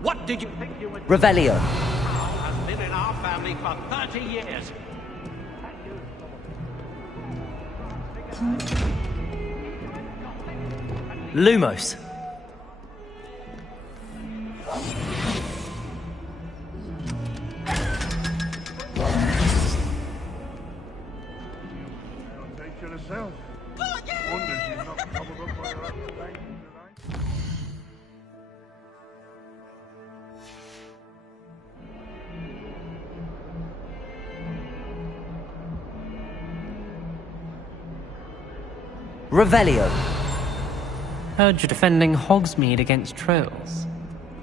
What did you think you would do? Revelio. Has been in our family for 30 years. Lumos. Take to yourself. Wonders you've not covered up by your own tonight. Revelio. Heard you're defending Hogsmeade against trolls.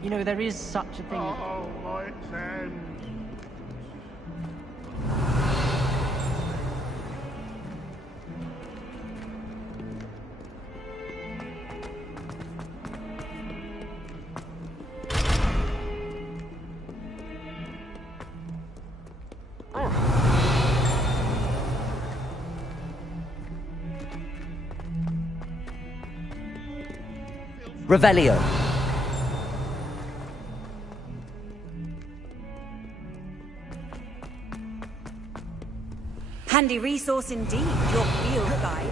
You know, there is such a thing. Oh, my hand. Revelio. Handy resource indeed, your field guide.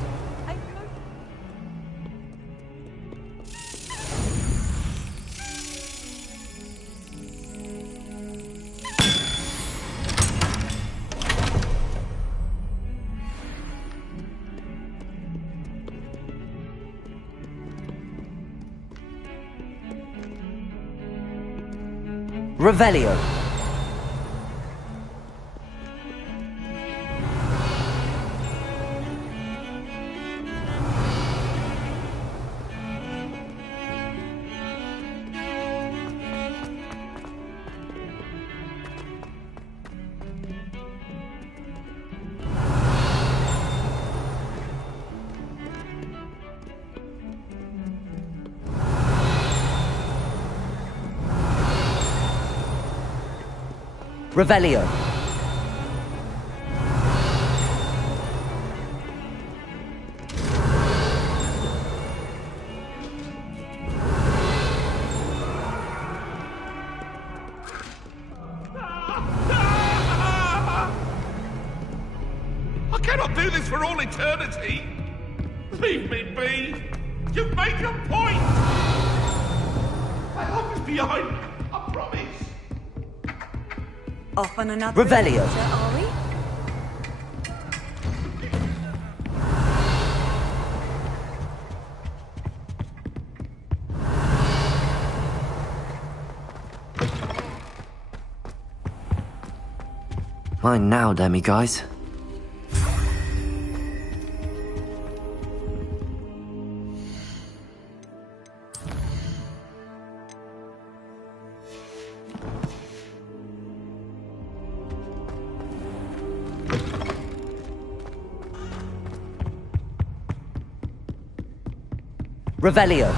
Revelio. Revelio. cannot do this for all eternity! Leave me be! You've made your point! My hope is behind me, I promise! Off on another Revelio. adventure, are we? Mine now, demi-guys. Revelio.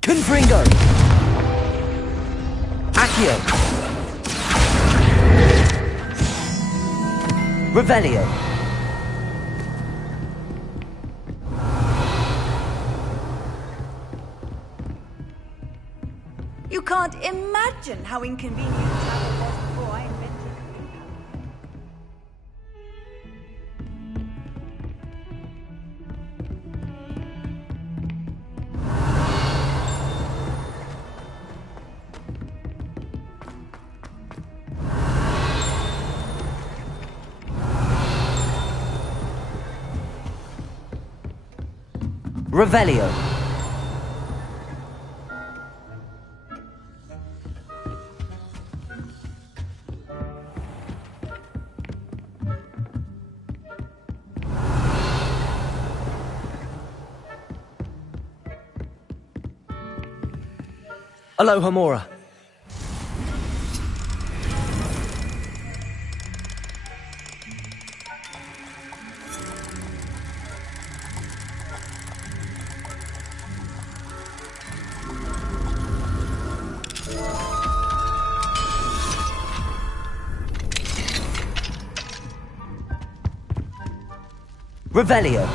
Confringo. Accio. Revelio. You can't imagine how inconvenient travel was before I invented it. Revelio. Aloha Mora. Revelio.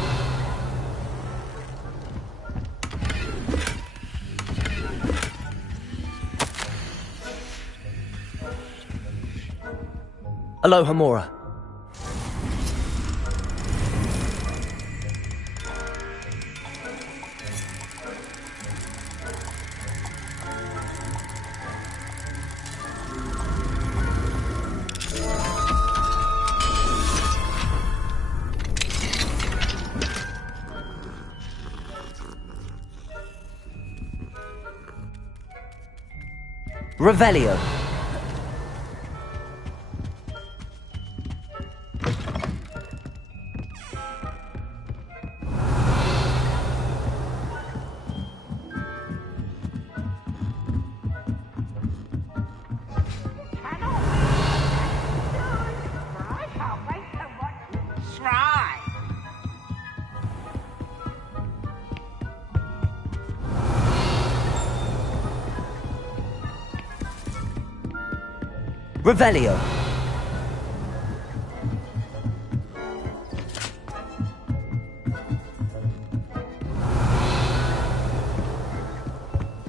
Aloha Mora. Revelio. Revelio.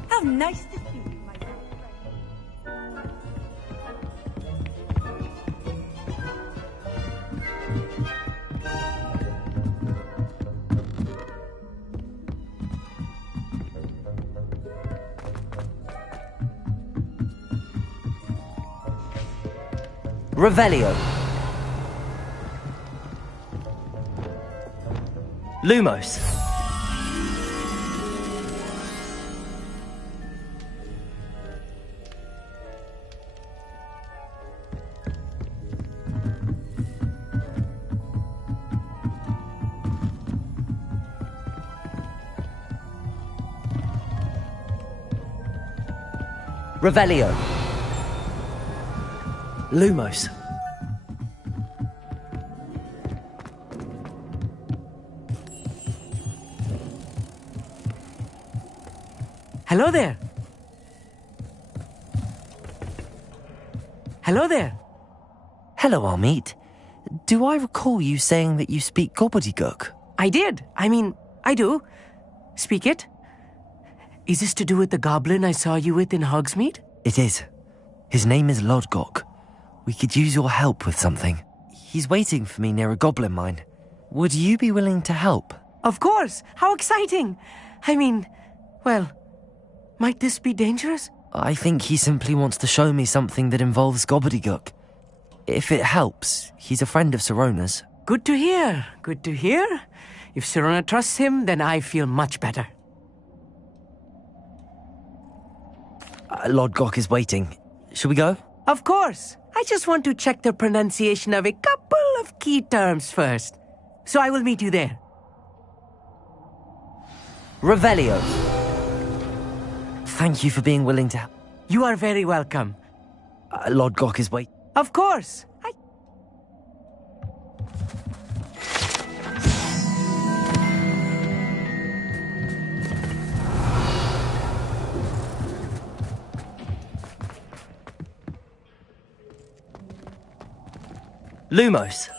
How nice to see you, my little friend. Revelio. Lumos. Revelio. Lumos. Hello there. Hello there. Hello, Amit. Do I recall you saying that you speak gobbledygook? I did. I mean, I do. Speak it. Is this to do with the goblin I saw you with in Hogsmeade? It is. His name is Lodgok. We could use your help with something. He's waiting for me near a goblin mine. Would you be willing to help? Of course! How exciting! I mean, well, might this be dangerous? I think he simply wants to show me something that involves gobbledygook. If it helps, he's a friend of Sirona's. Good to hear. Good to hear. If Sirona trusts him, then I feel much better. Lodgok is waiting. Shall we go? Of course. I just want to check the pronunciation of a couple of key terms first. So I will meet you there. Revelio. Thank you for being willing to help. You are very welcome. Lodgok is waiting. Of course. Lumos.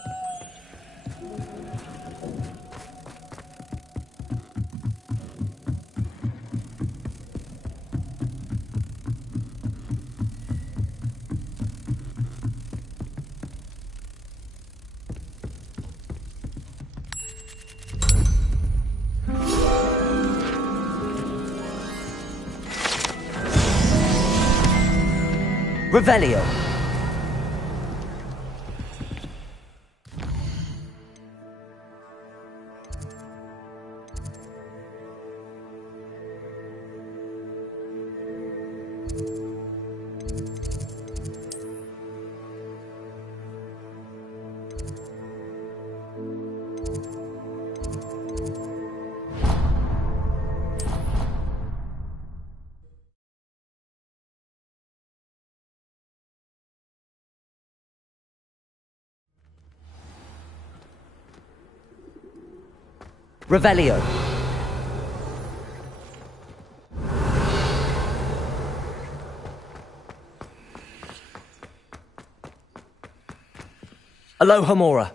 Revelio. Revelio. Alohomora.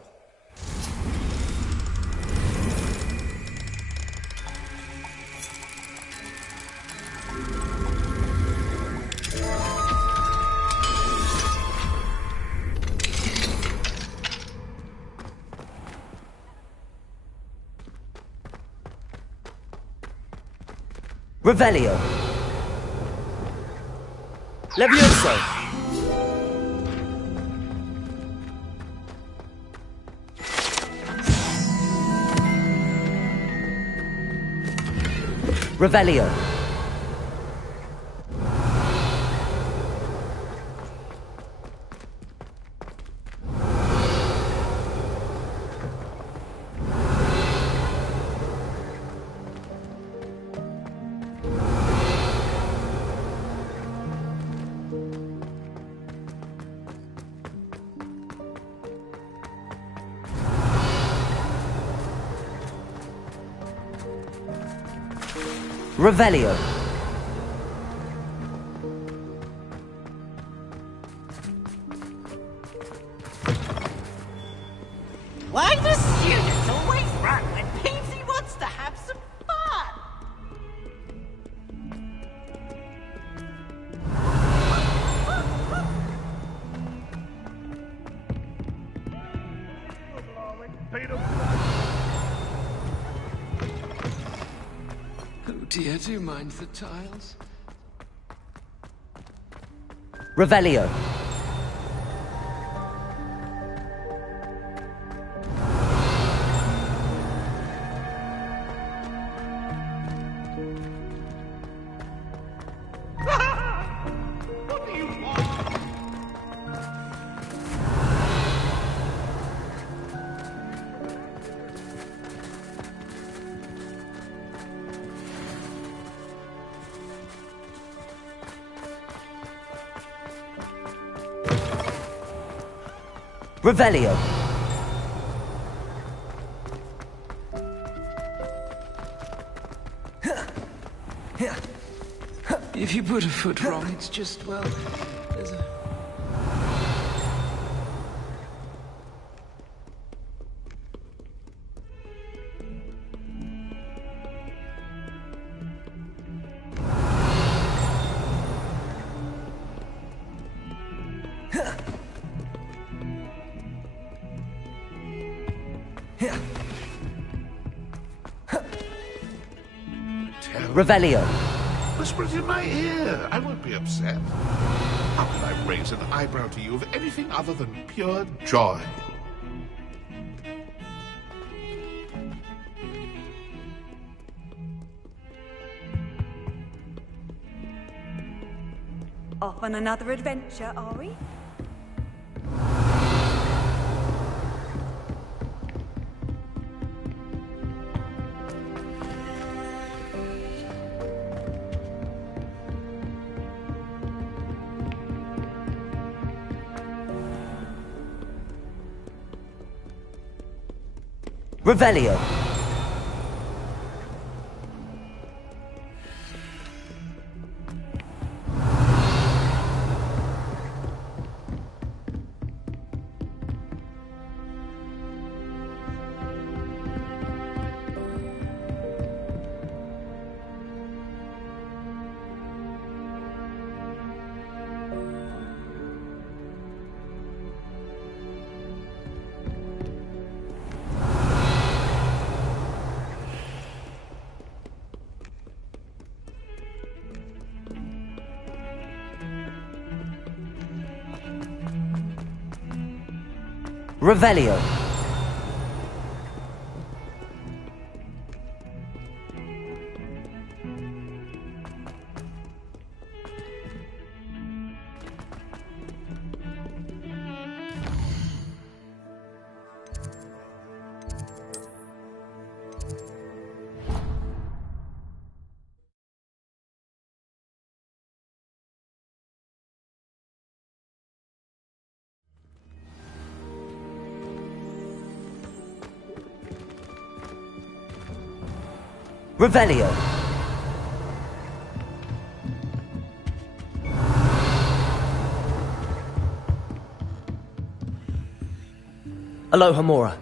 Revelio. Levioso. Revelio. Revelio. Why do students always run when Pansy wants to have some fun? Oh dear, do you mind the tiles? Revelio. What do you want? Revelio. If you put a foot wrong, it's just, well, there's a... tell. Revelio. Whisper it in my ear. I won't be upset. How can I raise an eyebrow to you of anything other than pure joy? Off on another adventure, are we? Revelio. Revelio. Revelio. Aloha Mora.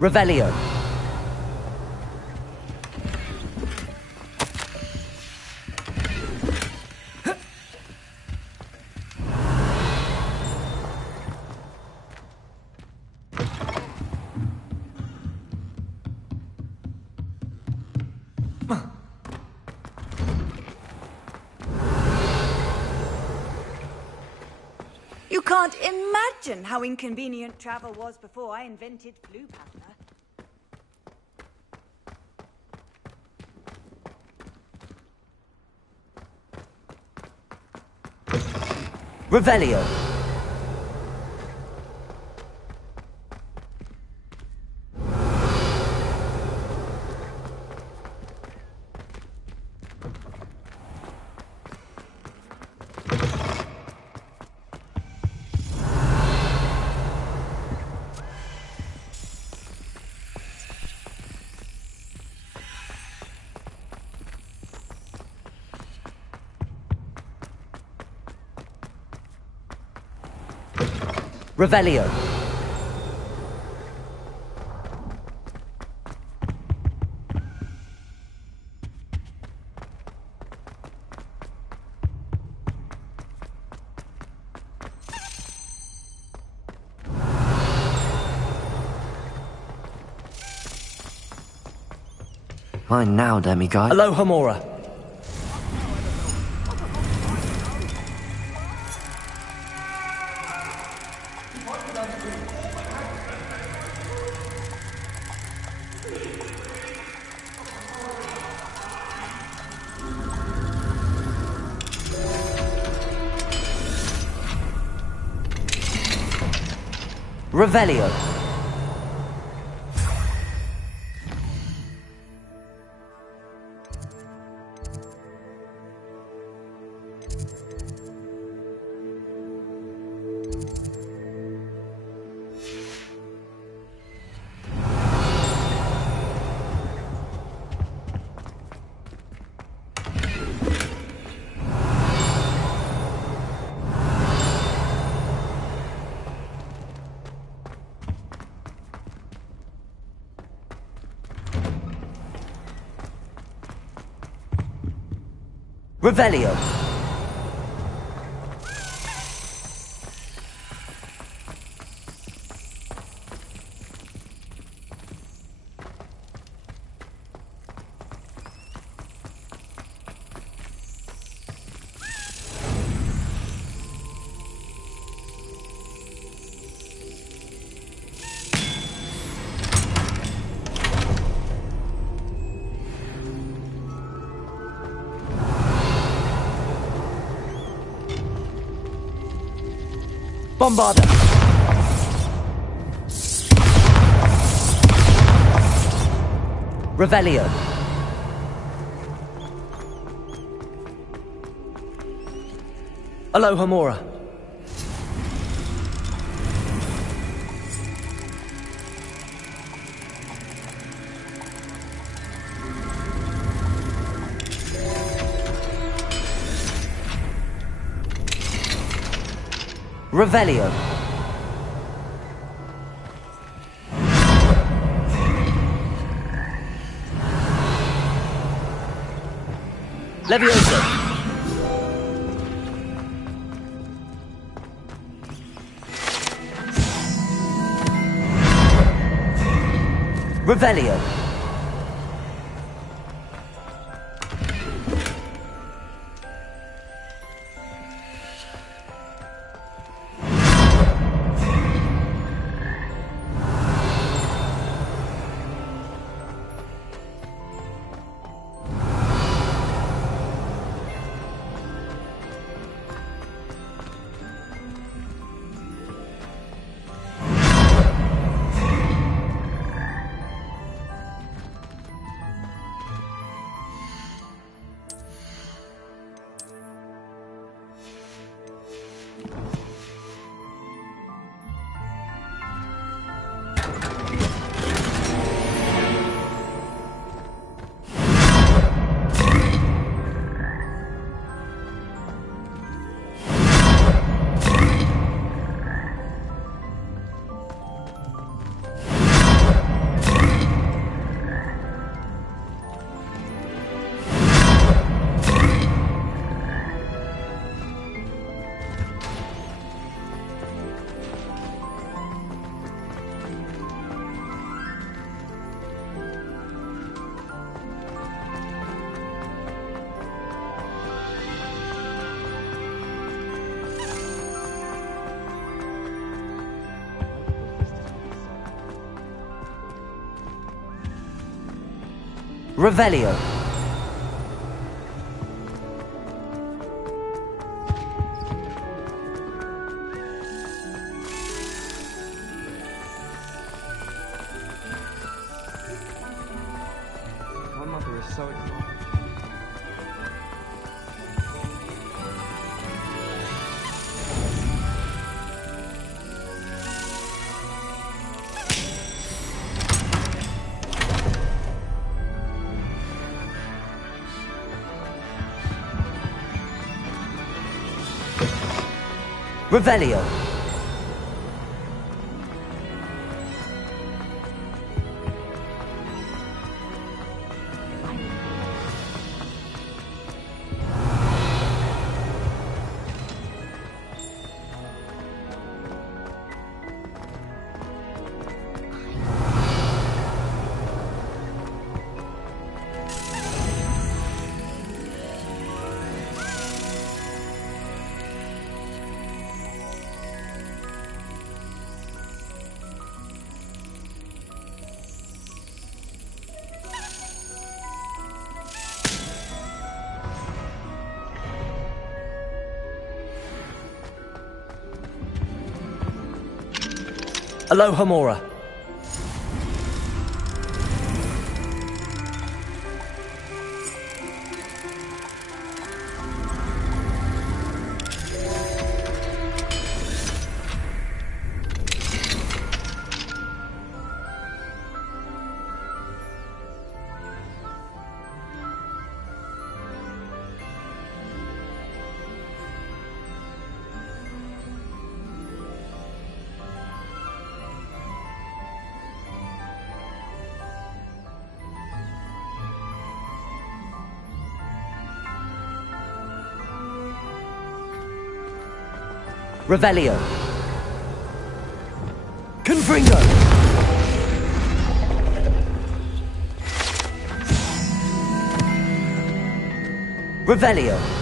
Revelio. You can't imagine how inconvenient travel was before I invented blue powder. Revelio. Revelio. Mine now, demiguy. Aloha Mora. Revelio. Revelio. Bombarda. Revelio. Alohomora. Revelio. Levioso. Revelio. Revelio. My mother is so excited. Revelio. Alohomora. Revelio. Confringo. Revelio.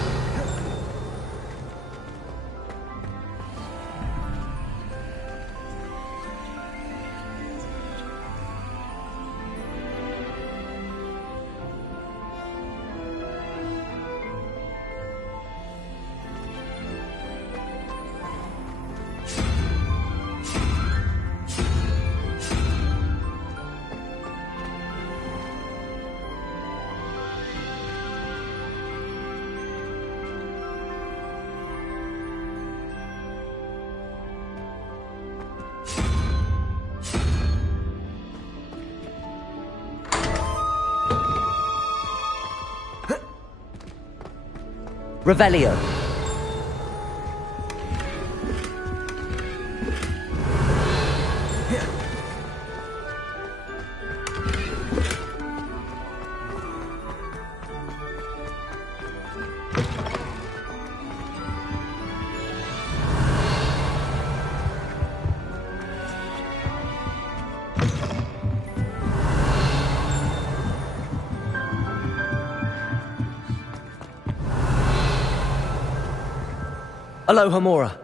Revelio. Aloha Mora.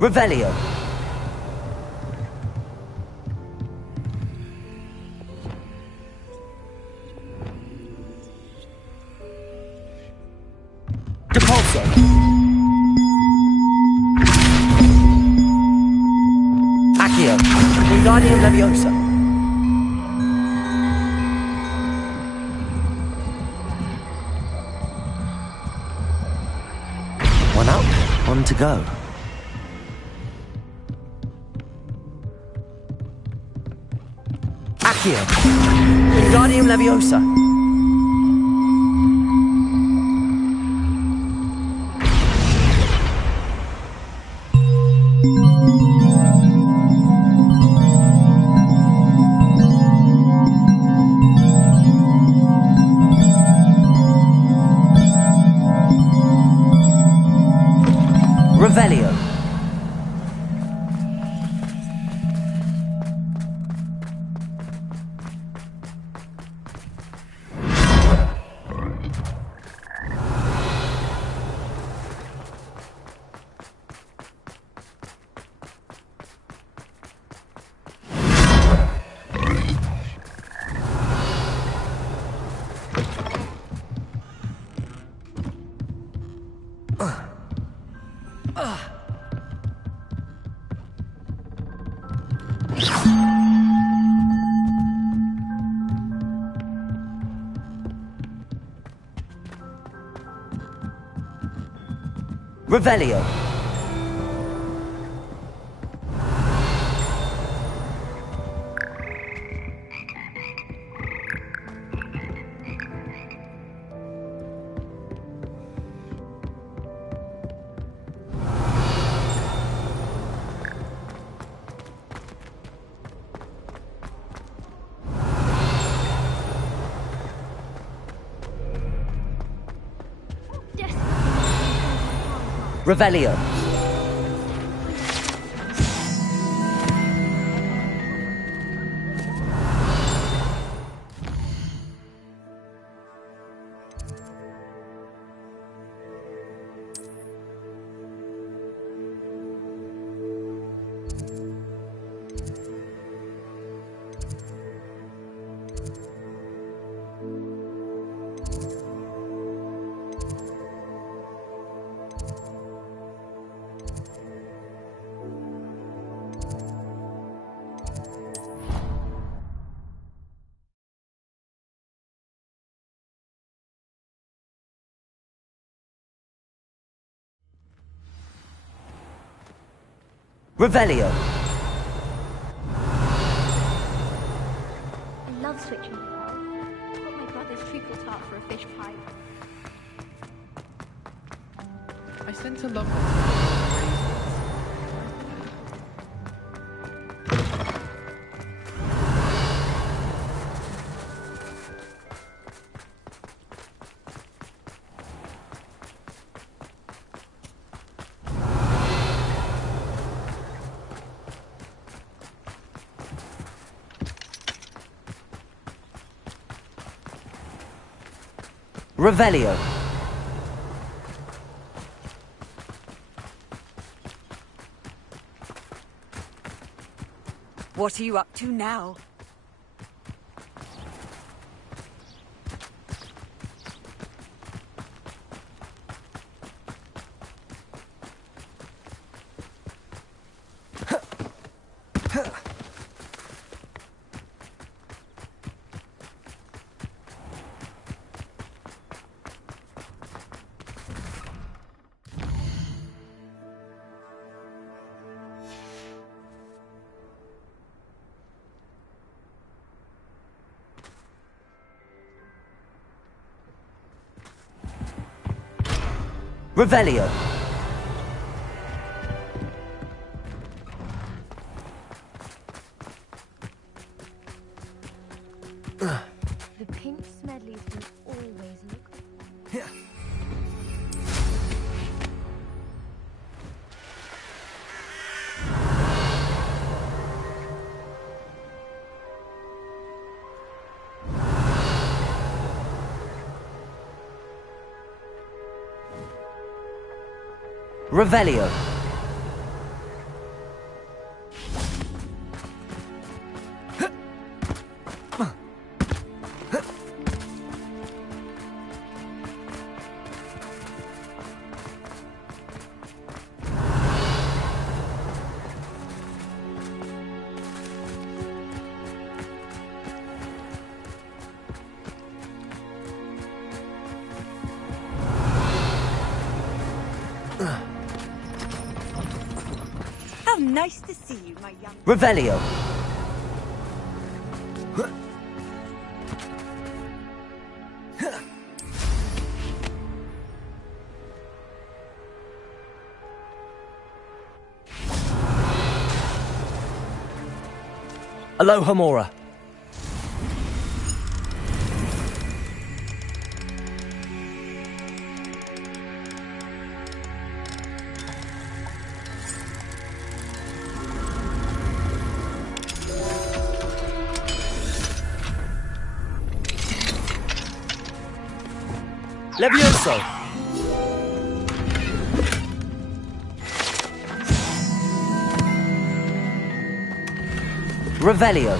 Revelio. Depulso. Accio. Wingardium Leviosa. One up, one to go. Accio. Wingardium Leviosa. Revelio. Revelio. Revelio. Revelio. I love switching the world. Got my brother's treacle tart for a fish pie. I sent a love letter. Revelio. What are you up to now? Revelio. The pink Smedleys will always look. Revelio. How nice to see you, my young... Revelio. Aloha Mora. Levioso. Revelio.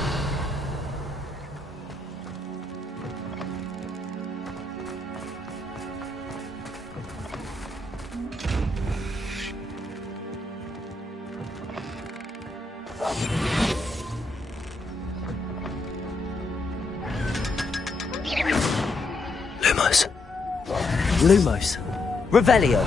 Lumos. Lumos. Revelio.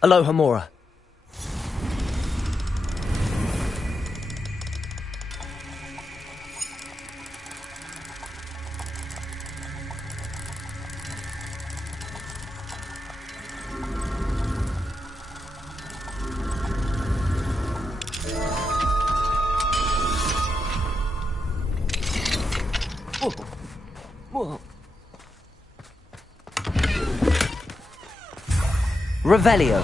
Aloha Mora. Revelio.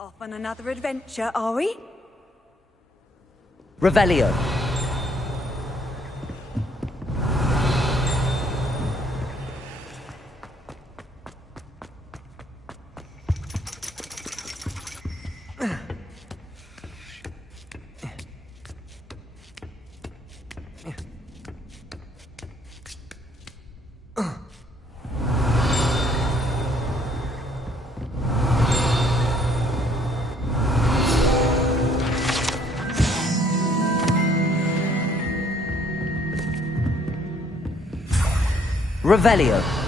Off on another adventure, are we? Revelio. Revelio.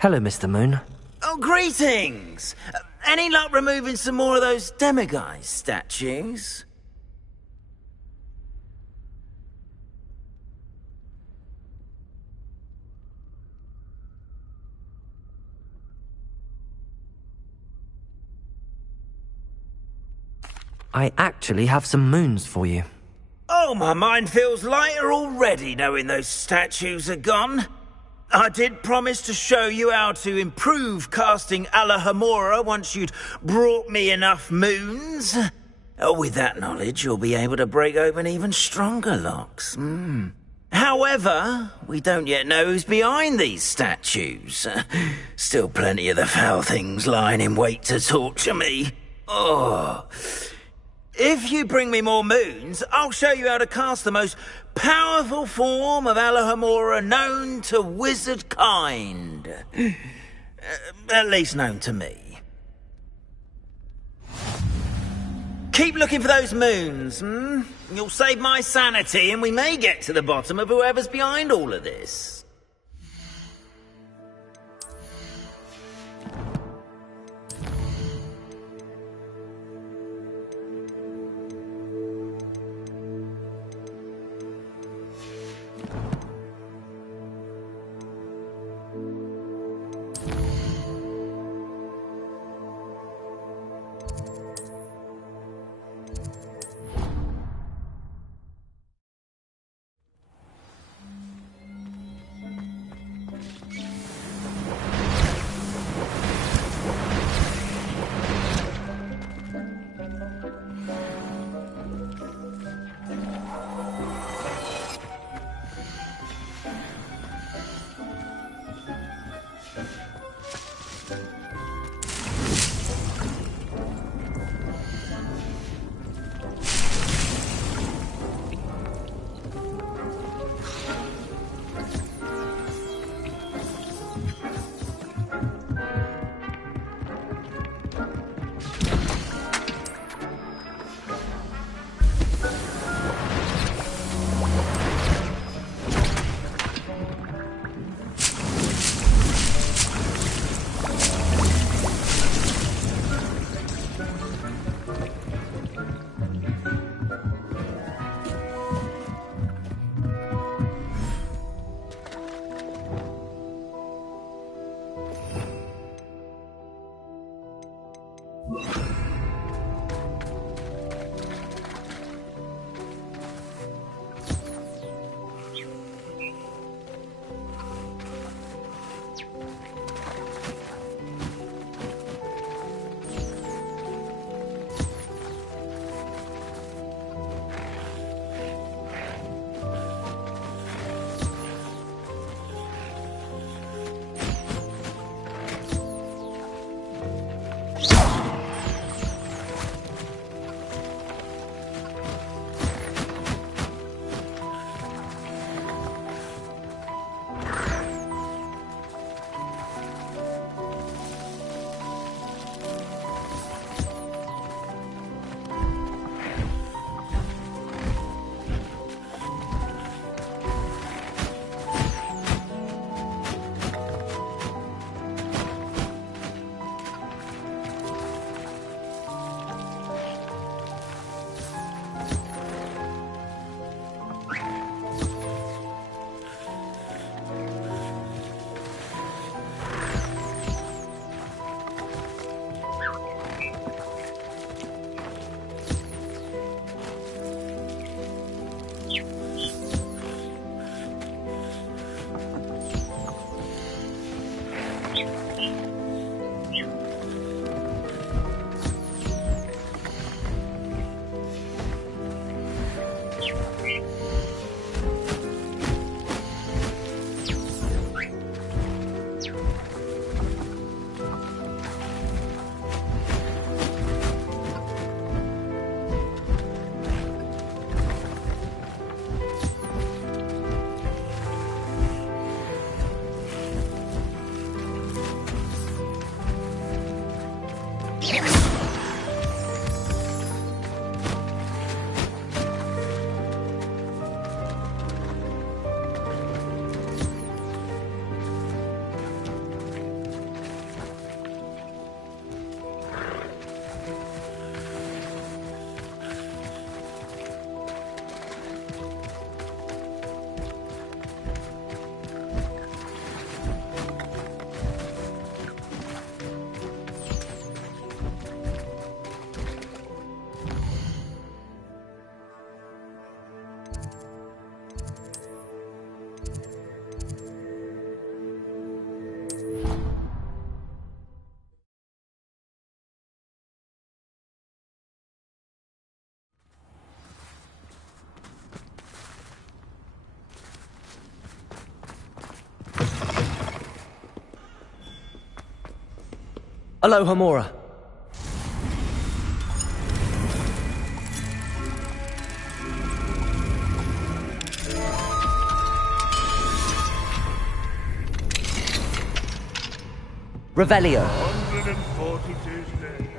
Hello, Mr. Moon. Oh, greetings! Any luck removing some more of those demiguise statues? I actually have some moons for you. Oh, my mind feels lighter already knowing those statues are gone. I did promise to show you how to improve casting Alohomora once you'd brought me enough moons. With that knowledge, you'll be able to break open even stronger locks. However, we don't yet know who's behind these statues. Still plenty of the foul things lying in wait to torture me. Oh. If you bring me more moons, I'll show you how to cast the most powerful form of Alohomora known to wizard kind. At least known to me. Keep looking for those moons, You'll save my sanity and we may get to the bottom of whoever's behind all of this. Aloha Mora. Revelio. 142 stairs.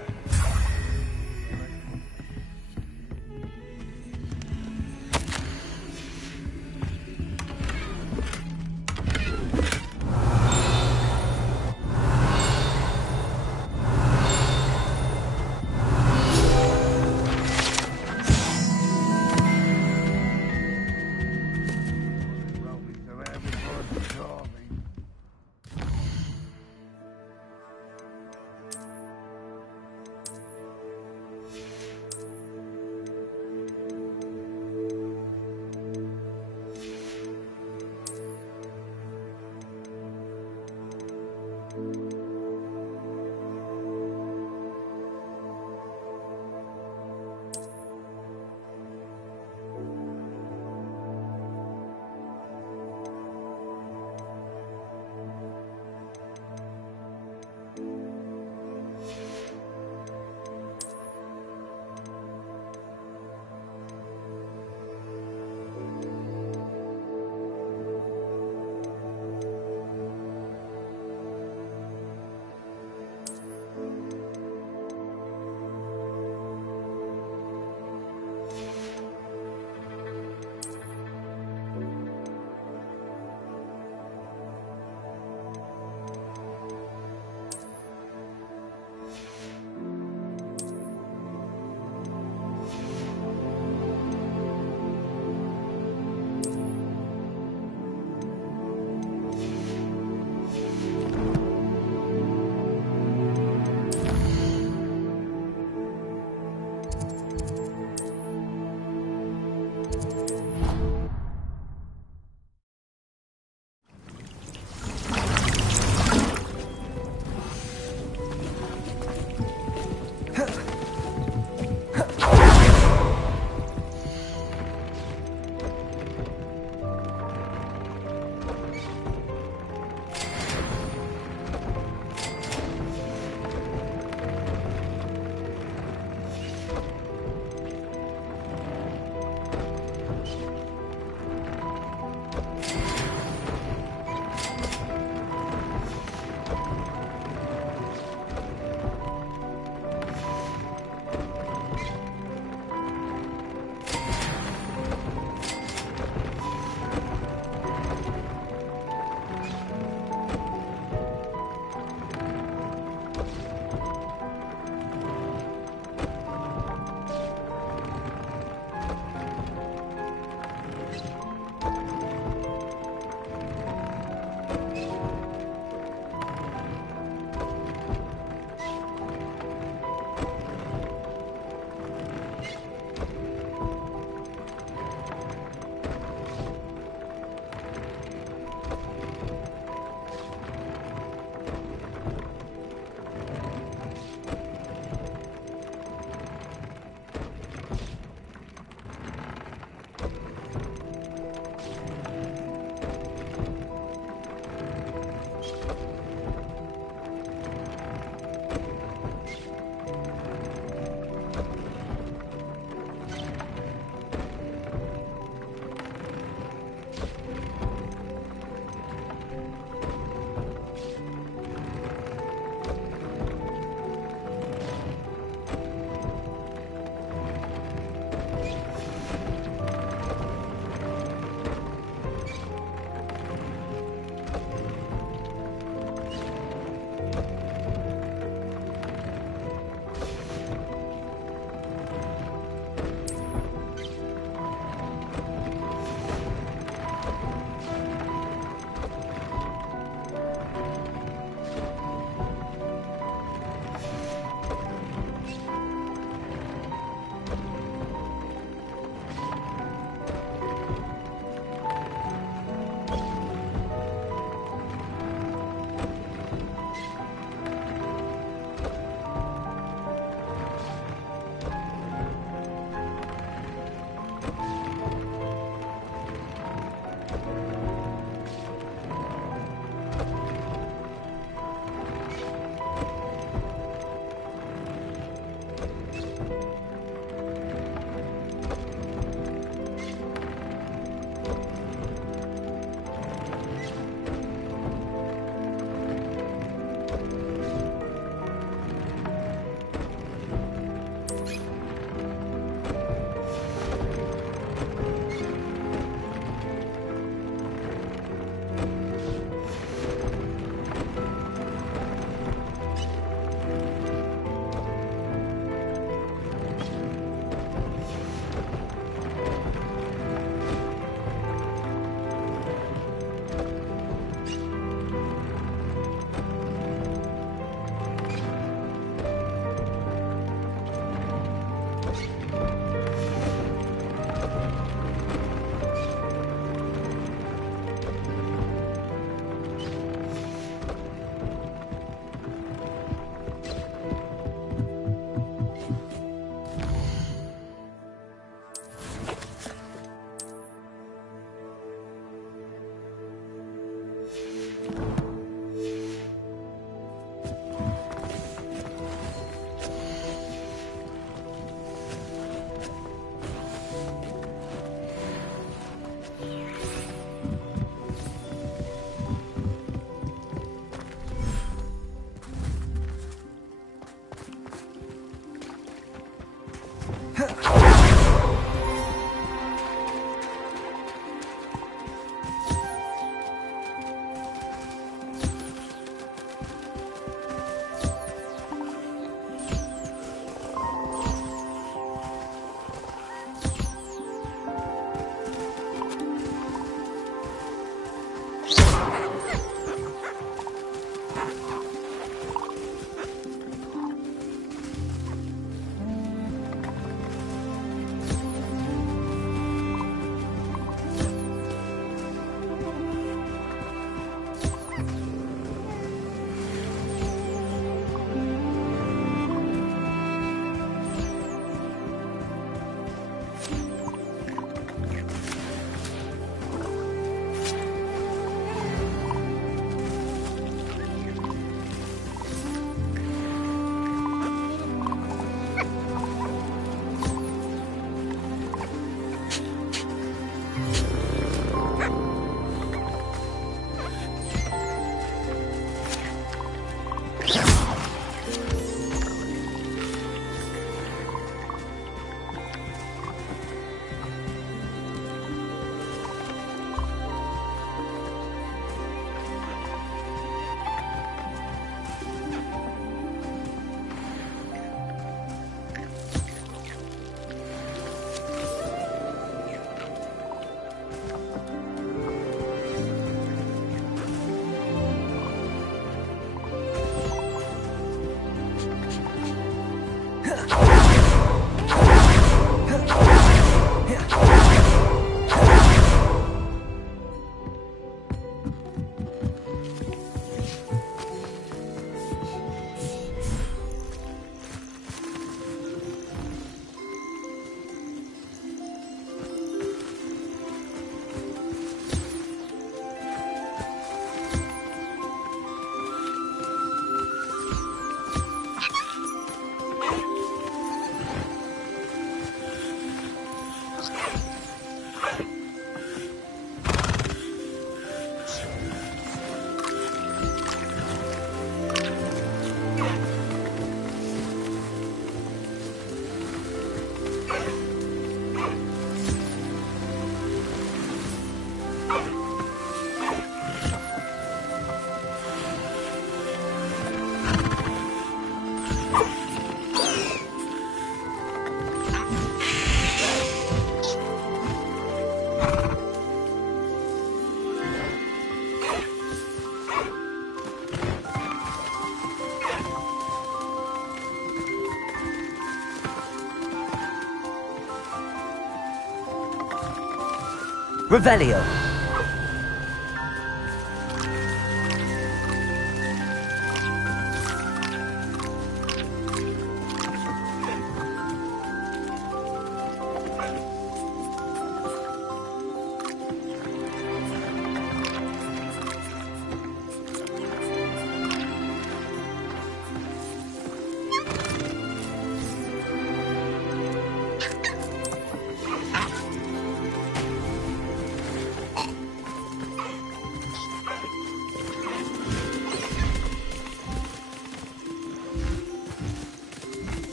Revelio.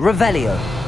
Revelio.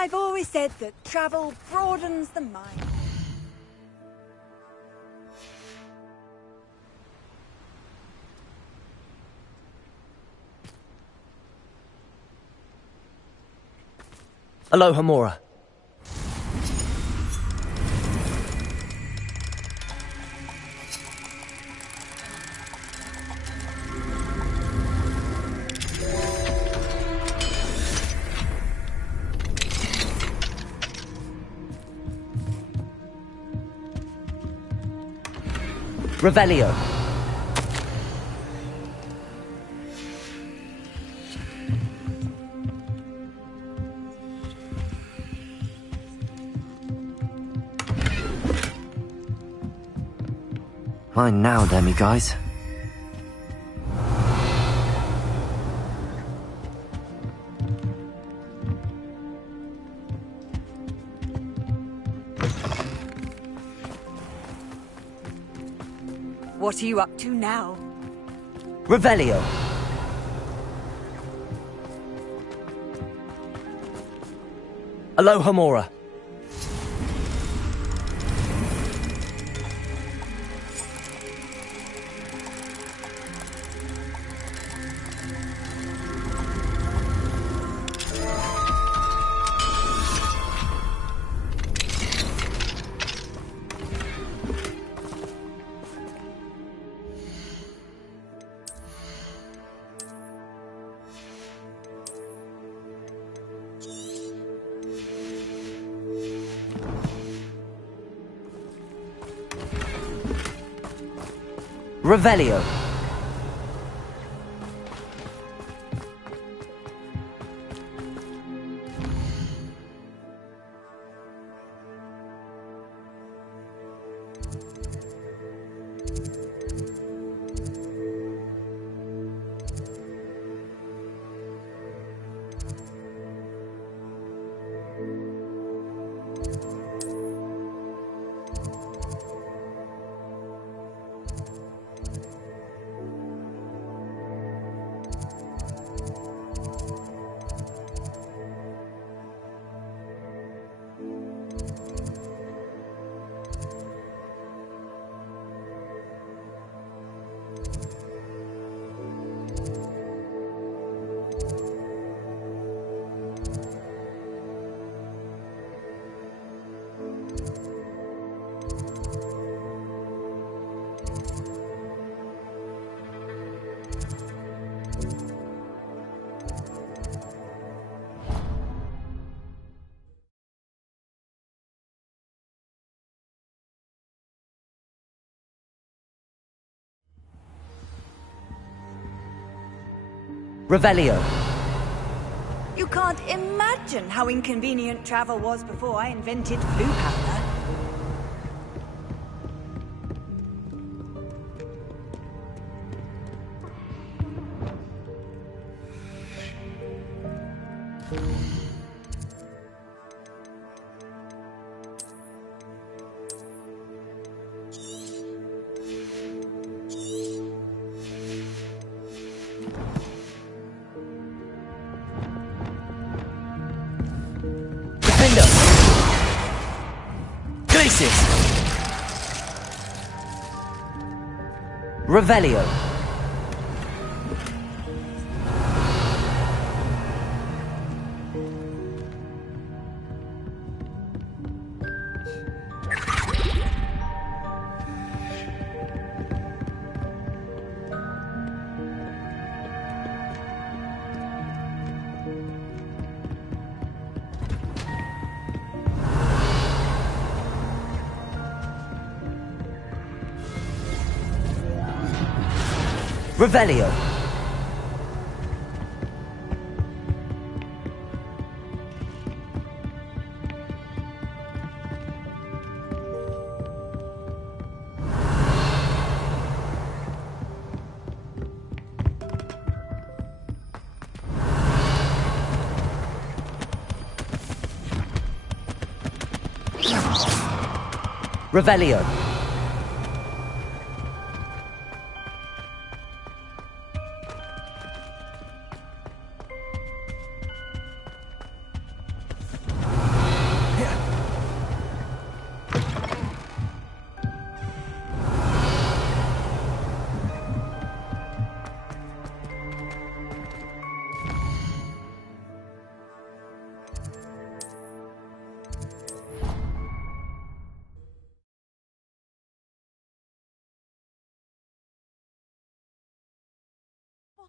I've always said that travel broadens the mind. Aloha Mora. Revelio. Mine now, demiguise. What are you up to now? Revelio. Aloha Mora. Revelio. Revelio. You can't imagine how inconvenient travel was before I invented blue powder. Defender. Glacis. Revelio. Revelio. Revelio.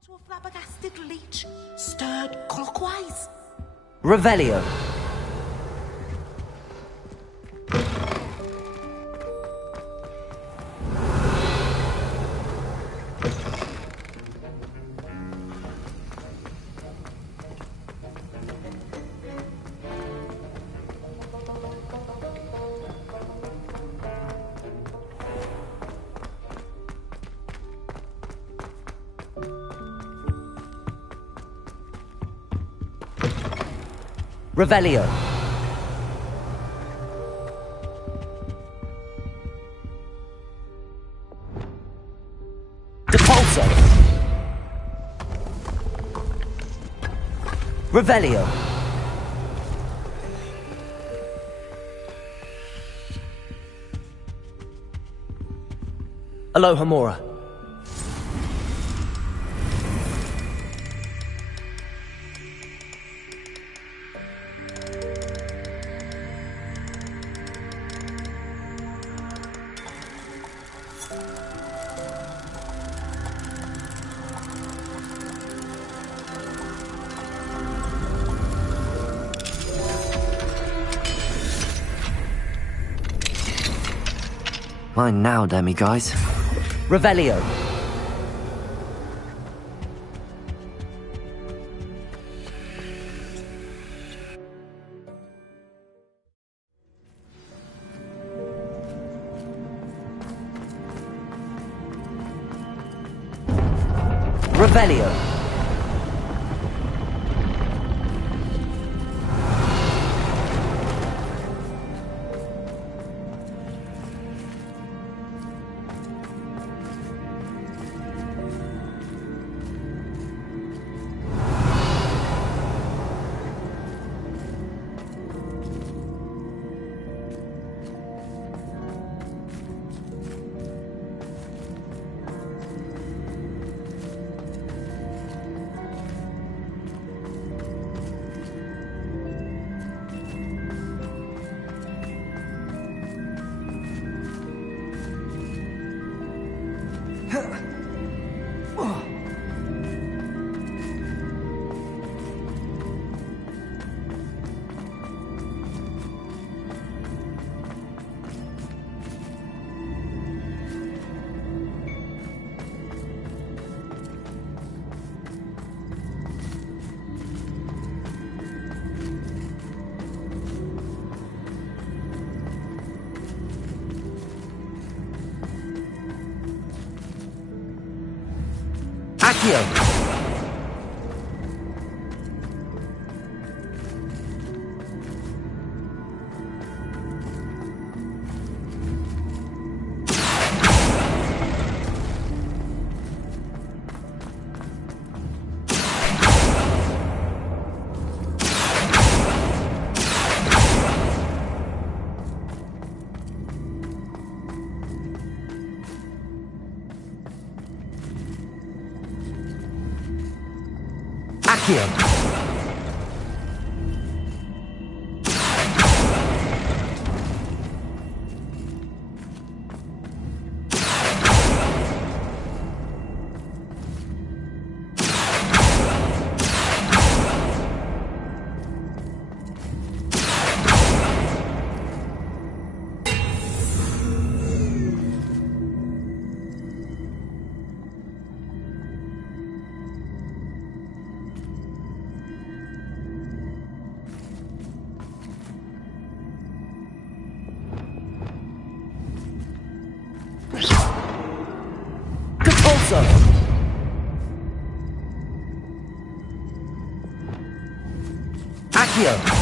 To a flabbergasted leech, stirred clockwise. Revelio. Revelio. Depulso. Revelio. Alohomora. Mine now, demiguise. Revelio. Revelio. Accio. Accio. Accio.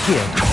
Accio.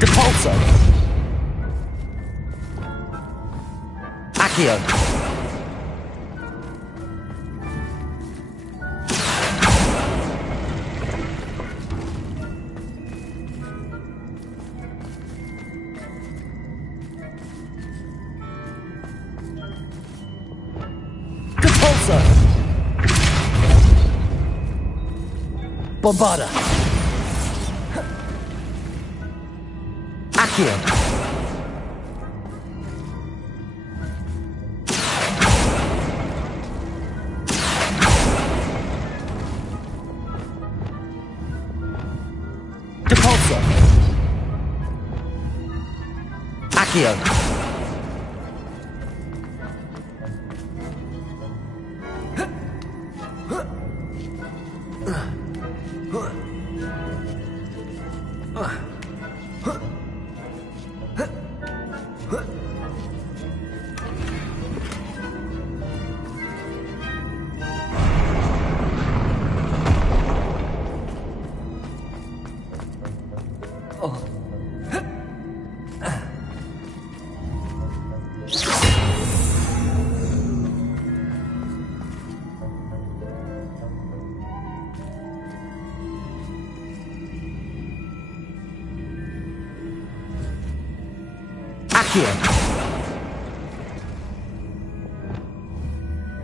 Depulso. Accio. Depulso. Bombarda. Accio. Depulso. Accio. Accio.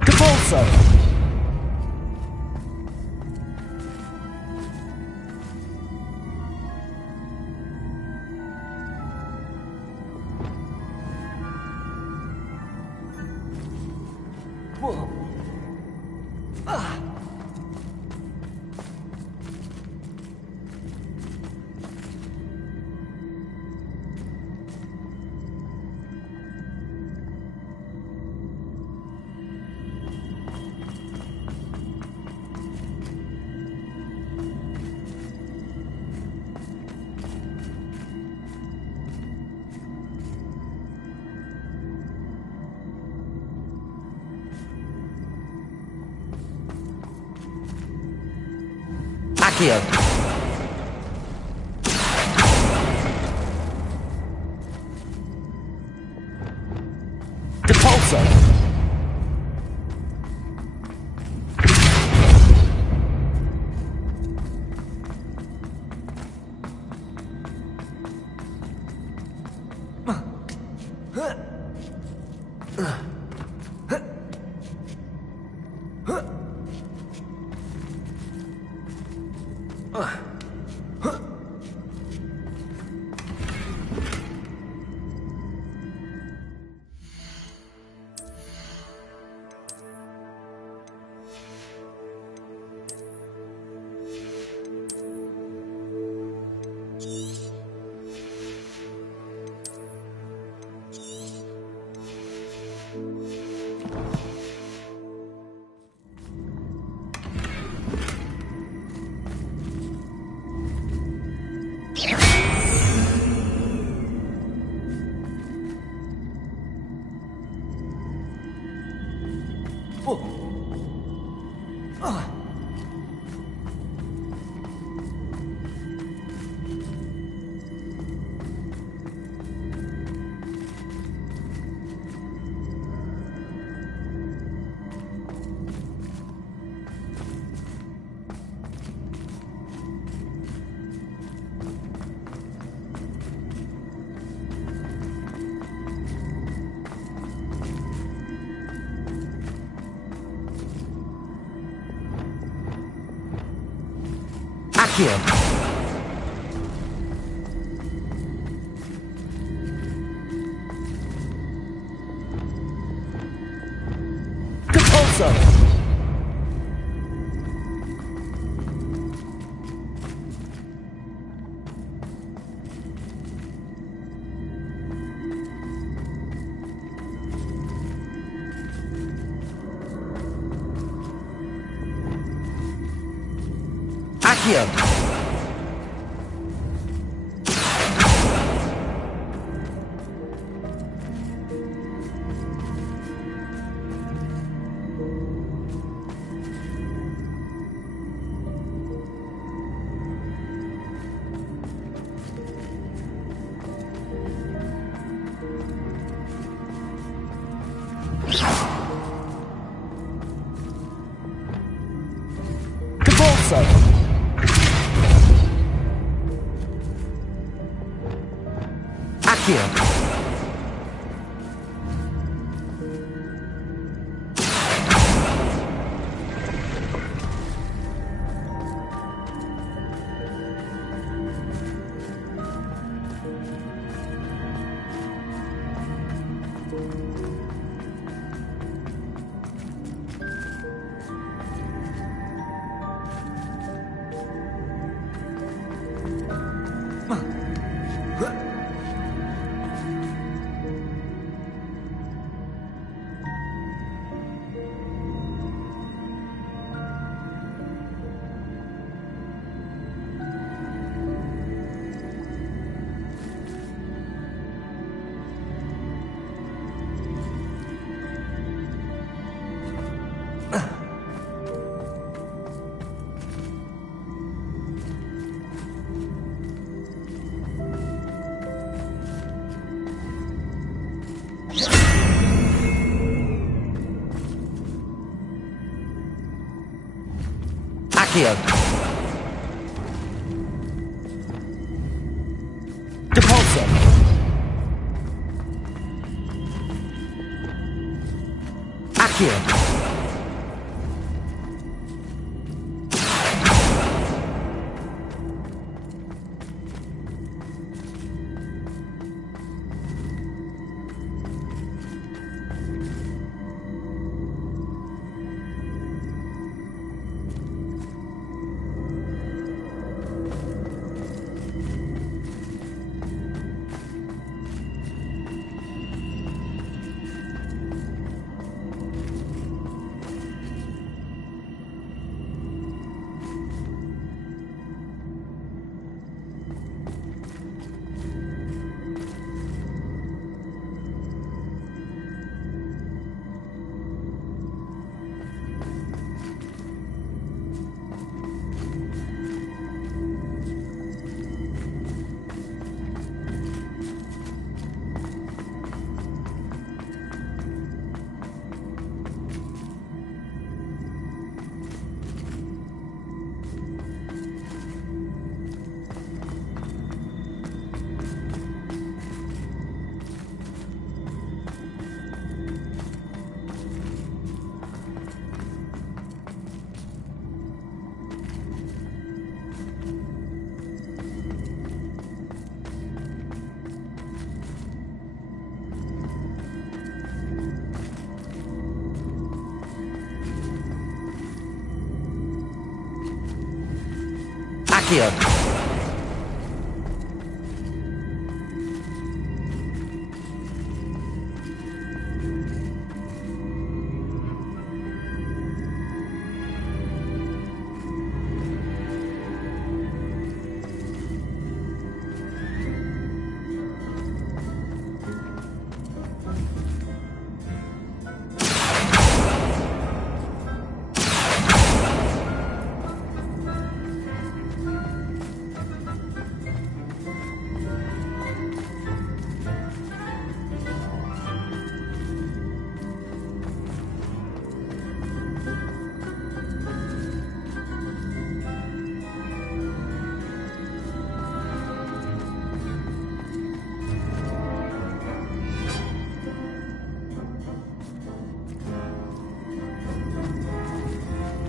Capolso. Accio. Depulso. Accio. Depulso. Accio. Depulso. Accio. Accio. Depulso. Accio. Accio.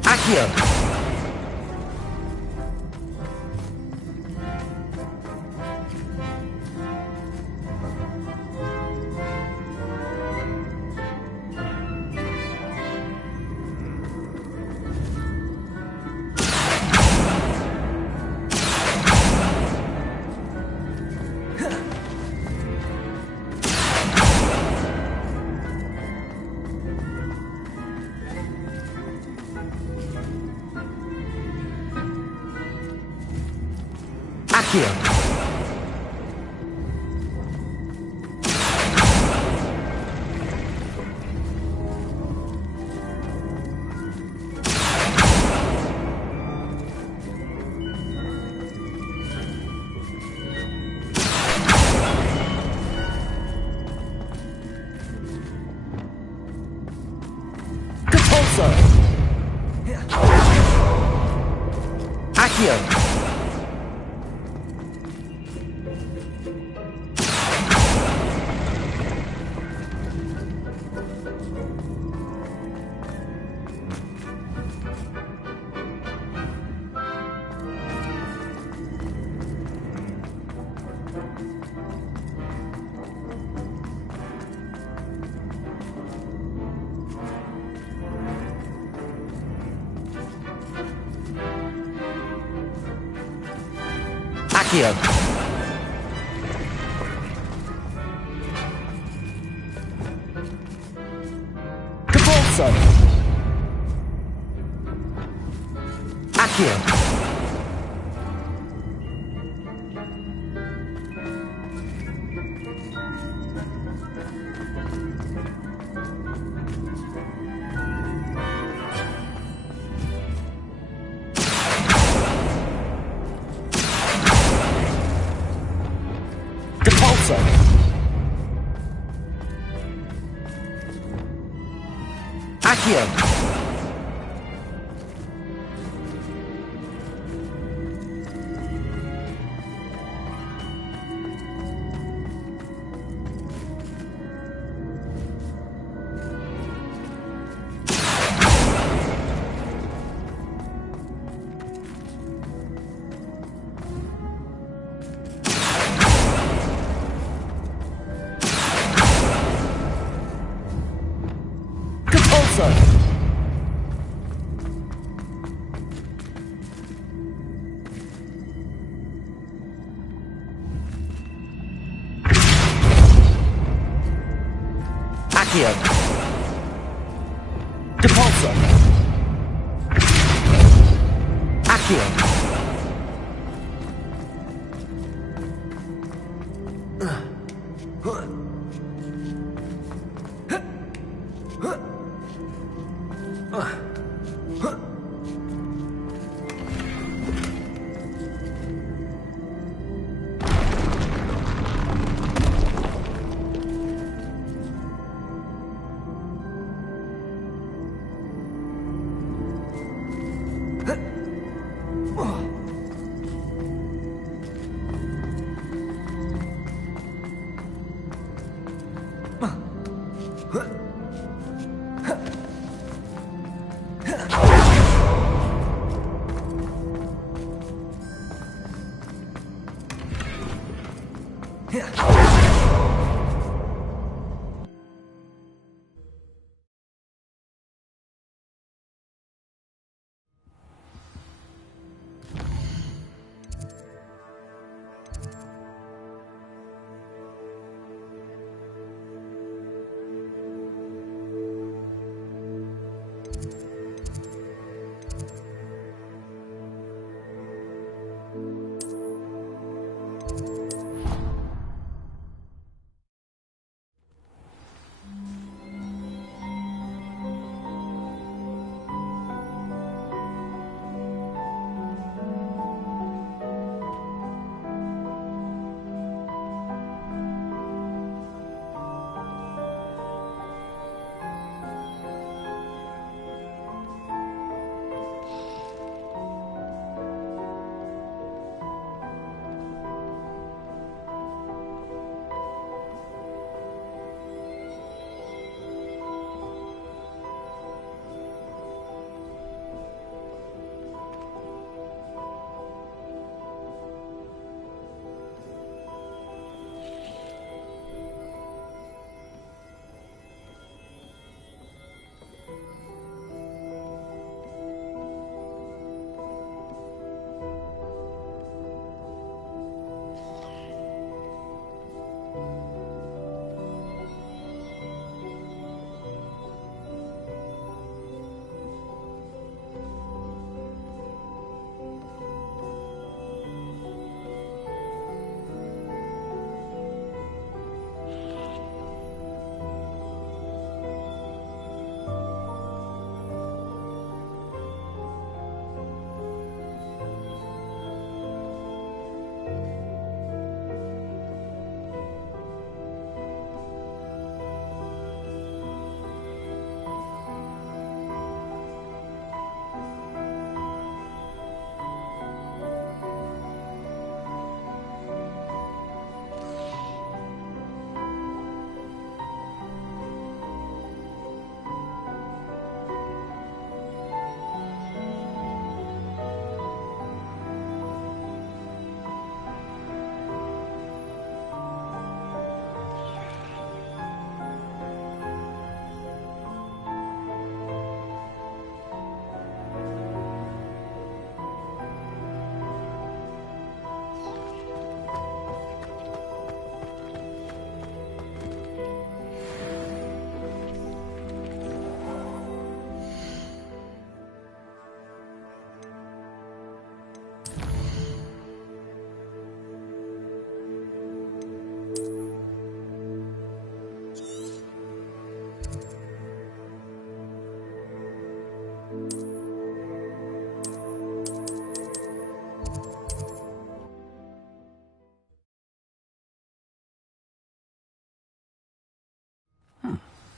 Accio. Accio. Depulso. Accio. Accio. Depulso. Accio. Depulso. Accio. Propulsor! Accio! Depulsor! Accio!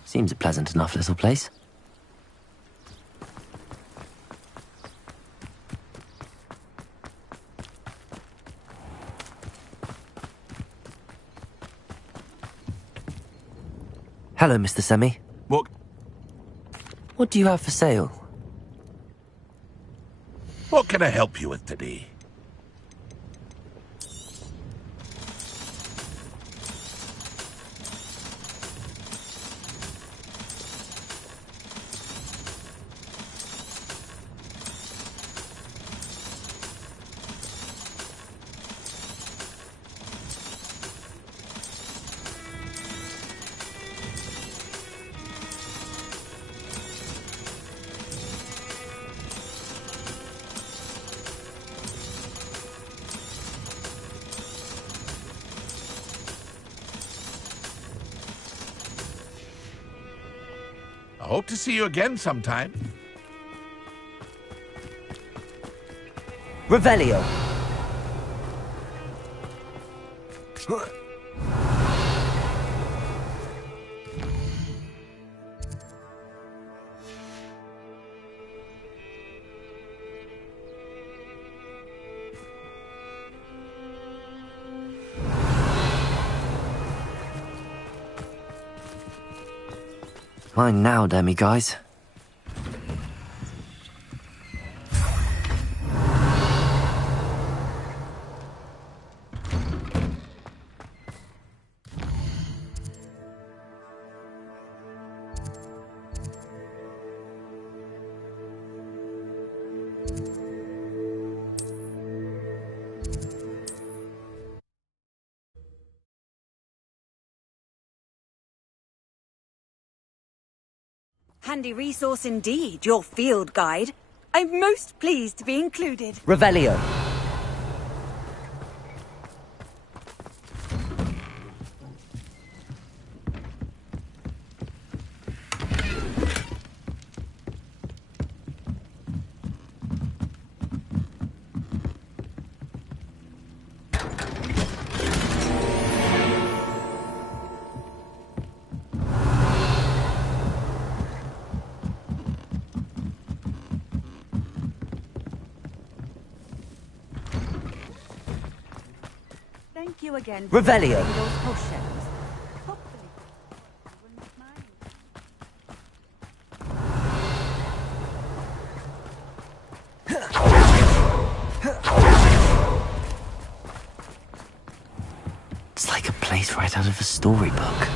Seems a pleasant enough little place. Hello, Mr. Semi. What? What do you have for sale? What can I help you with today? Hope to see you again sometime. Revelio. Mine now, demi-guys. Handy resource indeed, your field guide. I'm most pleased to be included. Revelio. Thank you again. Revelio. For those potions. Hopefully, you will not mind. It's like a place right out of a storybook.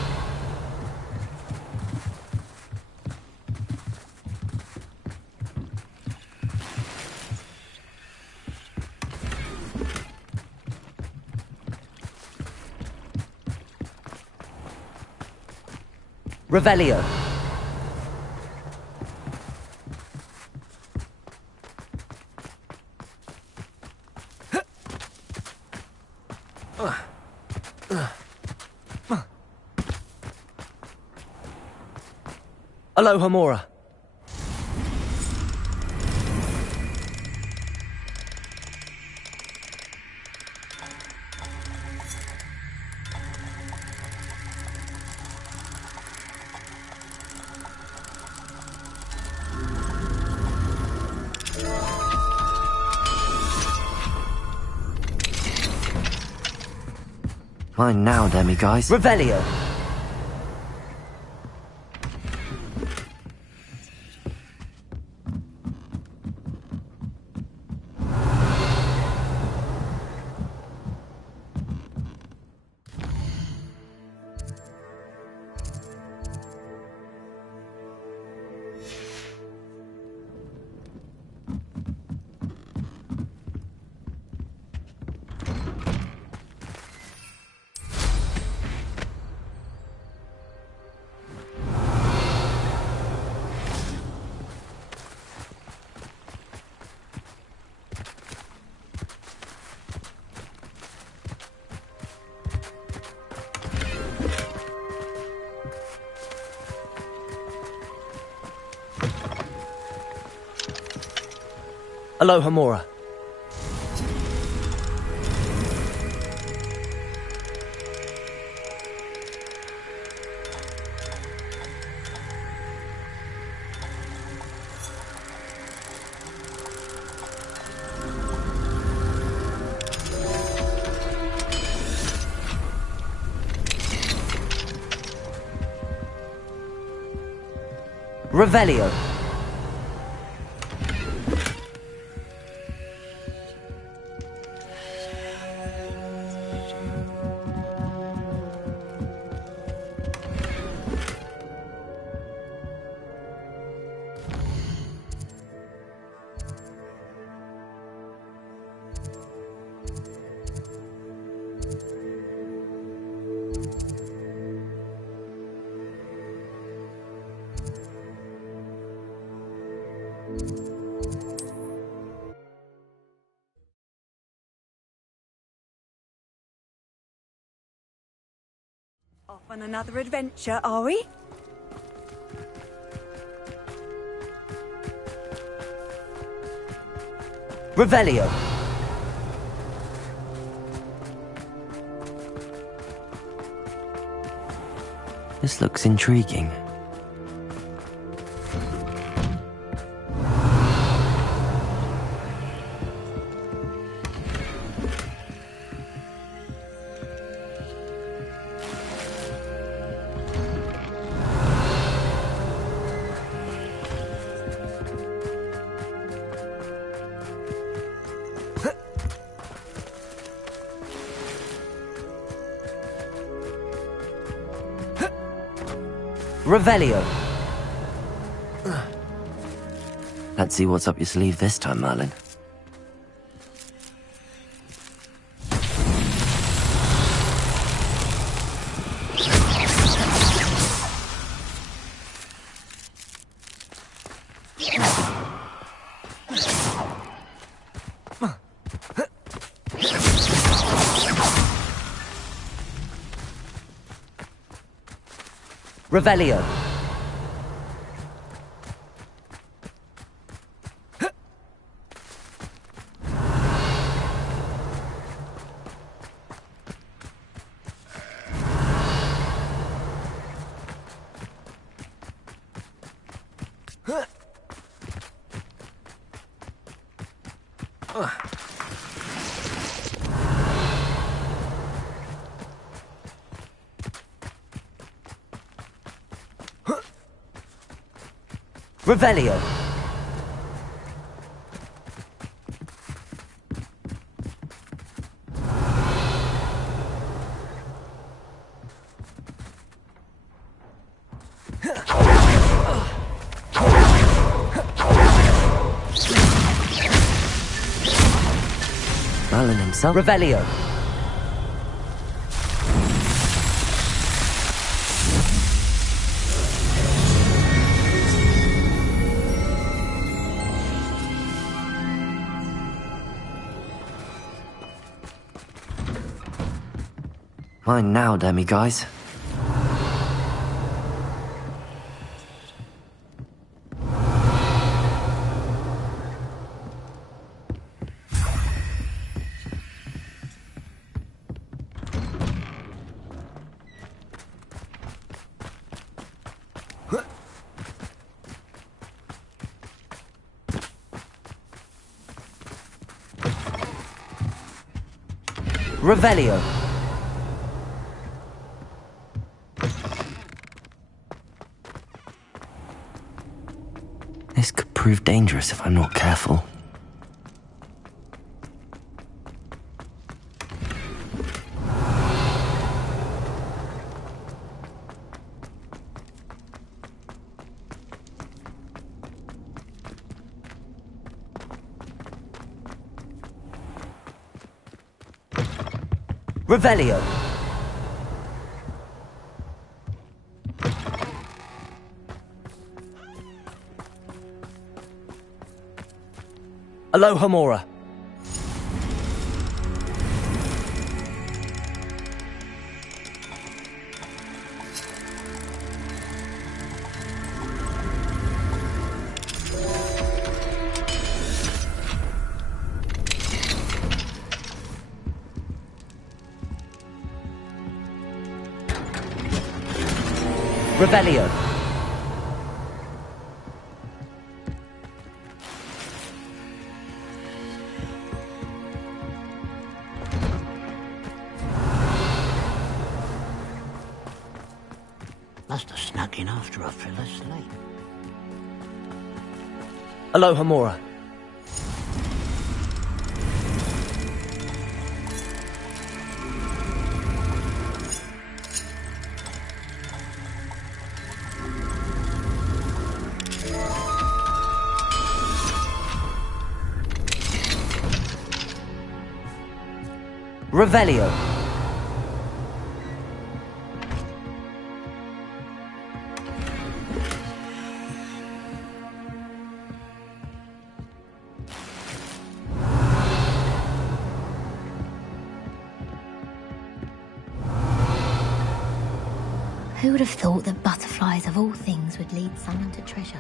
Revelio. Aloha Mora. Mine now, demi-guys. Revelio. Aloha Mora. Revelio. Off on another adventure, are we? Revelio. This looks intriguing. Revelio. Let's see what's up your sleeve this time, Merlin. Revelio. Revelio. Merlin himself? Revelio. Mine now, demiguise. Revelio. This could prove dangerous if I'm not careful. Revelio. Alohomora. Revelio. Must have snuck in after I fell asleep. Alohomora. Revelio. Who would have thought that butterflies of all things would lead someone to treasure?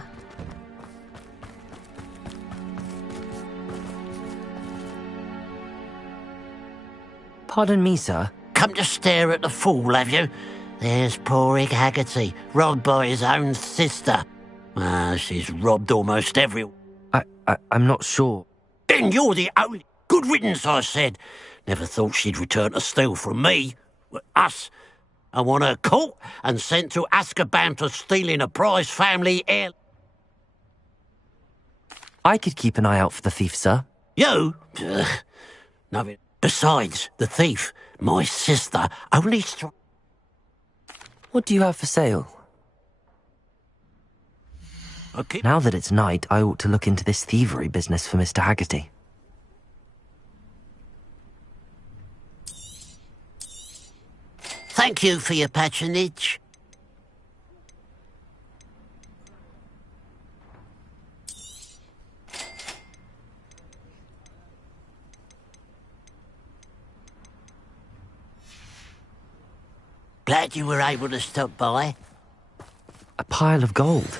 Pardon me, sir. Come to stare at the fool, have you? There's poor Ig Haggerty, robbed by his own sister. She's robbed almost everyone. I'm not sure. Then you're the only... Good riddance, I said. Never thought she'd return to steal from me. Us. I want her caught and sent to Azkaban for stealing a prize family heir. I could keep an eye out for the thief, sir. You? No. Besides, the thief, my sister, only What do you have for sale? Okay. Now that it's night, I ought to look into this thievery business for Mr. Haggerty. Thank you for your patronage. Glad you were able to stop by. A pile of gold.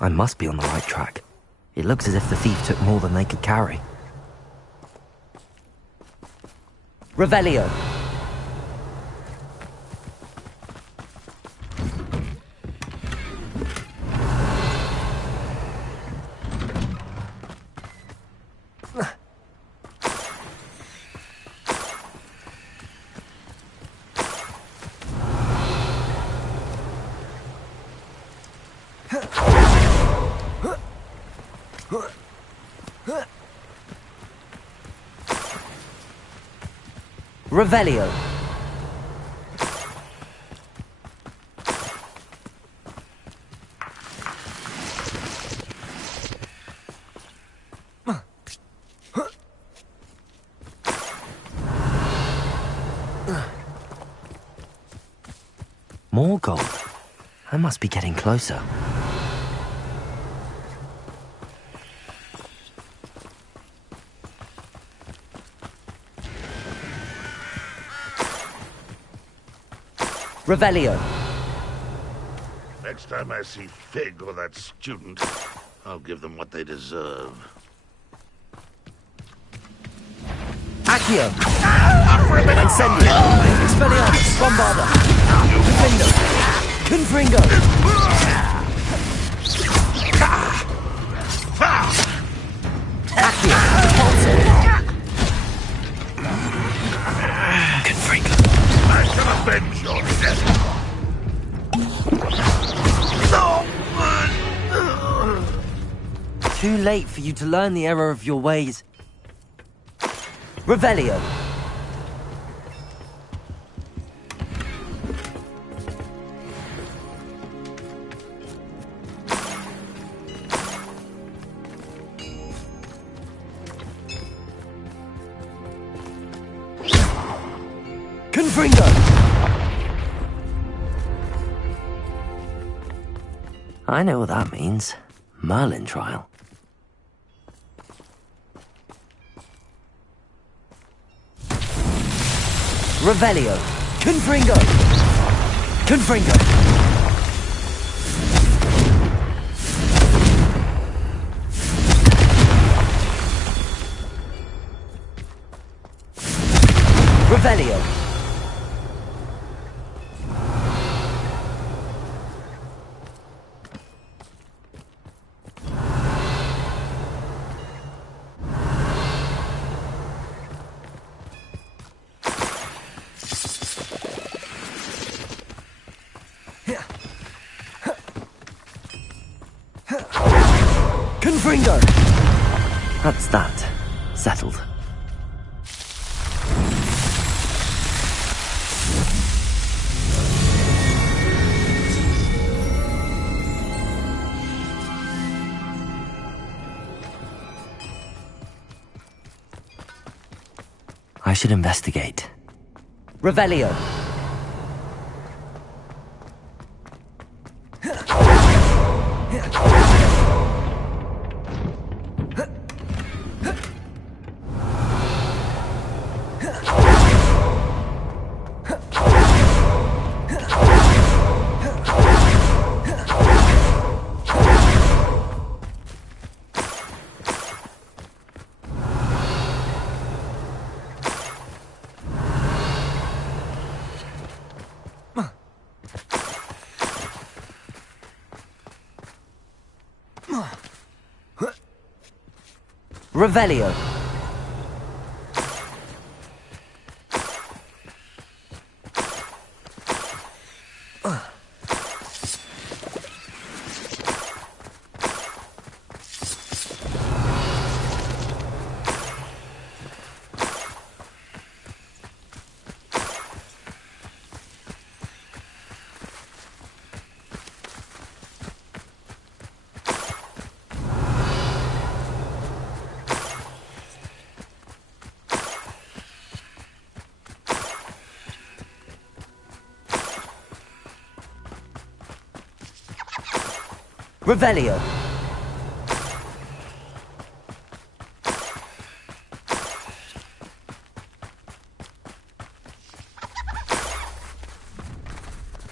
I must be on the right track. It looks as if the thief took more than they could carry. Revelio. Revelio. More gold. I must be getting closer. Revelio. Next time I see Fig or that student, I'll give them what they deserve. Accio. Incendio. Expelliarmus. Bombarda. Confringo. Accio. Confringo. I shall avenge your death. Too late for you to learn the error of your ways. Revelio. Confringo. I know what that means. Merlin trial. Revelio. Confringo. Confringo. Revelio. Confringo! That's that. Settled. I should investigate. Revelio. Revelio. Revelio.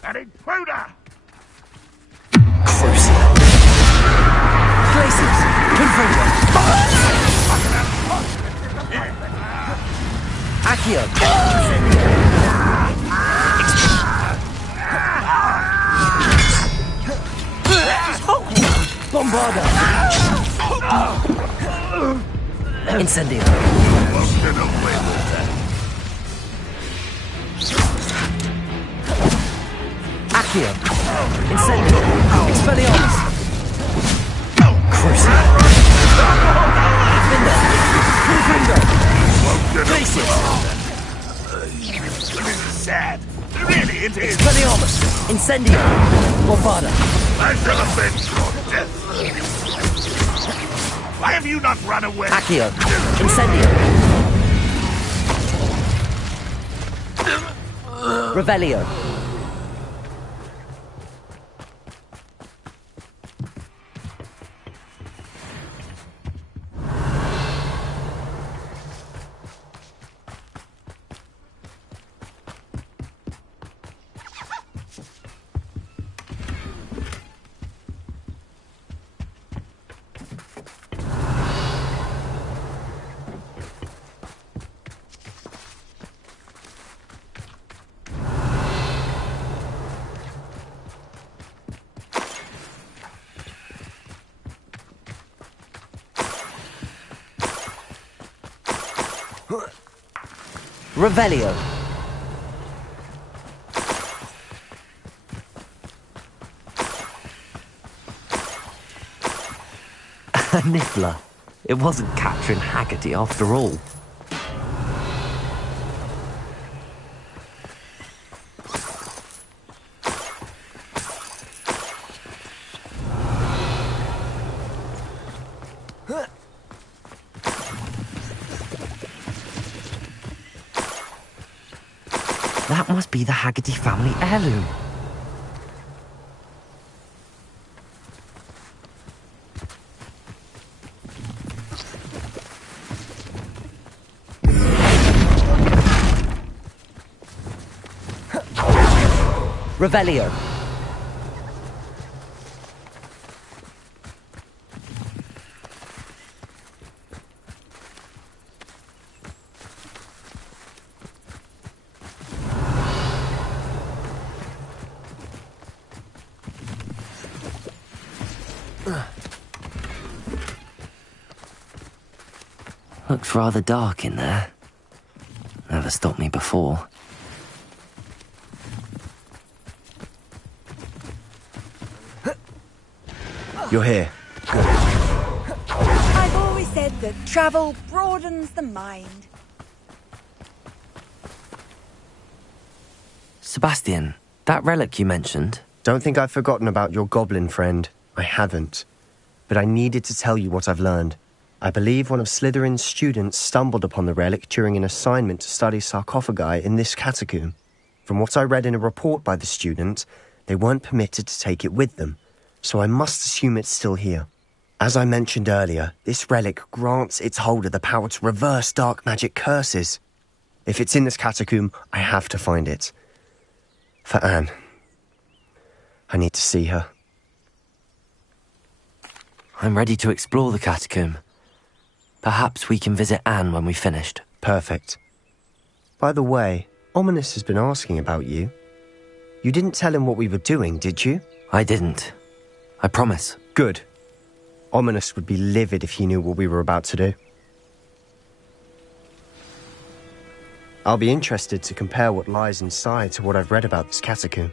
An intruder! Crucial. Glaciers. Confringo. Accio. Bombarda. Incendio. Accio. Incendio. Expelliarmus. Crucial. Vindo. Confringo. Glaciers. This is sad. Really, it is. Expelliarmus. Incendio. Bombarda. I shall avenge your death. Why have you not run away? Accio. Incendio. Revelio. Revelio. A niffler. It wasn't Catherine Haggerty after all. That must be the Haggerty family heirloom. Revelio. Looks rather dark in there. Never stopped me before. You're here. Good. I've always said that travel broadens the mind. Sebastian, that relic you mentioned. Don't think I've forgotten about your goblin friend. I haven't. But I needed to tell you what I've learned. I believe one of Slytherin's students stumbled upon the relic during an assignment to study sarcophagi in this catacomb. From what I read in a report by the student, they weren't permitted to take it with them, so I must assume it's still here. As I mentioned earlier, this relic grants its holder the power to reverse dark magic curses. If it's in this catacomb, I have to find it. For Anne. I need to see her. I'm ready to explore the catacomb. Perhaps we can visit Anne when we've finished. Perfect. By the way, Ominous has been asking about you. You didn't tell him what we were doing, did you? I didn't. I promise. Good. Ominous would be livid if he knew what we were about to do. I'll be interested to compare what lies inside to what I've read about this catacomb.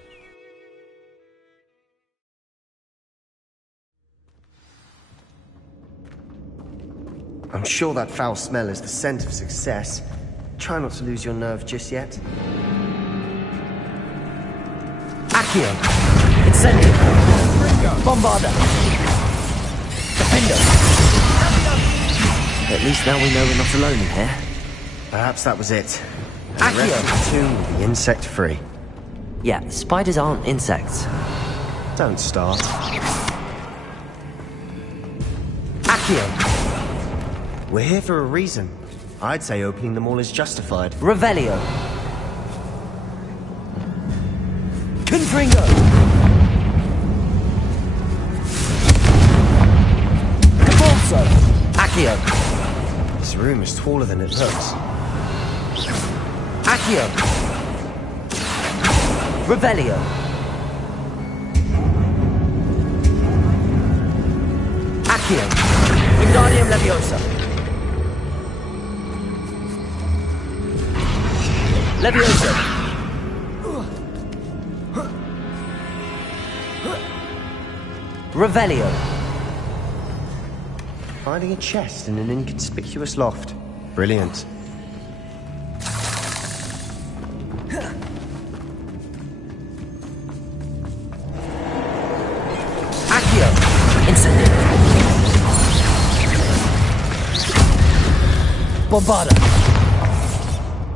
I'm sure that foul smell is the scent of success. Try not to lose your nerve just yet. Accio! Incendio! Bombarda! Defender! At least now we know we're not alone in here. Perhaps that was it. The Accio! rest of the tomb will be insect-free. Yeah, spiders aren't insects. Don't start. Accio! We're here for a reason. I'd say opening them all is justified. Revelio! Confringo! Capulso! Accio! This room is taller than it looks. Accio! Revelio! Accio! Wingardium Leviosa! Leviosa! Revelio! Finding a chest in an inconspicuous loft. Brilliant. Accio! Incendio! Bombarda!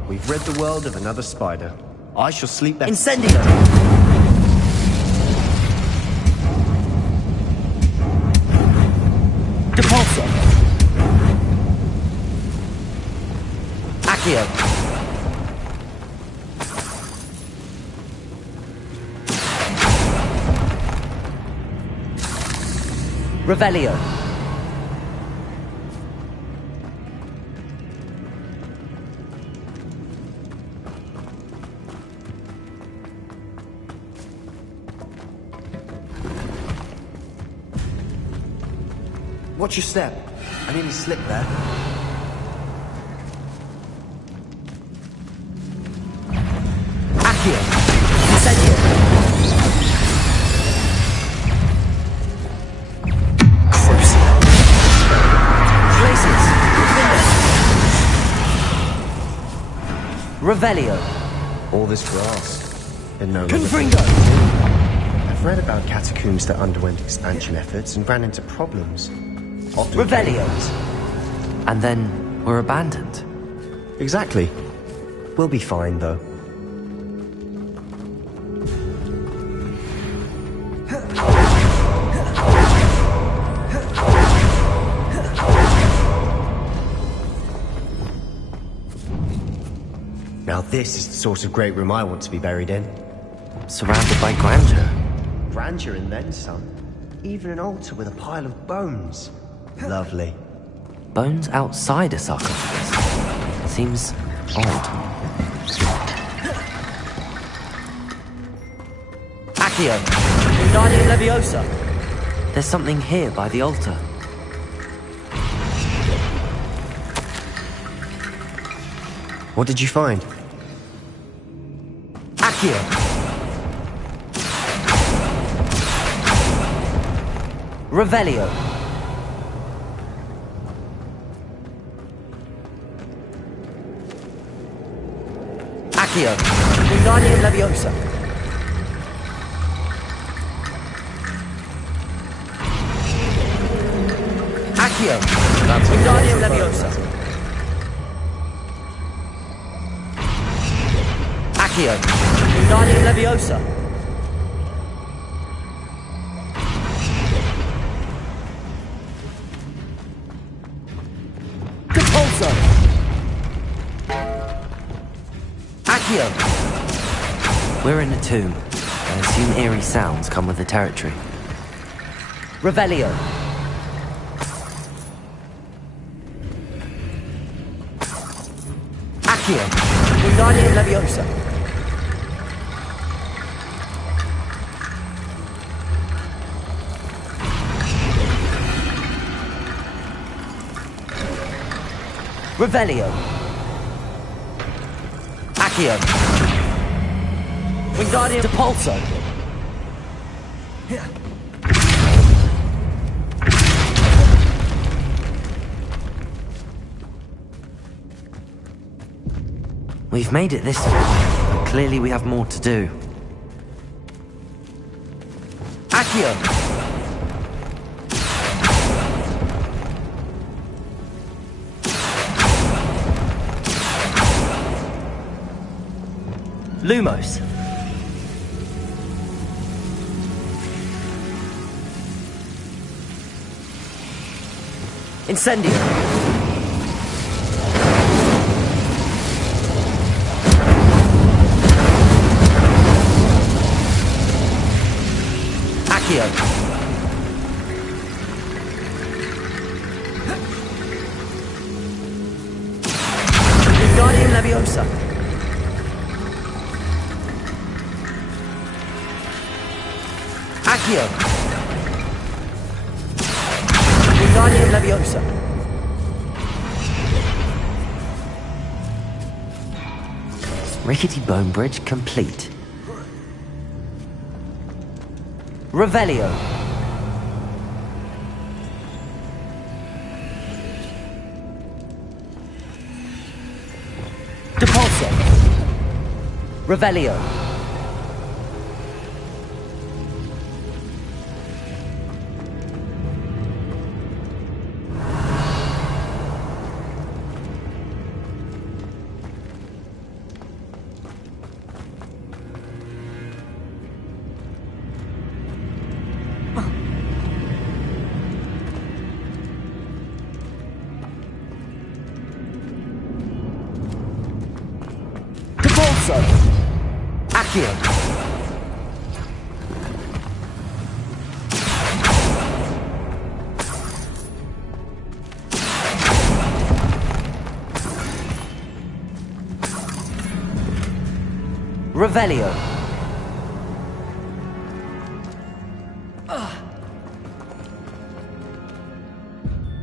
We've rid the world of another spider. I shall sleep better. Incendio! Depulso! Accio! Revelio! Watch your step. I nearly slipped there. Accio! Incendio! Crucio! Glacius! Revelio! All this grass. It no longer... Confringo! I've read about catacombs that underwent expansion efforts and ran into problems. Often Revelio's. And then were abandoned. Exactly. We'll be fine, though. Now this is the sort of great room I want to be buried in. Surrounded by grandeur. Grandeur and then some. Even an altar with a pile of bones. Lovely. Bones outside a sarcophagus. Seems odd. Accio! Wingardium Leviosa! There's something here by the altar. What did you find? Accio! Revelio! Accio! Wingardium Leviosa! Accio! Wingardium Leviosa! Accio! Wingardium Leviosa! Capulso! Accio! We're in a tomb. I assume eerie sounds come with the territory. Revelio! Accio! Wingardium Leviosa! Revelio! Accio! Wingardium Depulso! We've made it this far, but clearly we have more to do. Accio! Lumos. Incendio. Accio. Wingardium Leviosa. Accio. Wingardium Leviosa. Rickety Bone Bridge complete. Revelio. Depulso. Revelio. Accio. Revelio.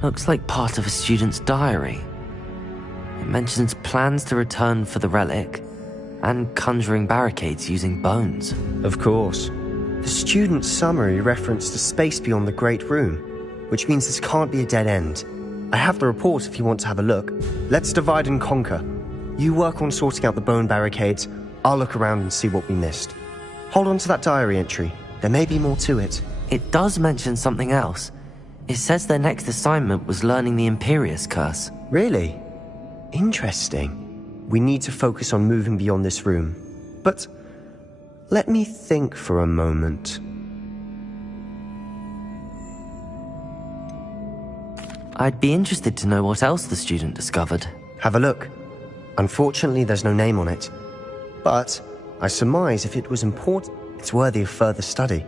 Looks like part of a student's diary. It mentions plans to return for the relic and conjuring barricades using bones. Of course. The student's summary referenced a space beyond the Great Room, which means this can't be a dead end. I have the report if you want to have a look. Let's divide and conquer. You work on sorting out the bone barricades, I'll look around and see what we missed. Hold on to that diary entry. There may be more to it. It does mention something else. It says their next assignment was learning the Imperius Curse. Really? Interesting. We need to focus on moving beyond this room. But let me think for a moment. I'd be interested to know what else the student discovered. Have a look. Unfortunately, there's no name on it. But I surmise if it was important, it's worthy of further study.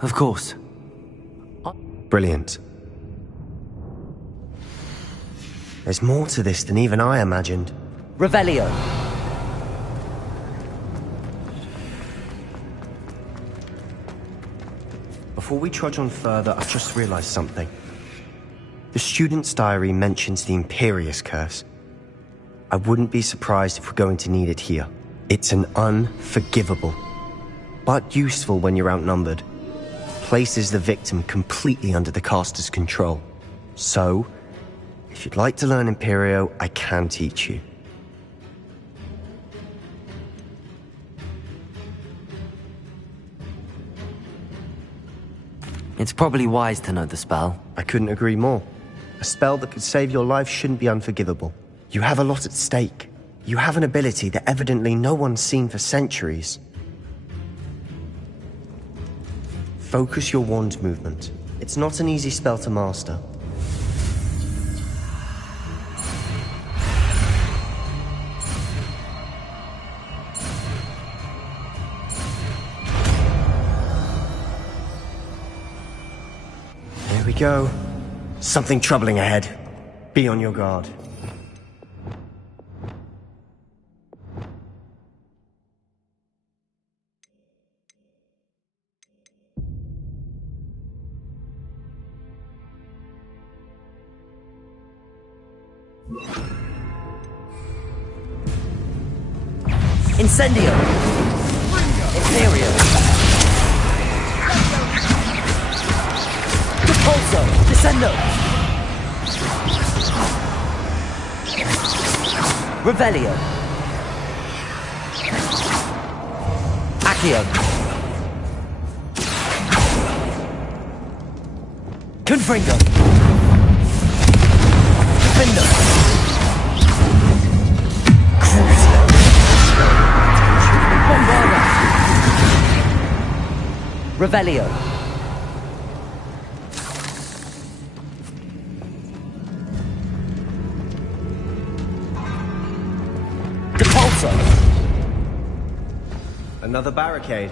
Of course. Brilliant. There's more to this than even I imagined. Revelio. Before we trudge on further, I've just realized something. The student's diary mentions the Imperius Curse. I wouldn't be surprised if we're going to need it here. It's an unforgivable, but useful when you're outnumbered. Places the victim completely under the caster's control. So, if you'd like to learn Imperio, I can teach you. It's probably wise to know the spell. I couldn't agree more. A spell that could save your life shouldn't be unforgivable. You have a lot at stake. You have an ability that evidently no one's seen for centuries. Focus your wand movement. It's not an easy spell to master. There we go. Something troubling ahead. Be on your guard. Incendio! Imperio! Repulso! Descendo! Revelio! Accio! Confringo! Defendo! Crucio! Bombarda! Revelio! Depulso! Another barricade.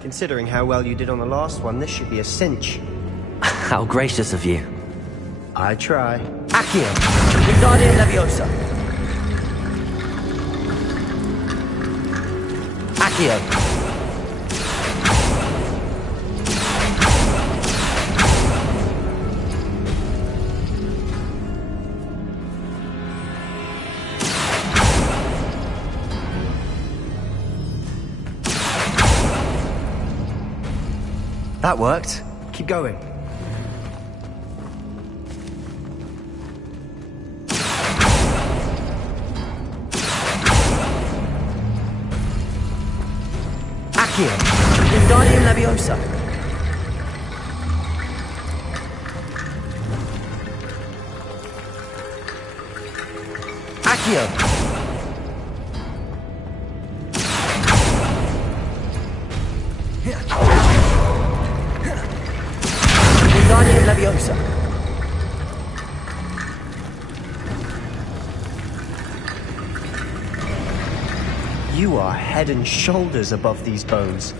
Considering how well you did on the last one, this should be a cinch. How gracious of you. I try. Accio! Wingardium Leviosa! Accio! That worked. Keep going. Accio! Wingardium Leviosa! Accio! Wingardium Leviosa! You are head and shoulders above these bones.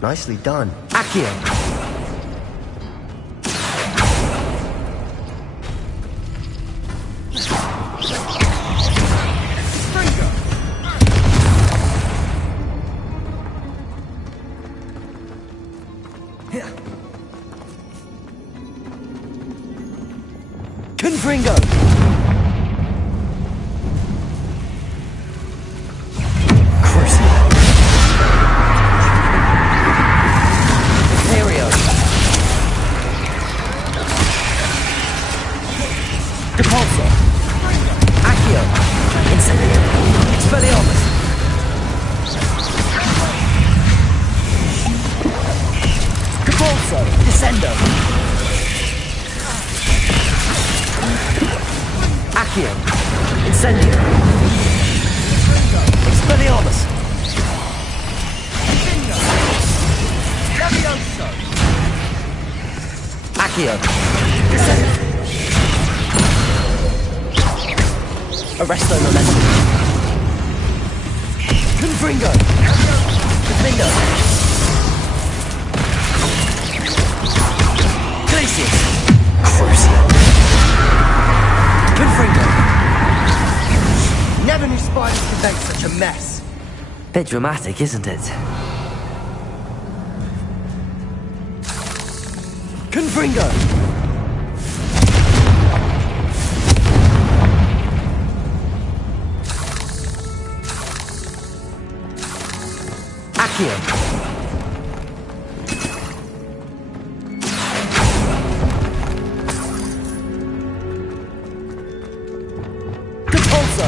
Nicely done. Accio! Confringo! Imperio! Depulso! Accio! Incendio! Expelliarmus! Depulso! Descendo! Accio! Incendio! Expelliarmus! Levioso! Accio! Descendo! Arresto Momentum! Confringo! Defendo! Glacius! Crucio! Confringo! Never knew spiders could make such a mess. Bit dramatic, isn't it? Confringo! Accio! Depulso!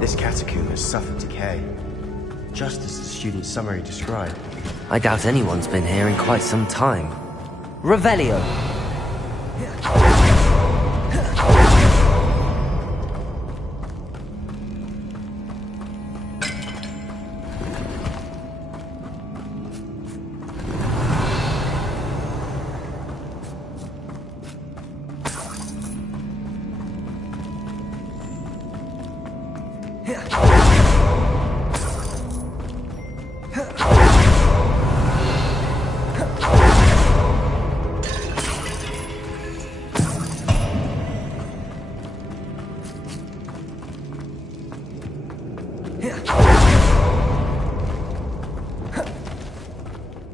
This catacomb has suffered decay, just as the student's summary described. I doubt anyone's been here in quite some time. Revelio!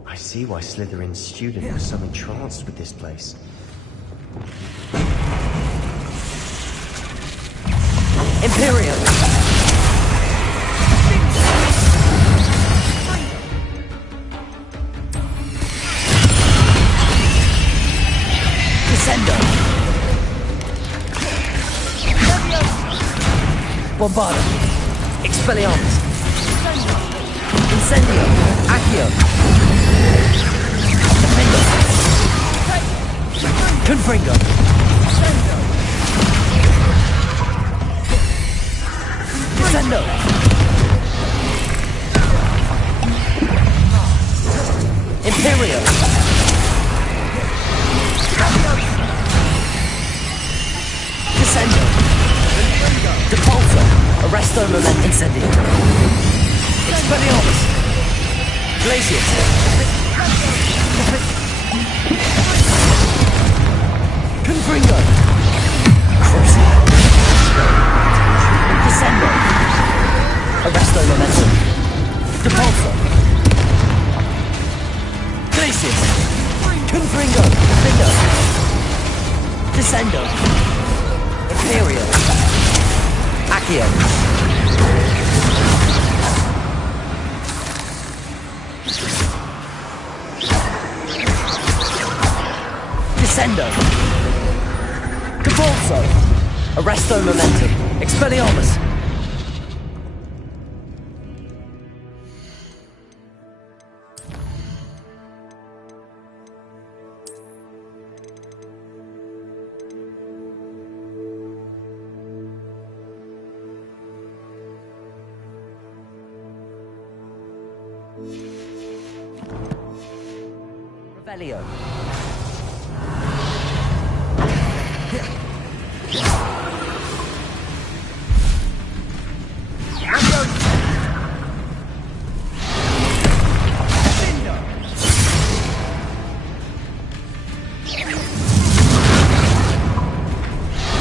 I see why Slytherin's student was so entranced with this place. Imperium! Bombarda. Expelliarmus. Incendio. Accio. Defendo. Confringo. Descendo. Imperio. Descendo. Depulso. Arresto Moment Incendio. Expelliarmus. Glacius. Confringo. Crucial. Descendo. Arresto Momentum. Depulso. Glacius. Confringo. Finger. Descendo. Imperio. Accio. Descendo. Cabalso. Arresto Momentum. Expelliarmus. Revelio.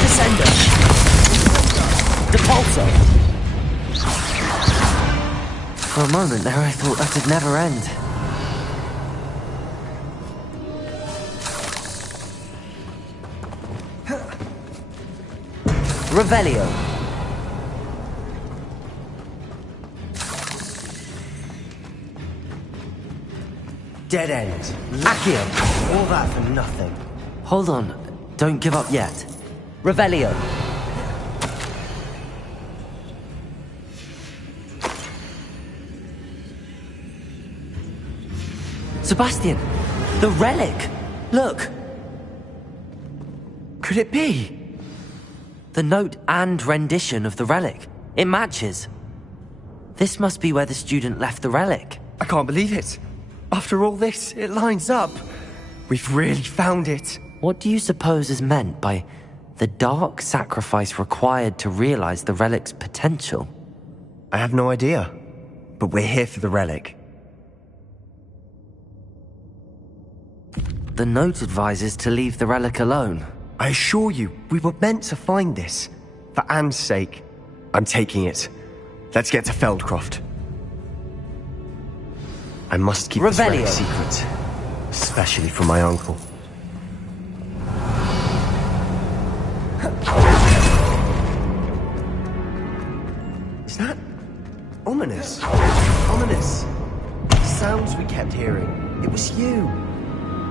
Descendo. Depulso. For a moment there, I thought that would never end. Revelio. Dead end. Accio. All that for nothing. Hold on. Don't give up yet. Revelio. Sebastian! The relic! Look! Could it be? The note and rendition of the relic. It matches. This must be where the student left the relic. I can't believe it. After all this, it lines up. We've really found it. What do you suppose is meant by the dark sacrifice required to realize the relic's potential? I have no idea. But we're here for the relic. The note advises to leave the relic alone. I assure you, we were meant to find this. For Anne's sake. I'm taking it. Let's get to Feldcroft. I must keep this relic secret. Especially from my uncle. Is that ominous? Ominous. The sounds we kept hearing. It was you.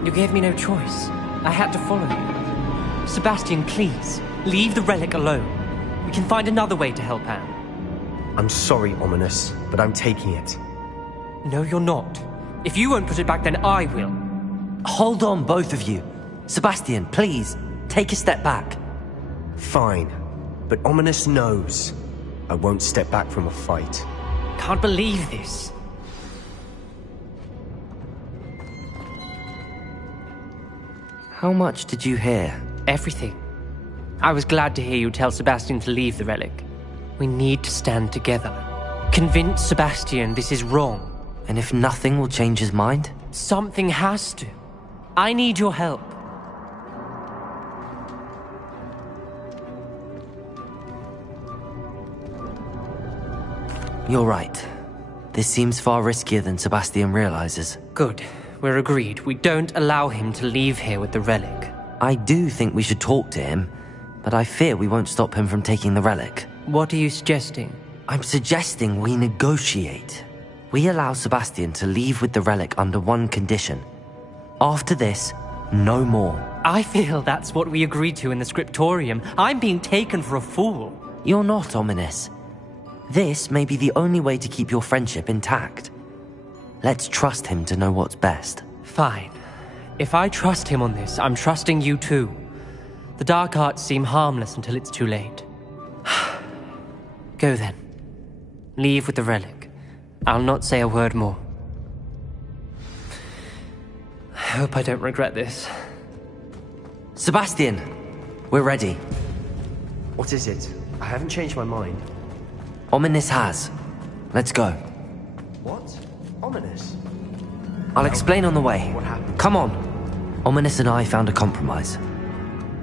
You gave me no choice. I had to follow you. Sebastian, please, leave the relic alone. We can find another way to help Anne. I'm sorry, Ominous, but I'm taking it. No, you're not. If you won't put it back, then I will. Hold on, both of you. Sebastian, please, take a step back. Fine, but Ominous knows I won't step back from a fight. Can't believe this. How much did you hear? Everything. I was glad to hear you tell Sebastian to leave the relic. We need to stand together. Convince Sebastian this is wrong. And if nothing will change his mind? Something has to. I need your help. You're right. This seems far riskier than Sebastian realizes. Good. We're agreed. We don't allow him to leave here with the relic. I do think we should talk to him, but I fear we won't stop him from taking the relic. What are you suggesting? I'm suggesting we negotiate. We allow Sebastian to leave with the relic under one condition. After this, no more. I feel that's what we agreed to in the scriptorium. I'm being taken for a fool. You're not, Ominous. This may be the only way to keep your friendship intact. Let's trust him to know what's best. Fine. If I trust him on this, I'm trusting you too. The dark arts seem harmless until it's too late. Go then. Leave with the relic. I'll not say a word more. I hope I don't regret this. Sebastian! We're ready. What is it? I haven't changed my mind. Ominous has. Let's go. What? Ominous? I'll explain on the way. What happened? Come on. Ominous and I found a compromise.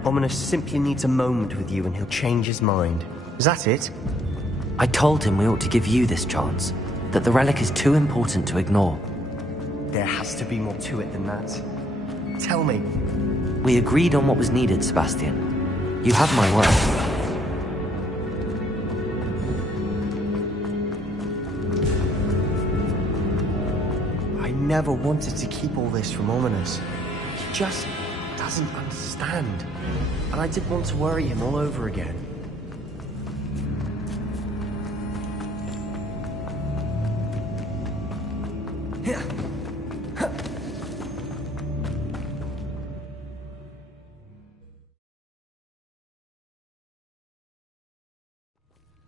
Ominous simply needs a moment with you and he'll change his mind. Is that it? I told him we ought to give you this chance, that the relic is too important to ignore. There has to be more to it than that. Tell me. We agreed on what was needed, Sebastian. You have my word. I never wanted to keep all this from Ominous. He just doesn't understand. And I didn't want to worry him all over again.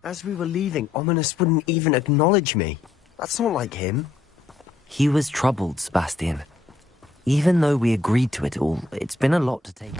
As we were leaving, Ominous wouldn't even acknowledge me. That's not like him. He was troubled, Sebastian. Even though we agreed to it all, it's been a lot to take.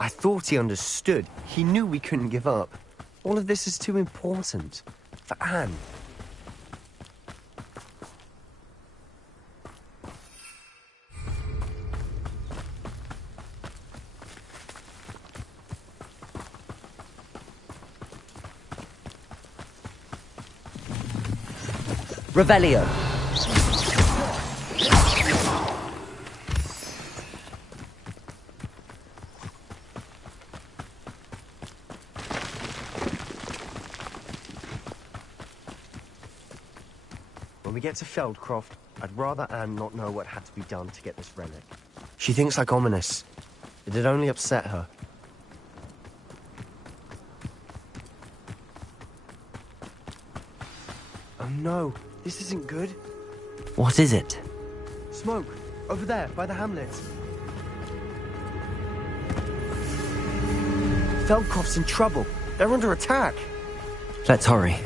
I thought he understood. He knew we couldn't give up. All of this is too important. For Anne. Revelio. When we get to Feldcroft, I'd rather Anne not know what had to be done to get this relic. She thinks like Ominous. It'd only upset her. Oh no, this isn't good. What is it? Smoke, over there, by the hamlet. Feldcroft's in trouble. They're under attack. Let's hurry.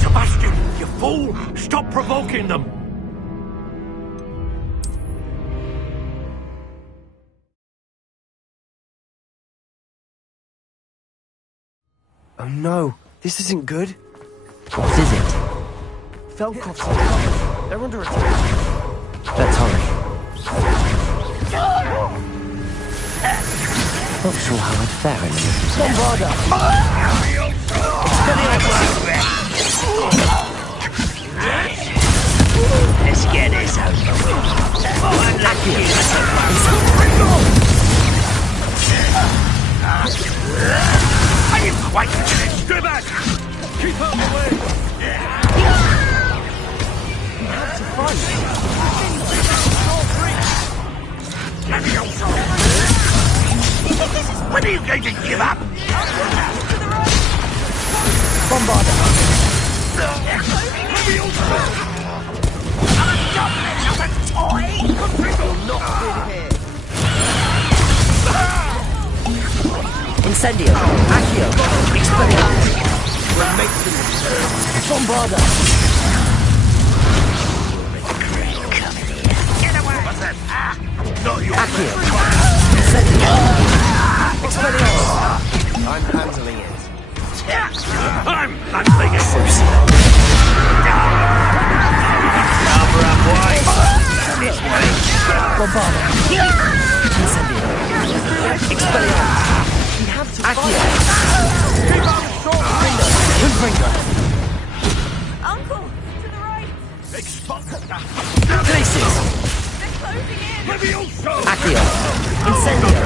Sebastian, you fool! Stop provoking them! Oh no, this isn't good. What is it? Feldcroft's in trouble. They're under attack. Let's hurry. Not sure how I'd fare in this. Bombarda! Keep out of the way! We have to fight. When are you going to give up? Bombarder. Incendio. Accio. Expelliarmus. We'll make them. Bombarder. Get away! What's that? Not your Accio. Incendio. Expelliarmus. I'm handling it. I'm handling it! Cover up, boy! This way! Bombarder. Incendio. Expelliarmus. We have to Accio. Keep out of short! Windbringer. Uncle, to the right. Glacis. They're closing in. Levioso! Accio. Incendio.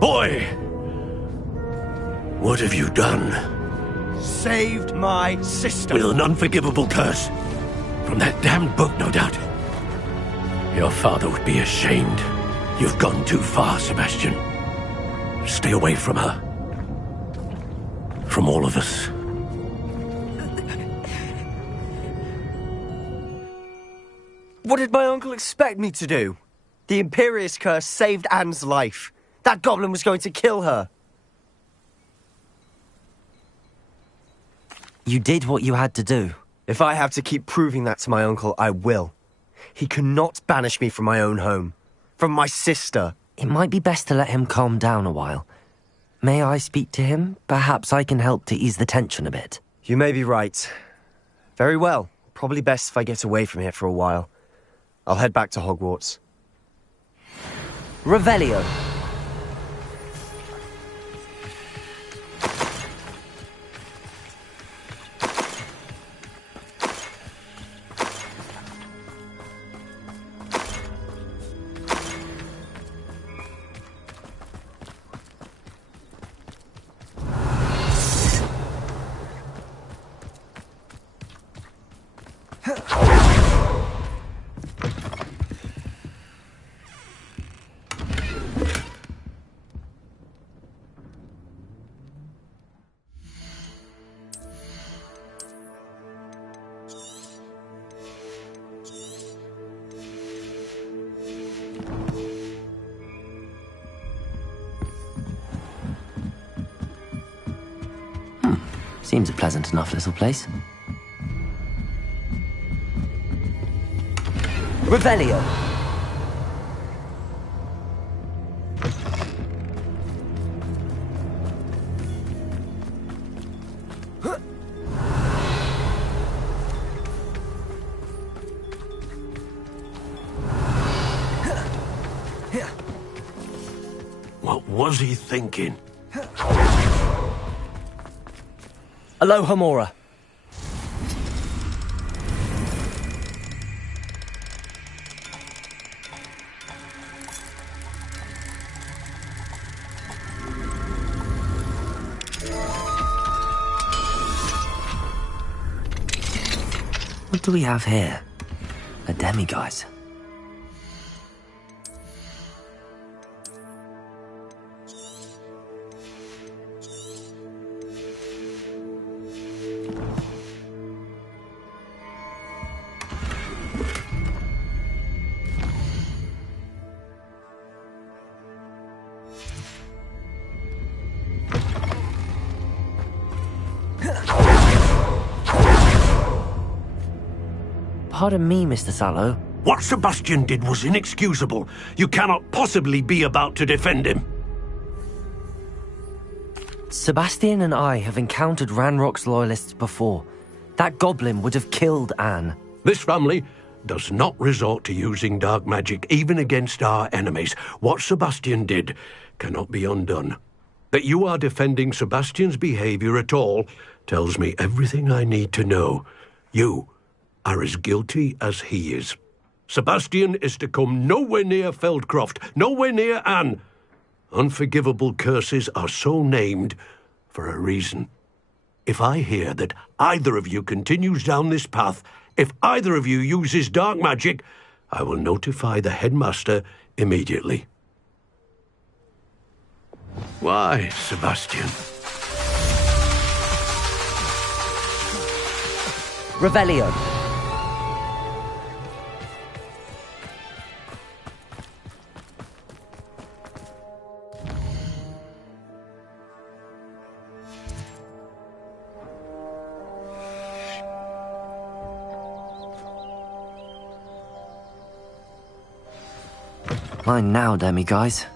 Boy! What have you done? Saved my sister. With an unforgivable curse. From that damned book, no doubt. Your father would be ashamed. You've gone too far, Sebastian. Stay away from her. From all of us. What did my uncle expect me to do? The Imperious curse saved Anne's life. That goblin was going to kill her. You did what you had to do. If I have to keep proving that to my uncle, I will. He cannot banish me from my own home. From my sister. It might be best to let him calm down a while. May I speak to him? Perhaps I can help to ease the tension a bit. You may be right. Very well. Probably best if I get away from here for a while. I'll head back to Hogwarts. Revelio. Seems a pleasant enough little place. Revelio. What was he thinking? Alohomora. What do we have here? A demiguise. Pardon me, Mr. Sallow. What Sebastian did was inexcusable. You cannot possibly be about to defend him. Sebastian and I have encountered Ranrock's loyalists before. That goblin would have killed Anne. This family does not resort to using dark magic, even against our enemies. What Sebastian did cannot be undone. That you are defending Sebastian's behavior at all tells me everything I need to know. You are as guilty as he is. Sebastian is to come nowhere near Feldcroft, nowhere near Anne. Unforgivable curses are so named for a reason. If I hear that either of you continues down this path, if either of you uses dark magic, I will notify the headmaster immediately. Why, Sebastian? Revelio. Mine now, demiguise.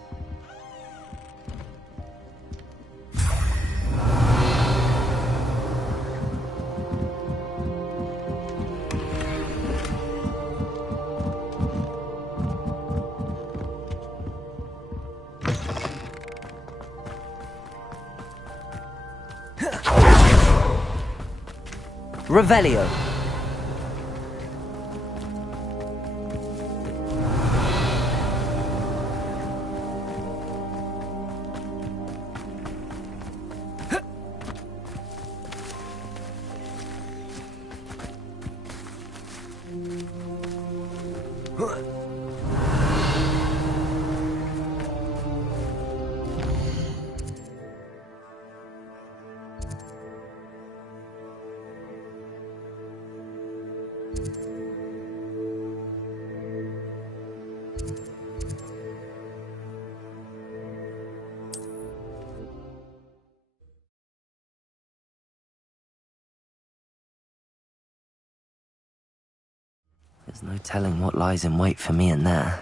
Revelio. There's no telling what lies in wait for me in there.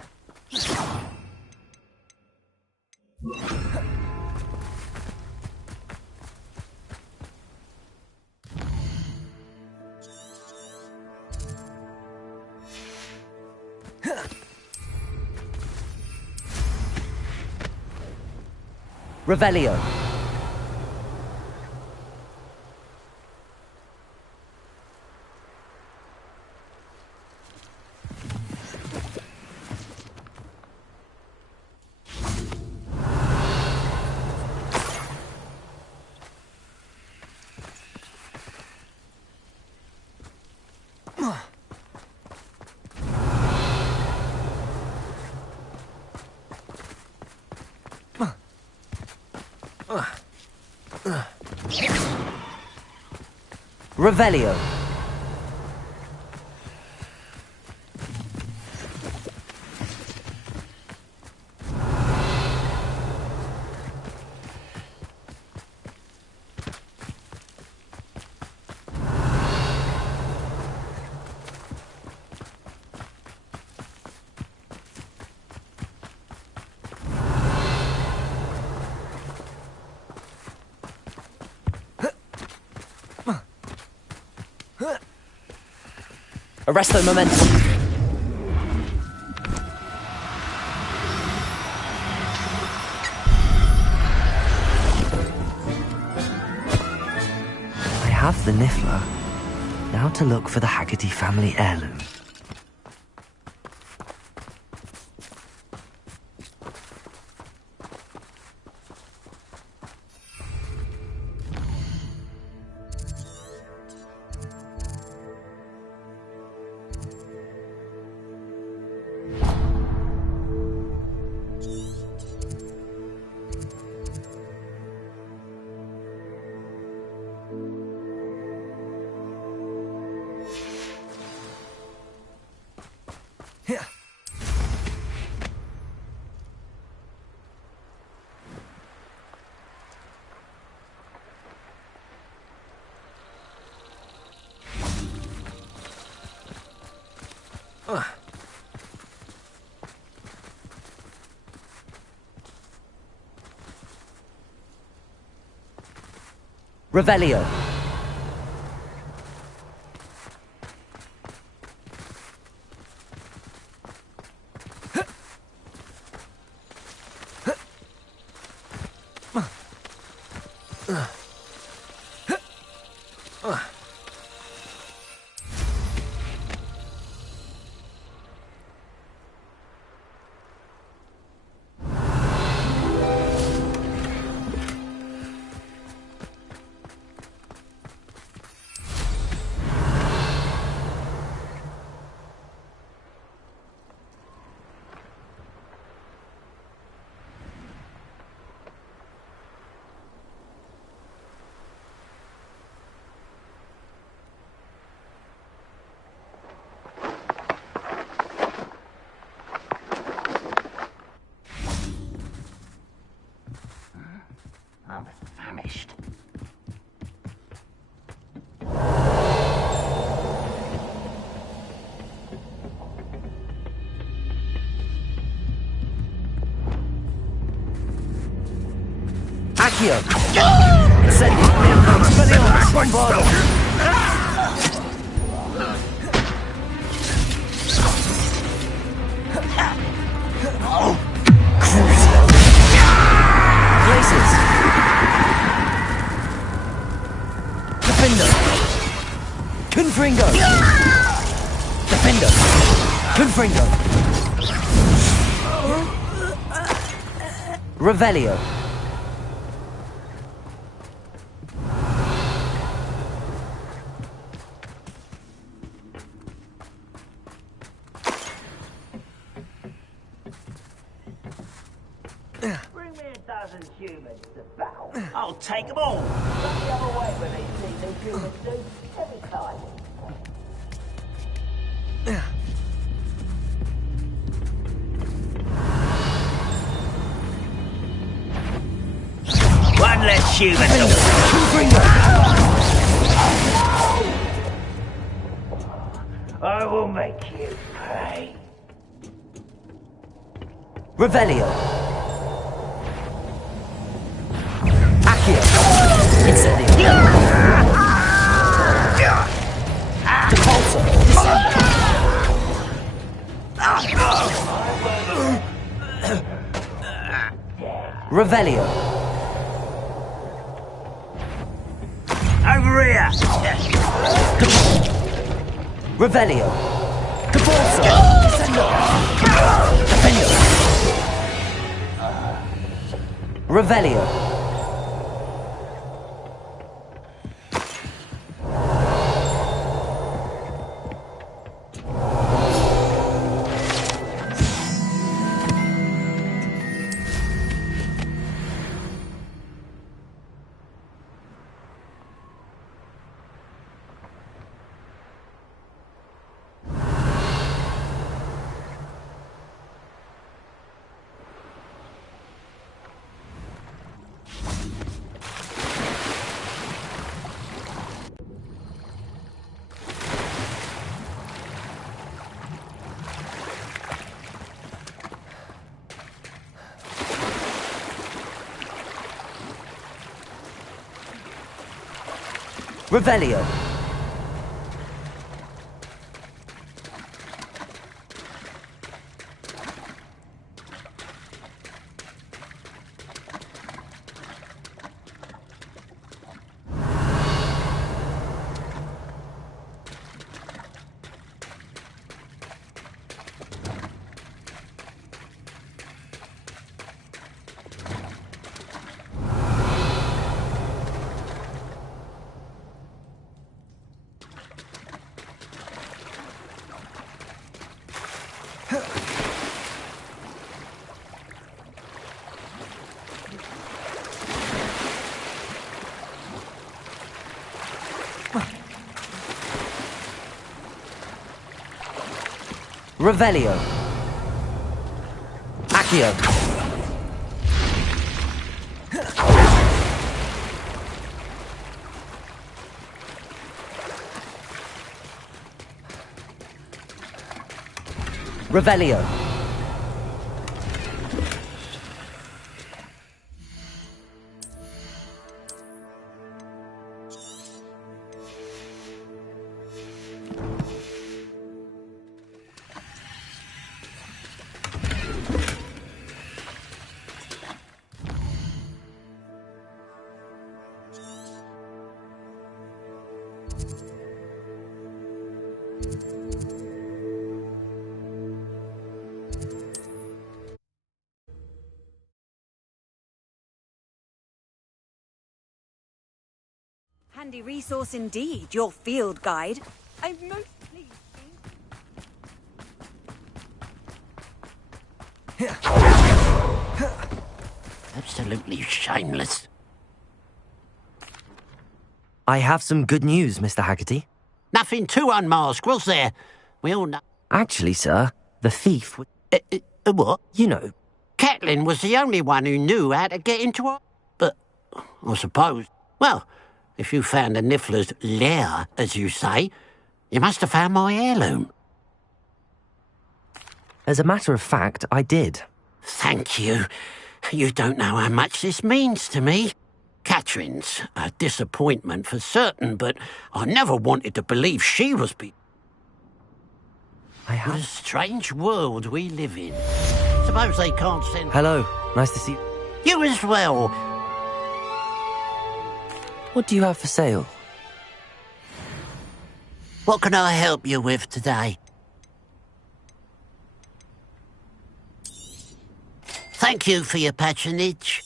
Revelio. Revelio. Arresto momentum. I have the Niffler. Now to look for the Haggerty family heirloom. Revelio. I'm famished. Accio! Incendio! Expelliarmus! Places! Defender! Confringo! Defender! Confringo! Revelio! Bring me a dozen humans to battle. I'll take them all. Don't the other way when they see the humans do. Every time. One less human. I will make you pay. Revelio! Accio! Incendio! Depulso! Revelio! Over here! Revelio! Depulso! Defender! Revelio! Revelio! Revelio! Accio! Revelio. Handy resource indeed, your field guide. I'm most pleased. Absolutely shameless. I have some good news, Mr. Haggerty. Nothing too unmasked, was there? We all know. Actually, sir, the thief... What? You know. Catelyn was the only one who knew how to get into her. But, I suppose... Well, if you found the Niffler's lair, as you say, you must have found my heirloom. As a matter of fact, I did. Thank you. You don't know how much this means to me. Catherine's a disappointment for certain, but I never wanted to believe she was What a strange world we live in. Suppose they can't send... Hello, nice to see you. You as well. What do you have for sale? What can I help you with today? Thank you for your patronage.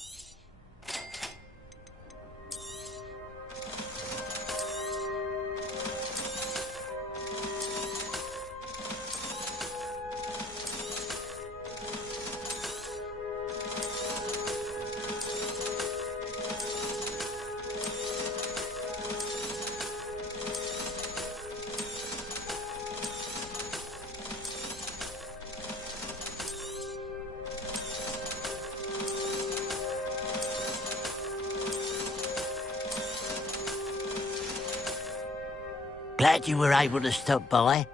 Glad you were able to stop by.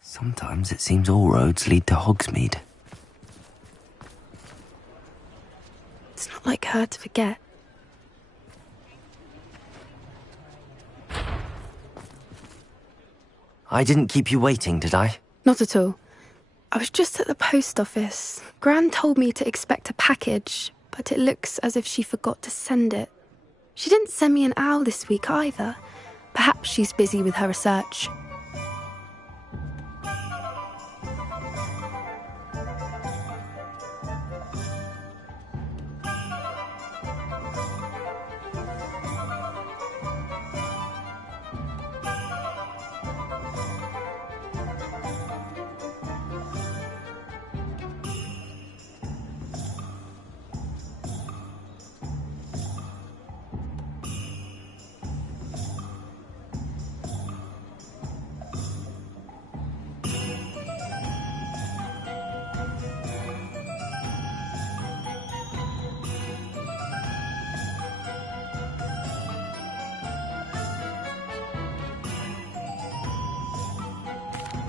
Sometimes it seems all roads lead to Hogsmeade. It's not like her to forget. I didn't keep you waiting, did I? Not at all. I was just at the post office. Gran told me to expect a package, but it looks as if she forgot to send it. She didn't send me an owl this week either. Perhaps she's busy with her research.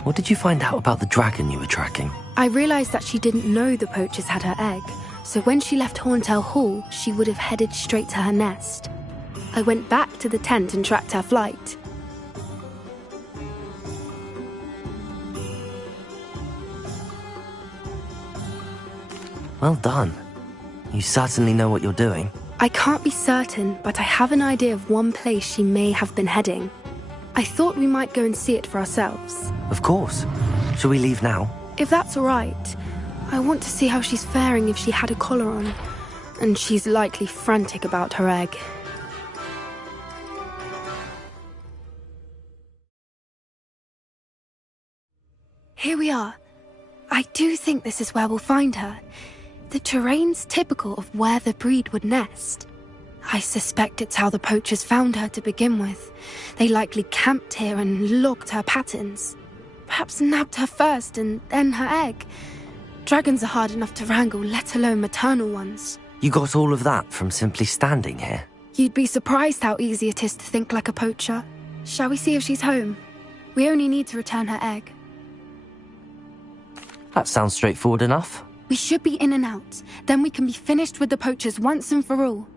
What did you find out about the dragon you were tracking? I realised that she didn't know the poachers had her egg, So when she left Horntail Hall, she would have headed straight to her nest. I went back to the tent and tracked her flight. Well done. You certainly know what you're doing. I can't be certain, but I have an idea of one place she may have been heading. I thought we might go and see it for ourselves. Of course. Shall we leave now? If that's all right, I want to see how she's faring if she had a collar on. And she's likely frantic about her egg. Here we are. I do think this is where we'll find her. The terrain's typical of where the breed would nest. I suspect it's how the poachers found her to begin with. They likely camped here and logged her patterns. Perhaps nabbed her first and then her egg. Dragons are hard enough to wrangle, let alone maternal ones. You got all of that from simply standing here? You'd be surprised how easy it is to think like a poacher. Shall we see if she's home? We only need to return her egg. That sounds straightforward enough. We should be in and out. Then we can be finished with the poachers once and for all.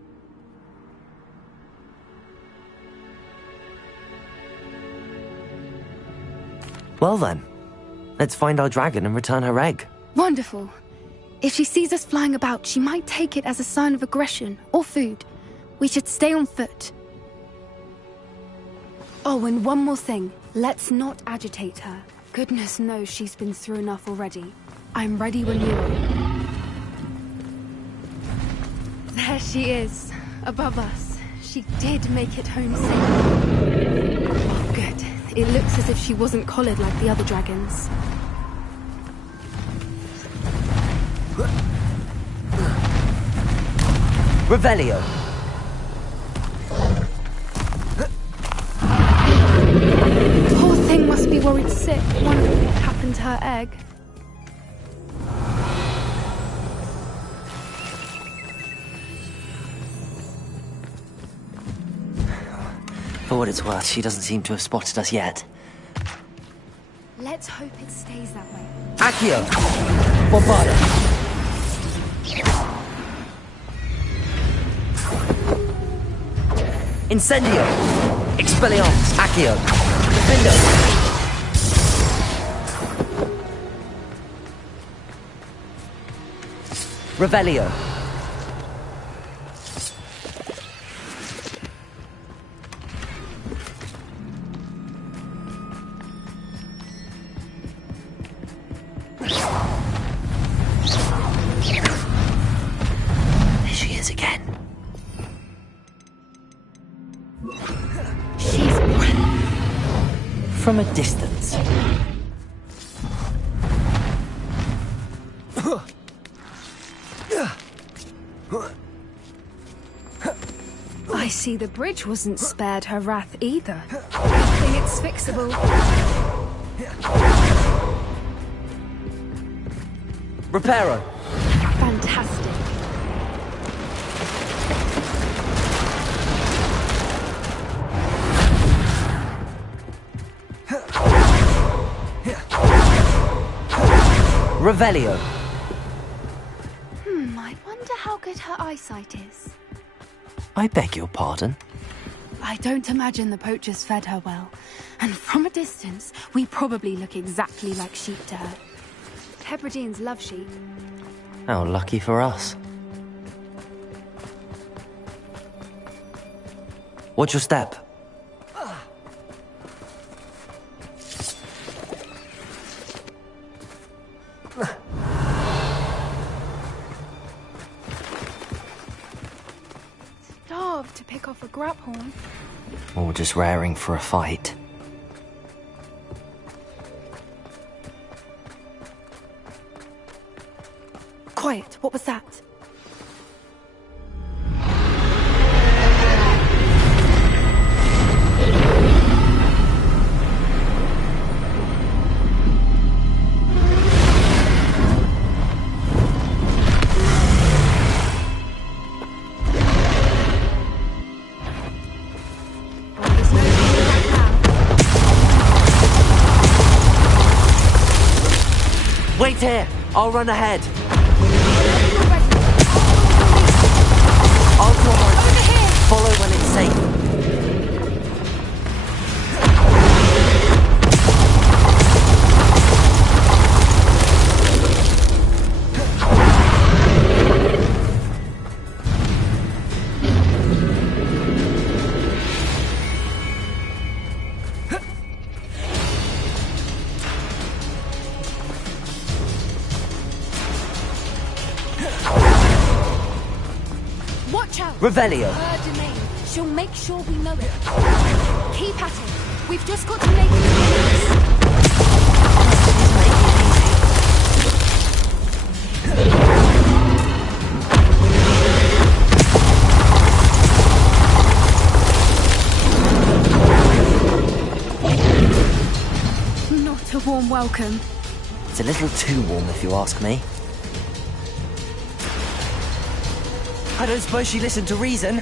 Well then, let's find our dragon and return her egg. Wonderful. If she sees us flying about, she might take it as a sign of aggression or food. We should stay on foot. Oh, and one more thing. Let's not agitate her. Goodness knows she's been through enough already. I'm ready when you are. There she is, above us. She did make it home safe. Oh, good. It looks as if she wasn't collared like the other dragons. Revelio. Poor thing must be worried sick, wondering what happened to her egg. For what it's worth, she doesn't seem to have spotted us yet. Let's hope it stays that way. Accio! Bombada! Incendio! Expelliarmus! Accio! Defendo! Revelio! There she is again. From a distance. I see the bridge wasn't spared her wrath either. I think it's fixable. Reparo. Fantastic. Revelio. I wonder how good her eyesight is. I beg your pardon? I don't imagine the poachers fed her well. And from a distance, we probably look exactly like sheep to her. Hebrideans love sheep. How lucky for us. Watch your step. Starved to pick off a grabhorn. Or just raring for a fight. Quiet, what was that? Wait here! I'll run ahead. I'll draw my... Over here! Follow when it's safe. Watch out! Revelio. Her domain. She'll make sure we know it. Keep at it. We've just got to make it. Not a warm welcome. It's a little too warm, if you ask me. I don't suppose she listened to reason.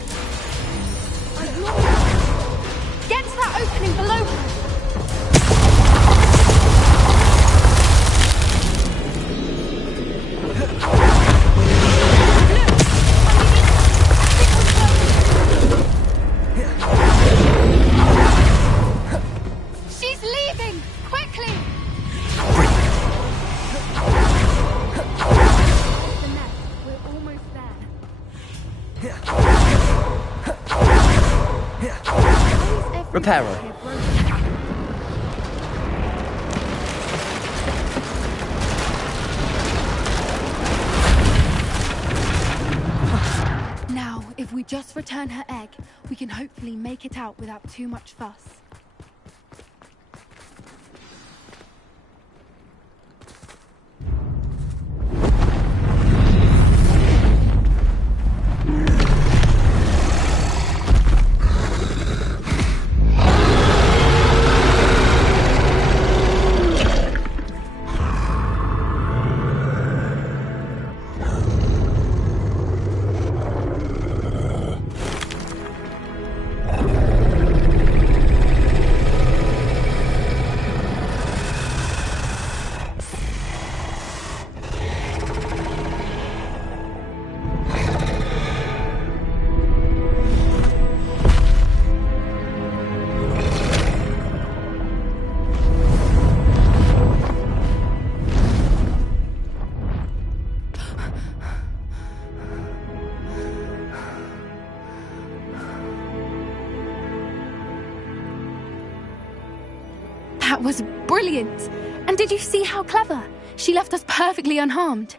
Get to that opening below her. She's leaving! Quickly! The net. We're almost there. Reparo. Now, if we just return her egg, we can hopefully make it out without too much fuss. That was brilliant! And did you see how clever? She left us perfectly unharmed.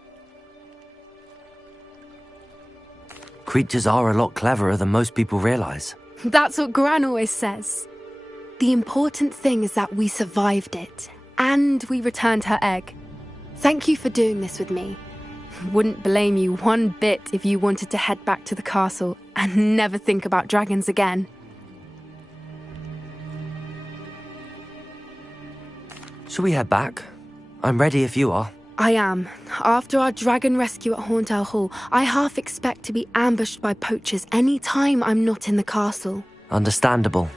Creatures are a lot cleverer than most people realize. That's what Gran always says. The important thing is that we survived it, and we returned her egg. Thank you for doing this with me. Wouldn't blame you one bit if you wanted to head back to the castle and never think about dragons again. Shall we head back? I'm ready if you are. I am. After our dragon rescue at Hauntel Hall, I half expect to be ambushed by poachers any time I'm not in the castle. Understandable.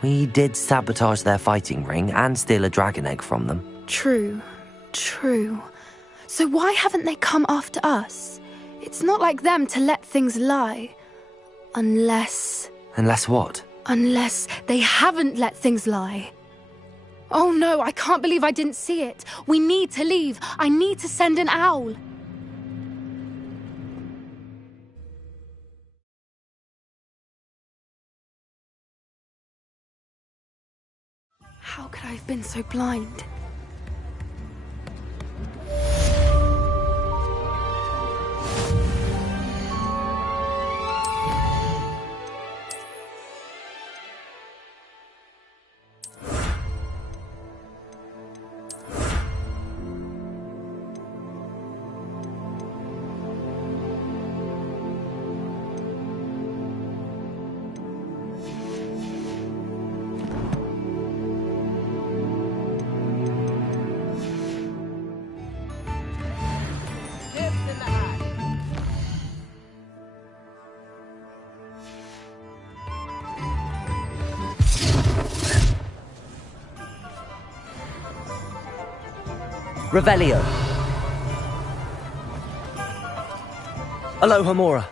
We did sabotage their fighting ring and steal a dragon egg from them. True. So why haven't they come after us? It's not like them to let things lie. Unless what? Unless they haven't let things lie. Oh no, I can't believe I didn't see it. We need to leave. I need to send an owl. How could I have been so blind? Revelio. Alohomora.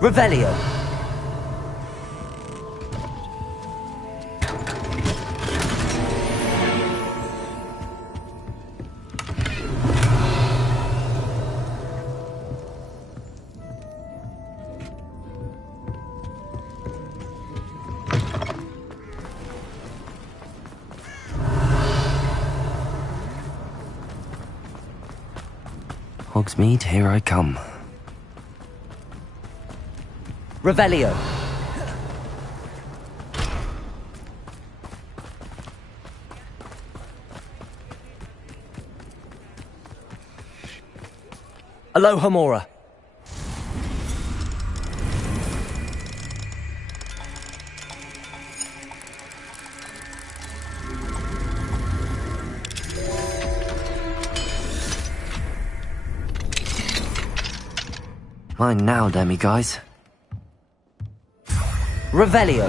Revelio. Hogsmeade, here I come. Revelio. Alohomora. Mine now, demi-guys. Revelio.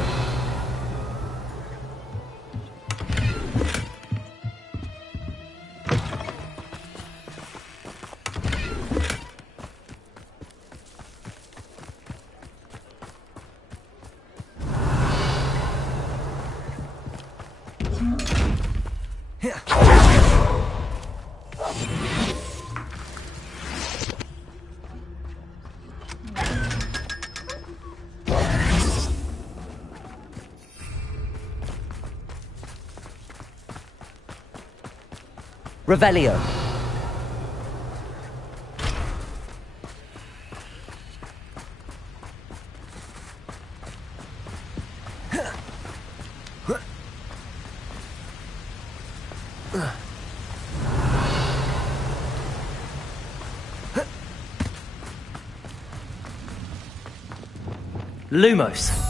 Revelio. Lumos.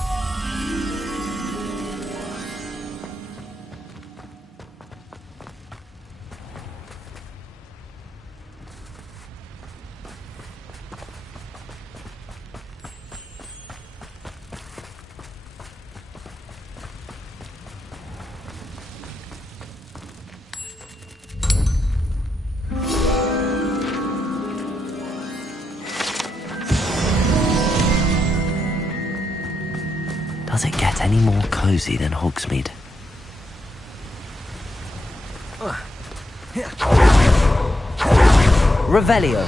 Does it get any more cozy than Hogsmeade? Revelio.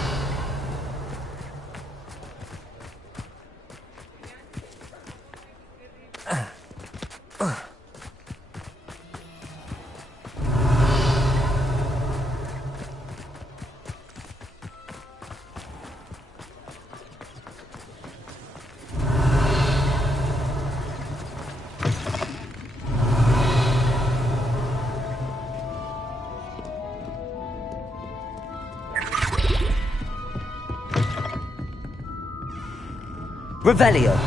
Revelio.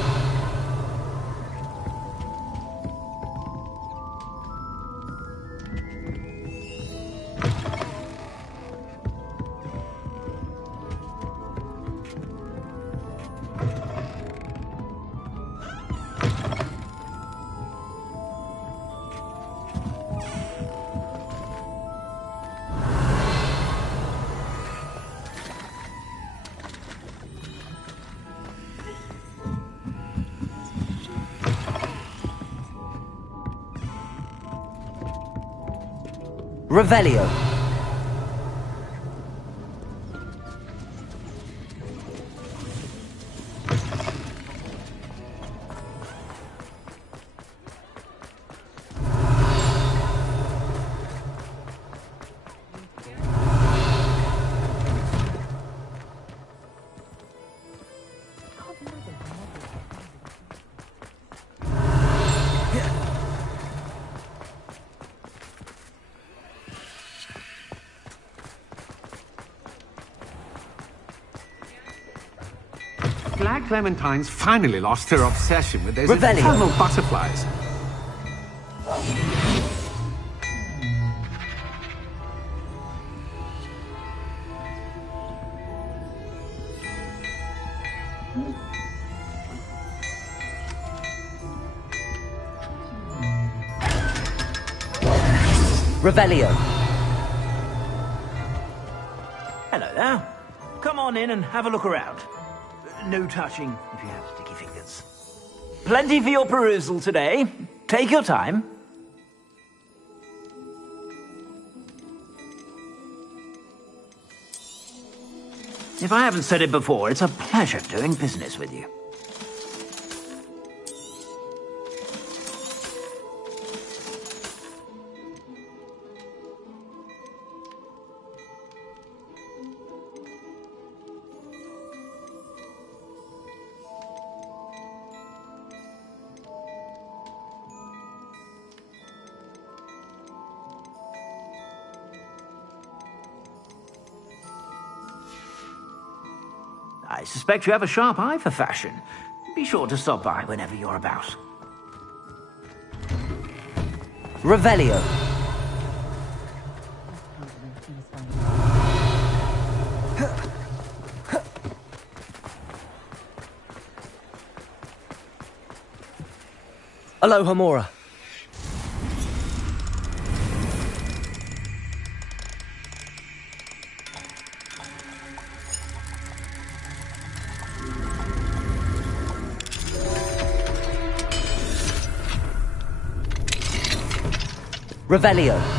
Revelio. Black Clementines finally lost her obsession with those Revelio. infernal butterflies. Revelio. Hello there. Come on in and have a look around. no touching if you have sticky fingers. Plenty for your perusal today. Take your time. If I haven't said it before, it's a pleasure doing business with you. I suspect you have a sharp eye for fashion. Be sure to stop by whenever you're about. Revelio. Alohomora. Revelio.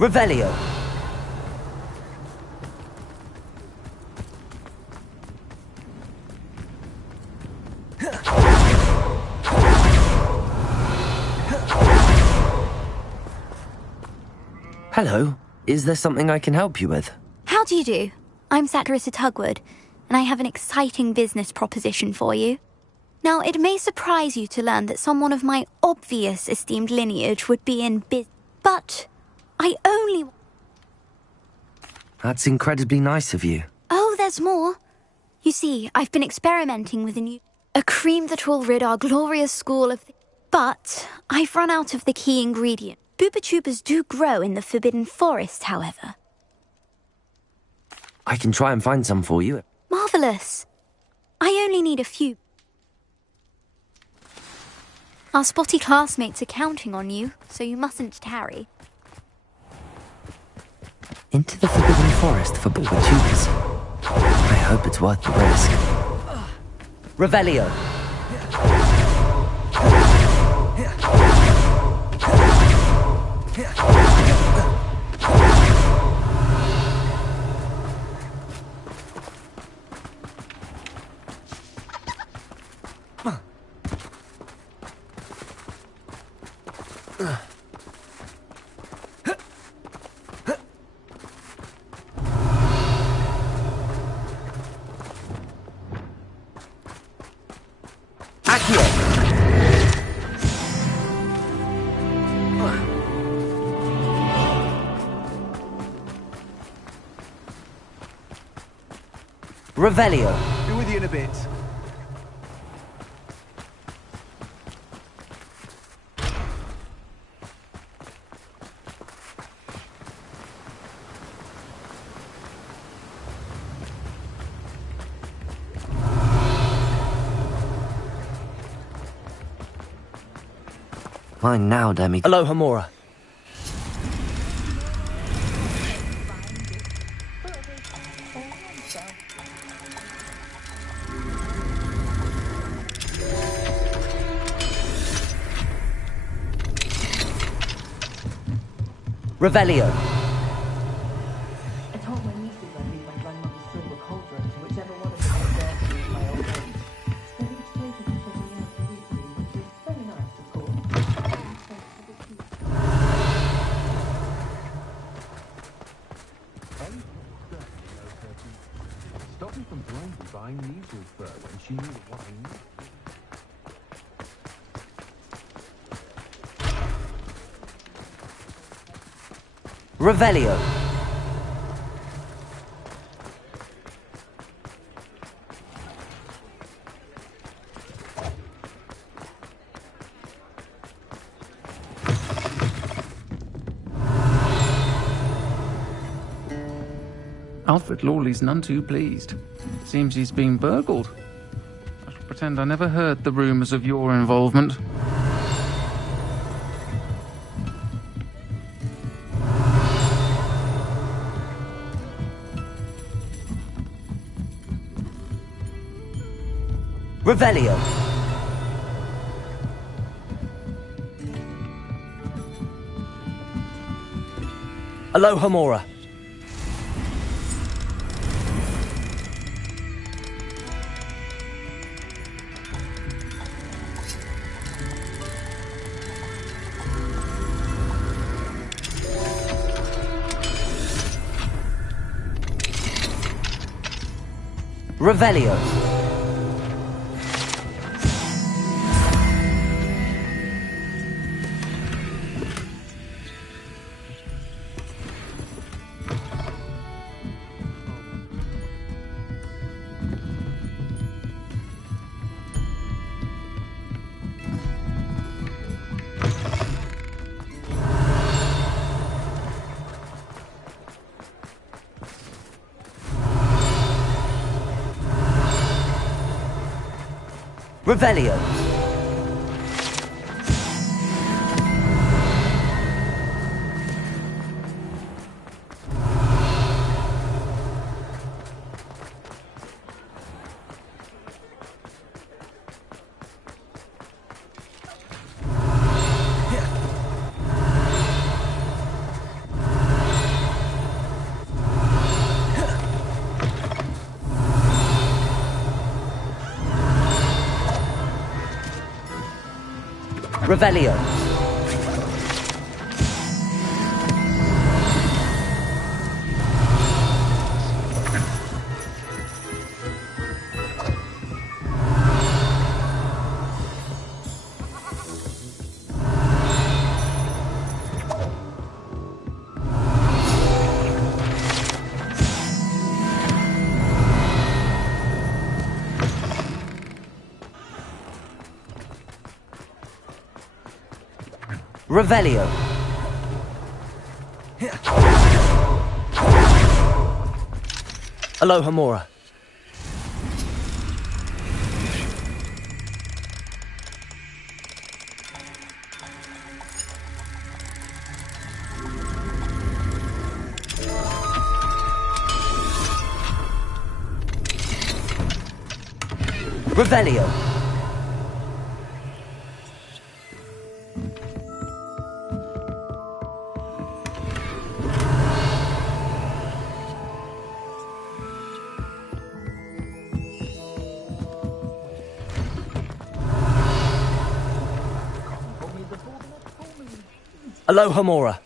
Revelio. Hello. Is there something I can help you with? How do you do? I'm Satirissa Tugwood, and I have an exciting business proposition for you. Now, it may surprise you to learn that someone of my obvious esteemed lineage would be in but I only... That's incredibly nice of you. Oh, there's more. You see, I've been experimenting with a cream that will rid our glorious school of... But I've run out of the key ingredient. Booba tubers do grow in the Forbidden Forest, however. I can try and find some for you. Marvellous. I only need a few. Our spotty classmates are counting on you, so you mustn't tarry. Into the Forbidden Forest for Booba tubers. I hope it's worth the risk. Revelio. Revelio. Be with you in a bit. Mine now, Demi. Alohomora. Revelio. I told my nieces I'd leave my grandmother's silver cauldron to whichever one of them was there to my old age. They each take us to show me out briefly, which is very nice, of course. buying measles fur when she knew what I knew. Revelio. Alfred Lawley's none too pleased. Seems he's been burgled. I shall pretend I never heard the rumours of your involvement. Revelio. Aloha Mora. Revelio. Revelio. Revelio. Revelio. Aloha Mora. Revelio. Aloha Mora.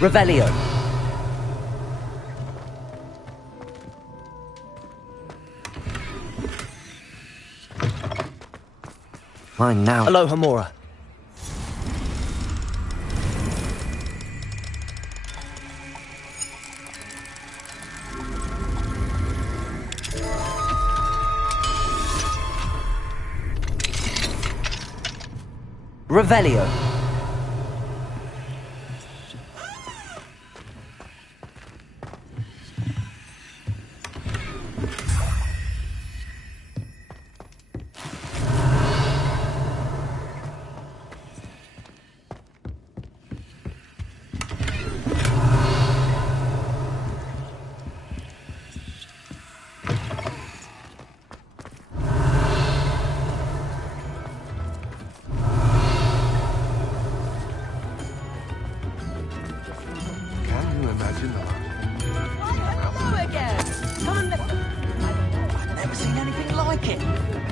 Revelio. Mine now. Aloha Mora. Revelio.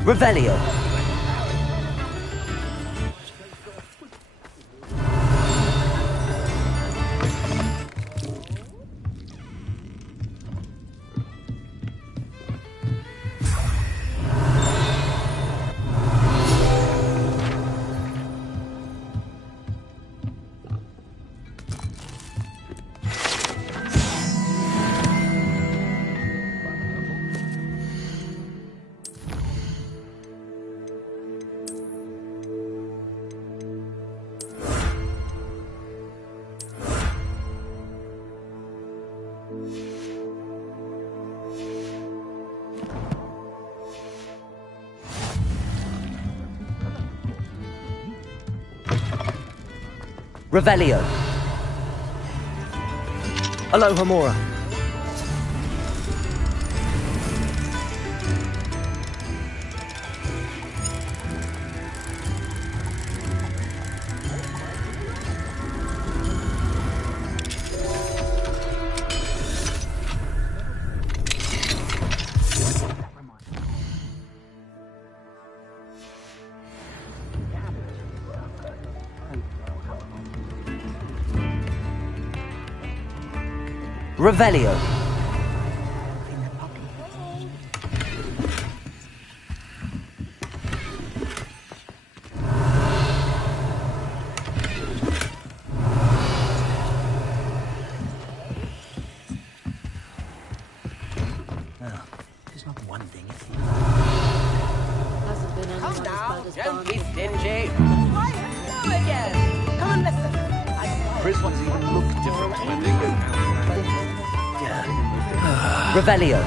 Revelio. Revelio. Alohomora. Revelio. Well, there's not one thing if you... Hasn't been anyone as bad as Don't be stingy. Go again. Come and listen. Chris ones even look different when they go out. Revelio.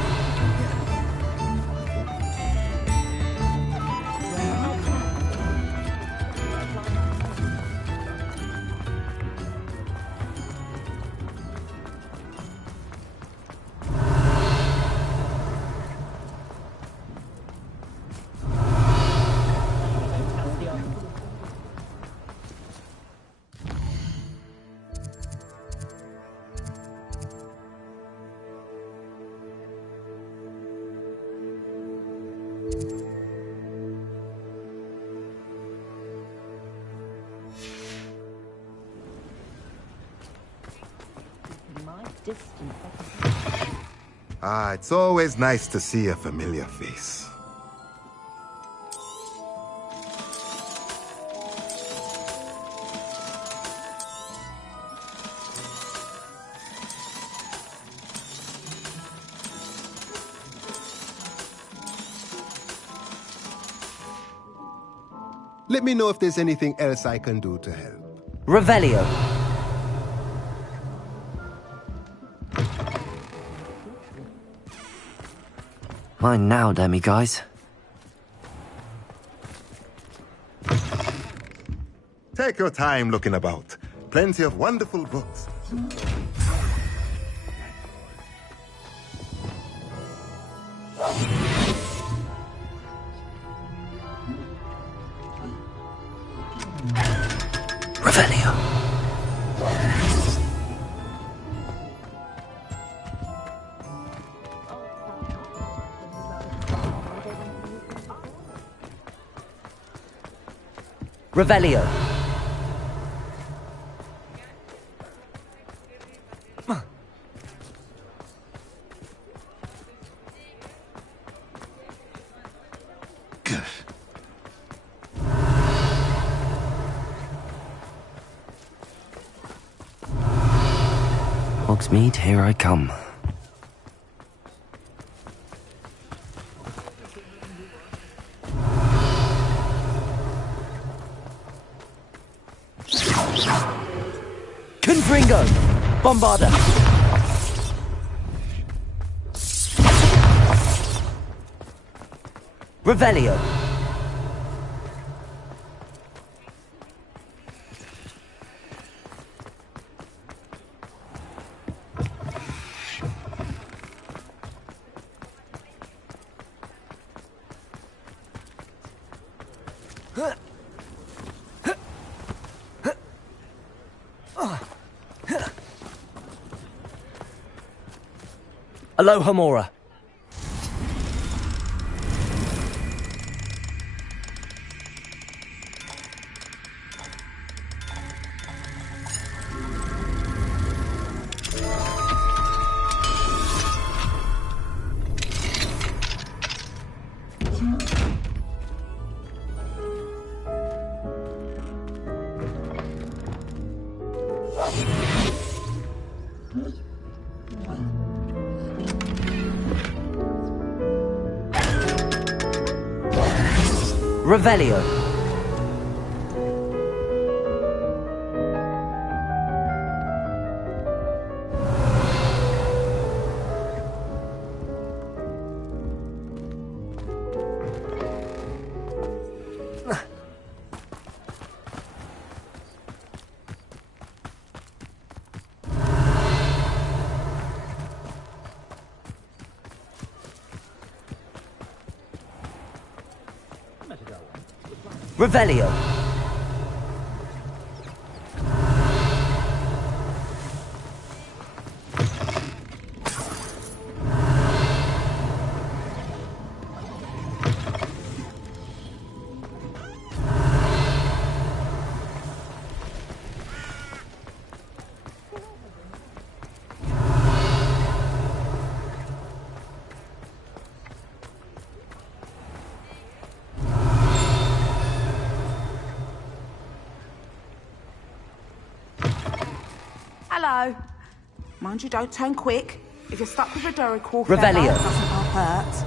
Ah, it's always nice to see a familiar face. Let me know if there's anything else I can do to help. Revelio. Mine now, demi-guys. Take your time looking about. Plenty of wonderful books. Revelio. Revelio. Hogsmeade, here I come. Confringo! Bombarda! Revelio! Alohomora. Revelio. Revelio. Hello. Mind you, don't turn quick. If you're stuck with a Derek or Revelio. it doesn't hurt.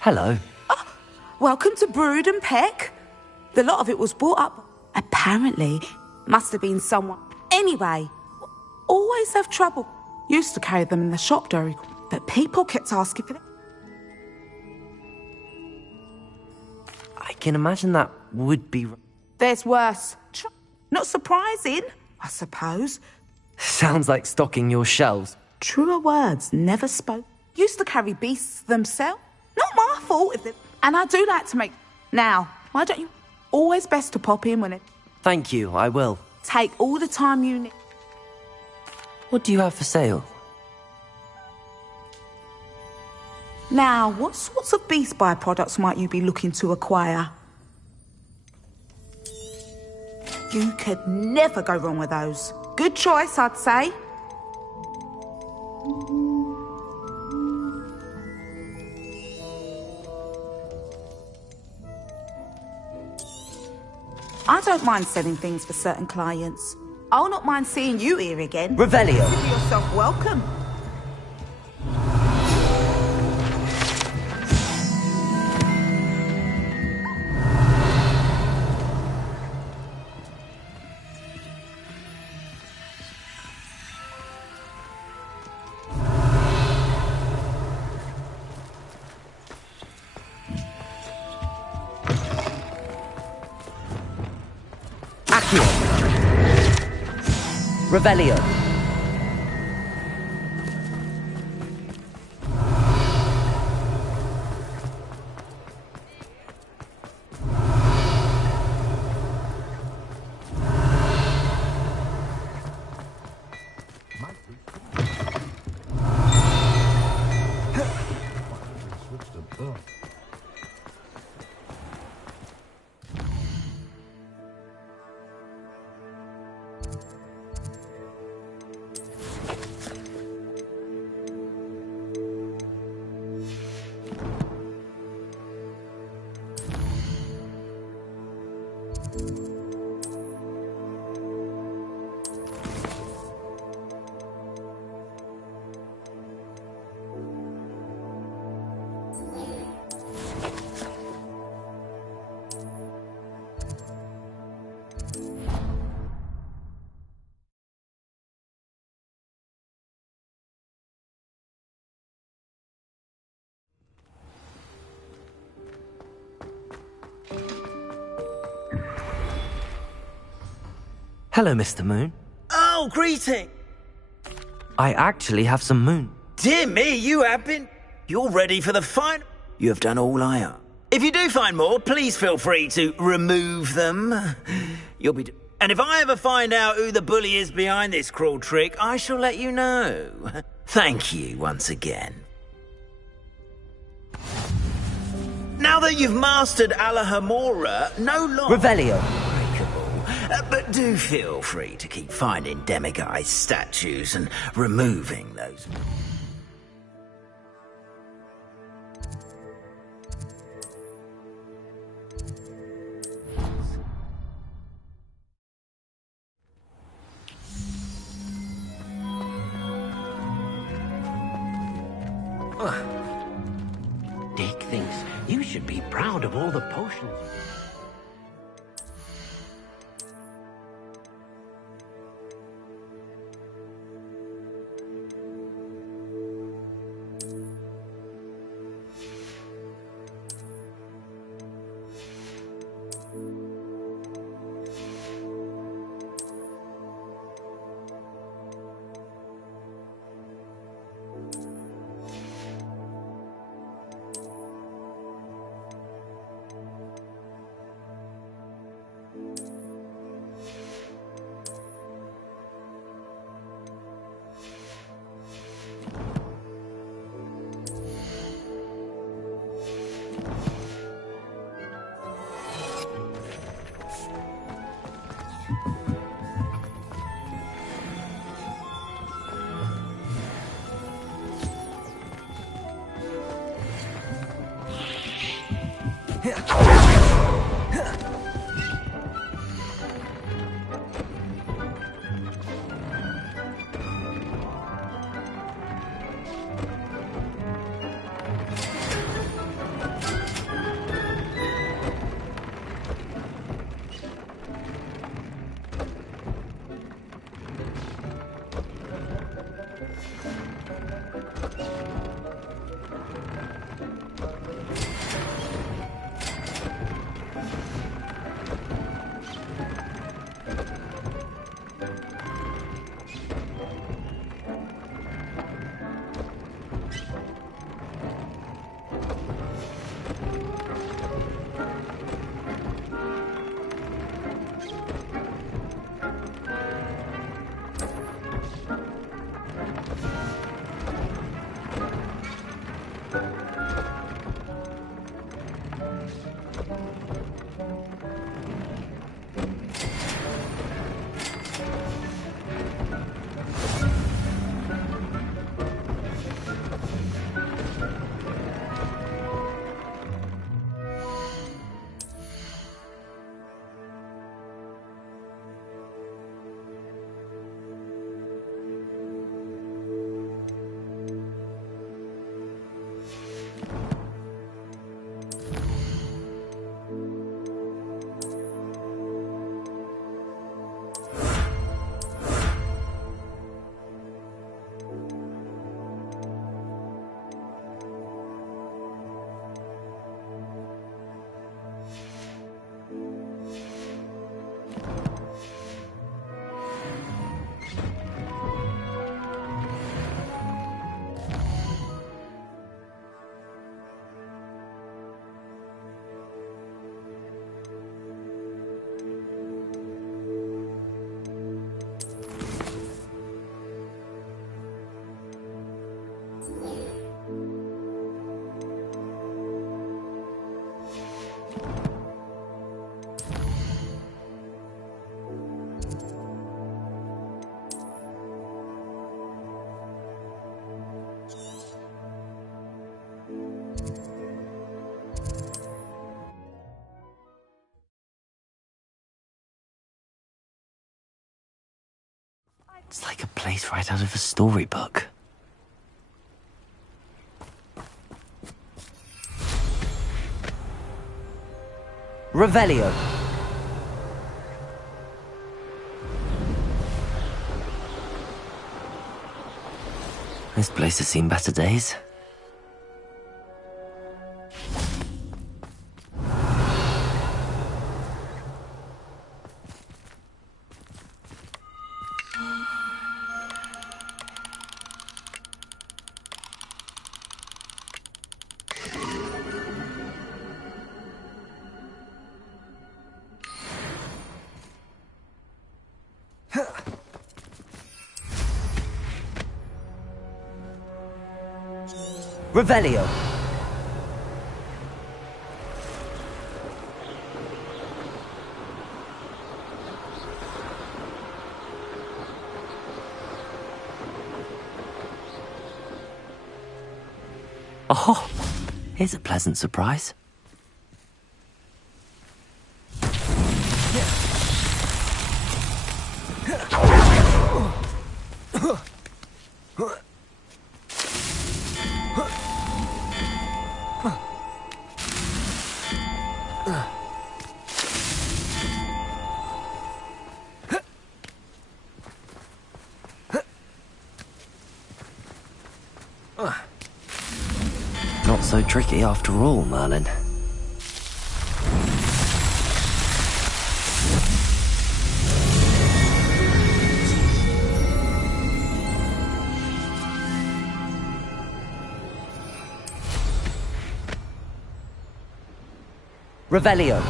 Hello. Welcome to Brood and Peck. The lot of it was bought up. Apparently, must have been someone. Anyway, always have trouble. Used to carry them in the shop, Derek, but people kept asking for them. I can imagine that would be... There's worse. Not surprising, I suppose. Sounds like stocking your shelves. Truer words never spoke. Used to carry beasts themselves. Not my fault if they... And I do like to make... Now, why don't you... Always best to pop in when it... Thank you, I will. Take all the time you need. What do you have for sale? Now, what sorts of beast byproducts might you be looking to acquire? You could never go wrong with those. Good choice, I'd say. I don't mind selling things for certain clients. I'll not mind seeing you here again. Revelio. Consider yourself welcome. Revelio. Hello, Mr. Moon. Oh, greeting! I actually have some moon. Dear me, you have been... You're ready for the final... You have done all I ask. If you do find more, please feel free to remove them. You'll be... And if I ever find out who the bully is behind this cruel trick, I shall let you know. Thank you once again. Now that you've mastered Alahamora, no longer... Revelio. But do feel free to keep finding demiguise statues and removing those. proud of all the potions. It's like a place right out of a storybook. Revelio. This place has seen better days. Revelio. Oh, here's a pleasant surprise. tricky after all, Merlin. Revelio.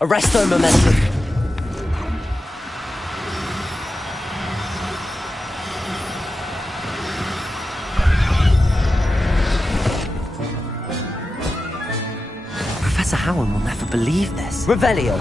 Arresto momentum. Professor Howard will never believe this. Revelio.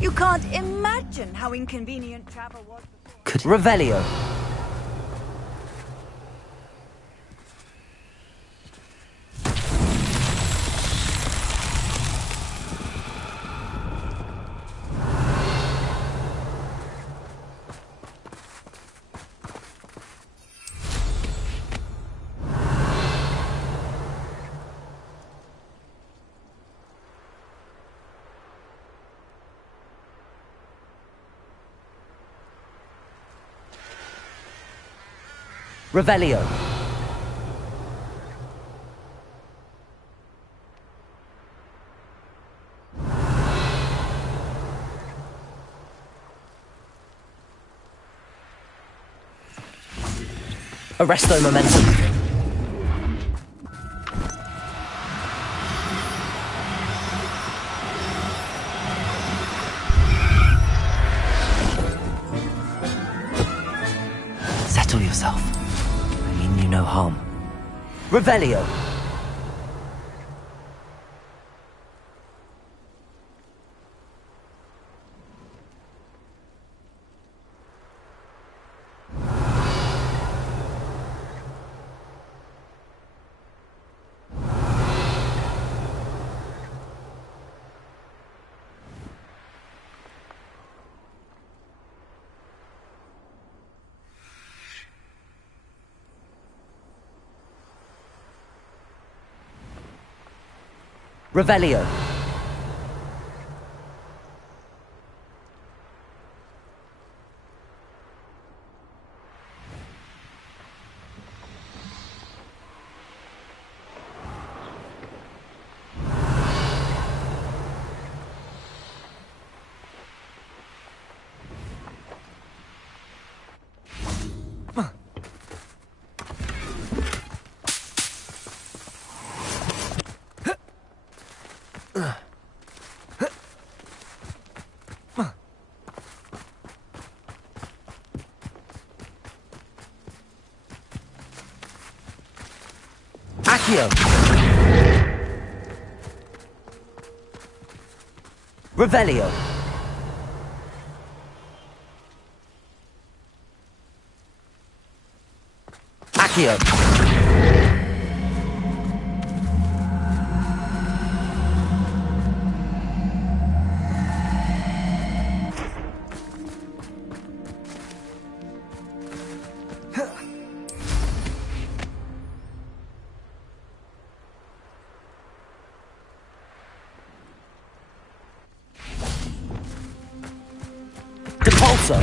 You can't imagine how inconvenient travel was before. Could Revelio. Revelio. Arresto momentum. Settle yourself. You no harm. Revelio. Revelio. Accio. Revelio. Accio. Depulso.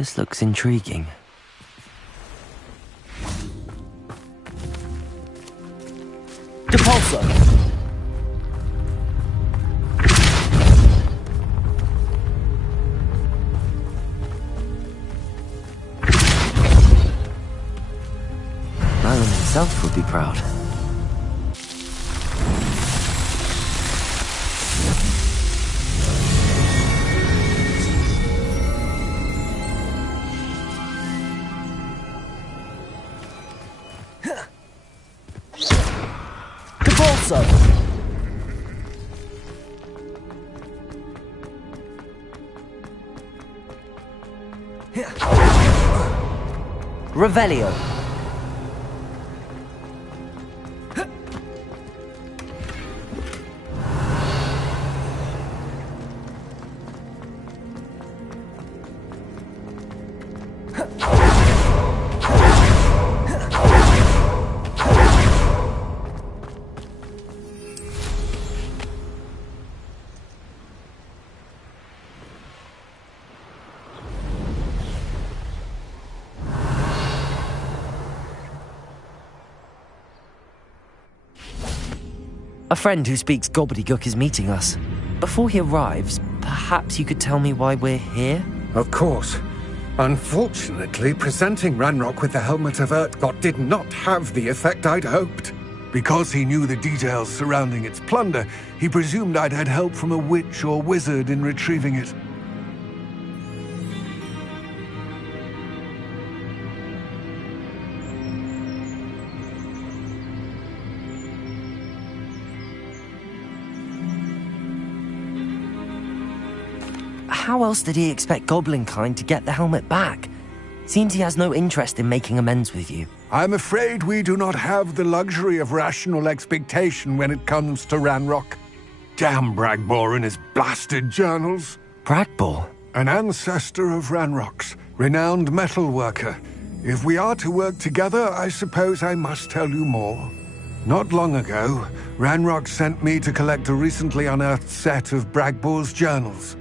This looks intriguing. Depulso! Merlin himself would be proud. Depulso! Revelio. A friend who speaks gobbledygook is meeting us. Before he arrives, perhaps you could tell me why we're here? Of course. Unfortunately, presenting Ranrock with the Helmet of Urtkot did not have the effect I'd hoped. Because he knew the details surrounding its plunder, he presumed I'd had help from a witch or wizard in retrieving it. How else did he expect Goblinkind to get the helmet back? Seems he has no interest in making amends with you. I'm afraid we do not have the luxury of rational expectation when it comes to Ranrock. Damn Bragbor and his blasted journals. Bragbor? An ancestor of Ranrock's, renowned metal worker. If we are to work together, I suppose I must tell you more. Not long ago, Ranrock sent me to collect a recently unearthed set of Bragbor's journals.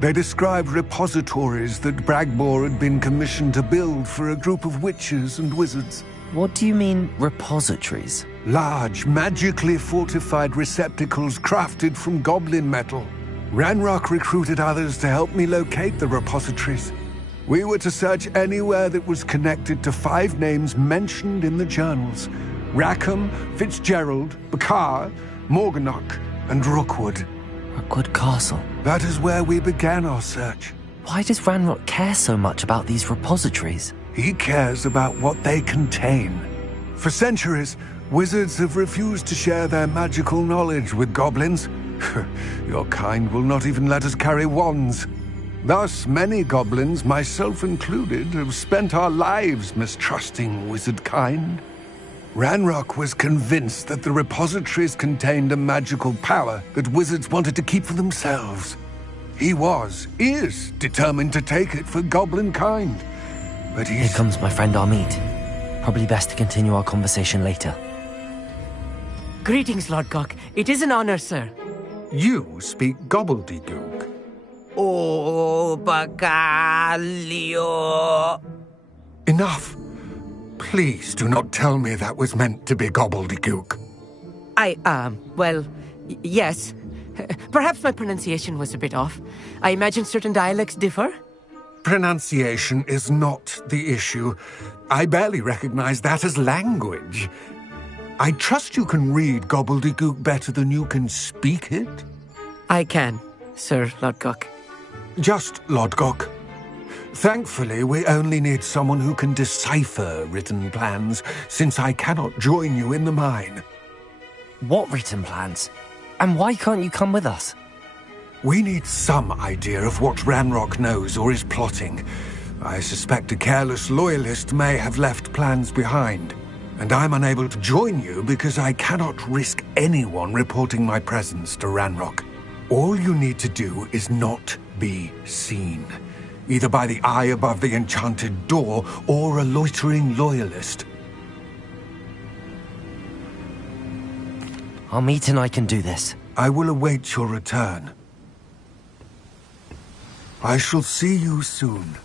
They described repositories that Bragbor had been commissioned to build for a group of witches and wizards. What do you mean, repositories? Large, magically fortified receptacles crafted from goblin metal. Ranrock recruited others to help me locate the repositories. We were to search anywhere that was connected to 5 names mentioned in the journals: Rackham, Fitzgerald, Bakar, Morganach, and Rookwood. Rookwood Castle. That is where we began our search. Why does Ranrock care so much about these repositories? He cares about what they contain. For centuries, wizards have refused to share their magical knowledge with goblins. Your kind will not even let us carry wands. Thus, many goblins, myself included, have spent our lives mistrusting wizard kind. Ranrock was convinced that the repositories contained a magical power that wizards wanted to keep for themselves. He is determined to take it for goblin kind. But Here comes my friend Amit. Probably best to continue our conversation later. Greetings, Lord Cock. It is an honor, sir. You speak gobbledygook. Oh, Bacalio. Enough. Please do not tell me that was meant to be gobbledygook. Yes. Perhaps my pronunciation was a bit off. I imagine certain dialects differ? Pronunciation is not the issue. I barely recognize that as language. I trust you can read gobbledygook better than you can speak it? I can, Sir Lodgok. Just Lodgok. Thankfully, we only need someone who can decipher written plans, since I cannot join you in the mine. What written plans? And why can't you come with us? We need some idea of what Ranrock knows or is plotting. I suspect a careless loyalist may have left plans behind. And I'm unable to join you because I cannot risk anyone reporting my presence to Ranrock. All you need to do is not be seen. Either by the eye above the enchanted door, or a loitering loyalist. Amit and I can do this. I will await your return. I shall see you soon.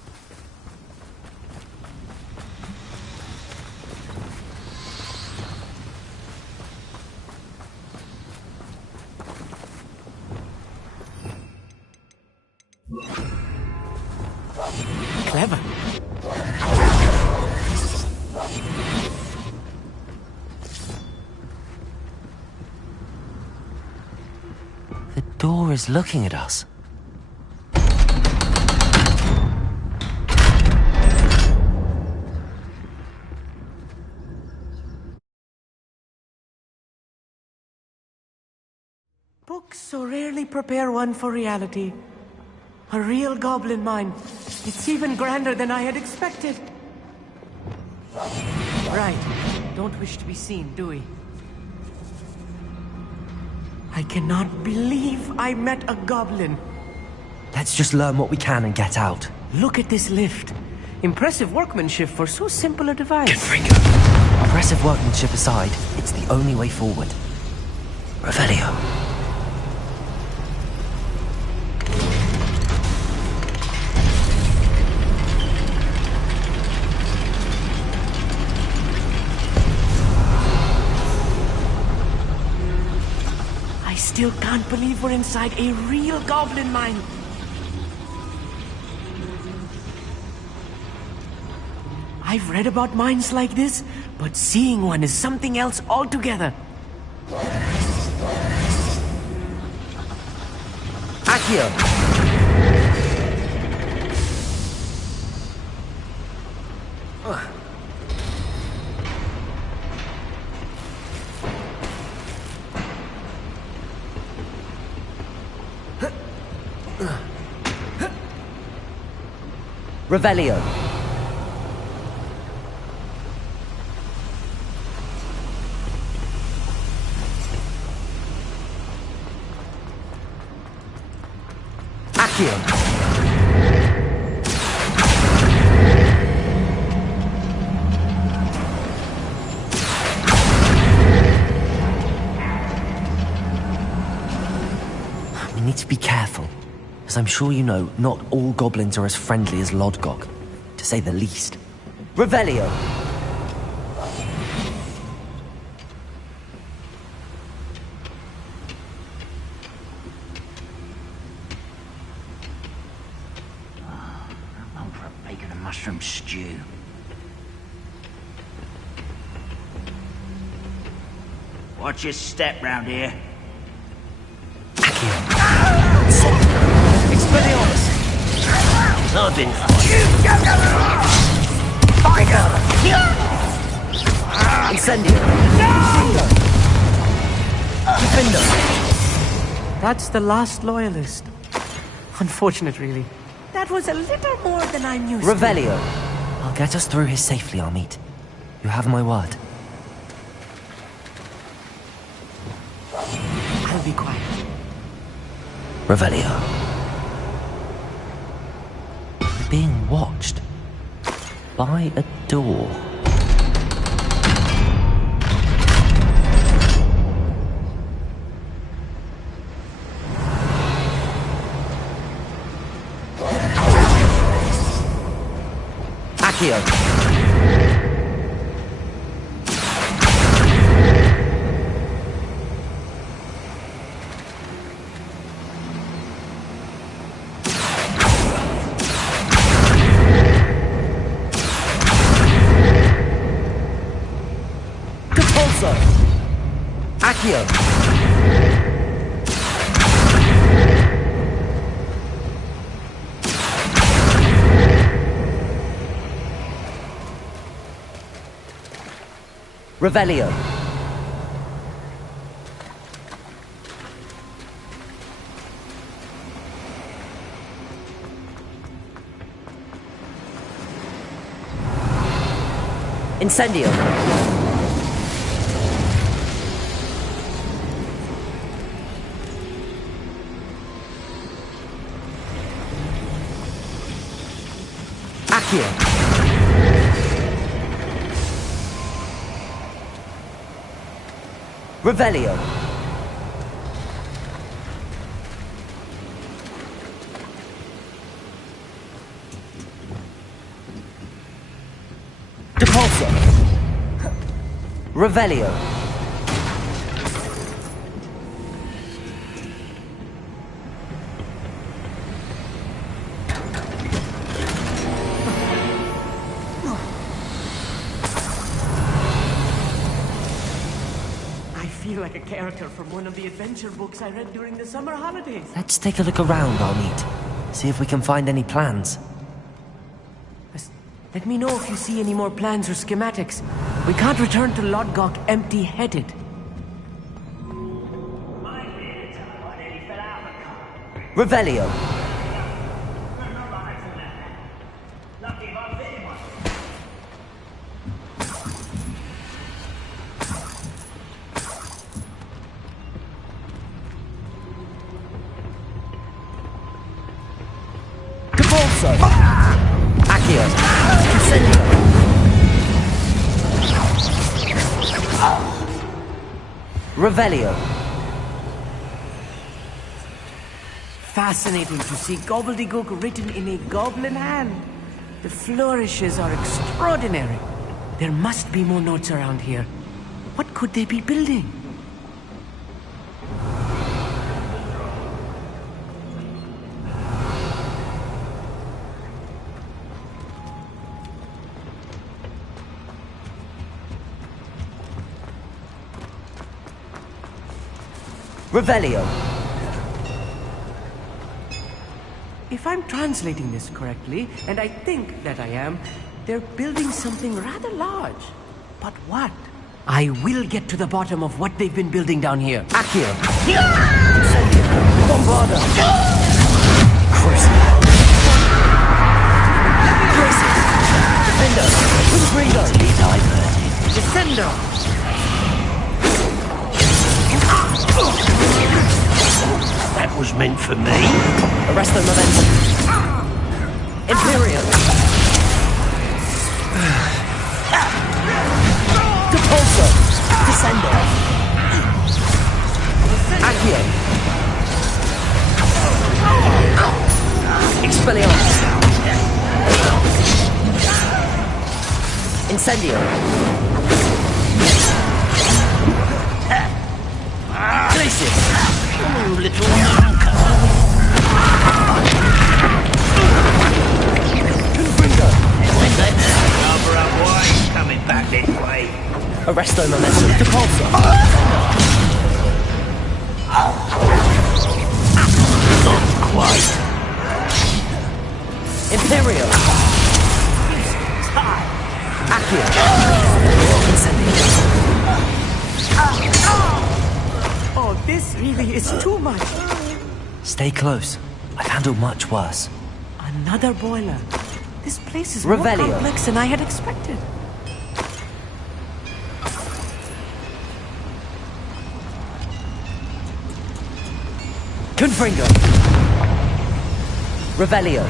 door is looking at us. Books so rarely prepare one for reality. A real goblin mine. It's even grander than I had expected. Right. Don't wish to be seen, do we? I cannot believe I met a goblin. Let's just learn what we can and get out. Look at this lift. Impressive workmanship for so simple a device. Impressive workmanship aside, it's the only way forward. Revelio. I still can't believe we're inside a real goblin mine. I've read about mines like this, but seeing one is something else altogether. Accio! Revelio. Accio. We need to be careful. As I'm sure you know, not all goblins are as friendly as Lodgok, to say the least. Revelio! I'm for a bacon and mushroom stew. Watch your step round here. Expelliarmus! I've been Incendio! Defender! That's the last loyalist. Unfortunate, really. That was a little more than I'm used to. Revelio! I'll get us through here safely, Amit. You have my word. I'll be quiet. Revelio. We're being watched. By a door. Accio. Accio! Revelio! Incendio! Accio! Revelio! Depulso! Revelio! feel like a character from one of the adventure books I read during the summer holidays. Let's take a look around, Arneet. See if we can find any plans. Let me know if you see any more plans or schematics. We can't return to Lodgok empty-headed. Revelio. Cabalso. Accio. Incendio. Revelio. Fascinating to see gobbledygook written in a goblin hand. The flourishes are extraordinary. There must be more notes around here. What could they be building? Revelio. If I'm translating this correctly, and I think that I am, they're building something rather large. But what? I will get to the bottom of what they've been building down here. Accio. Incendio. Bombarda. Crucible. Crisis. Defender. Windbreaker. Defender. That was meant for me. Arresto momentum. Imperium. Depulso. Descendo. Accio. Expelliarmus. Incendio. Glacius. Oh, little monka. Cover up, why he's coming back this way? Arresto momentum. Depulso. Not quite. Imperial. Accio. Incendio. Oh, this really is too much. Stay close. I've handled much worse. Another boiler. This place is Revelio. more complex than I had expected. Confringo. Revelio.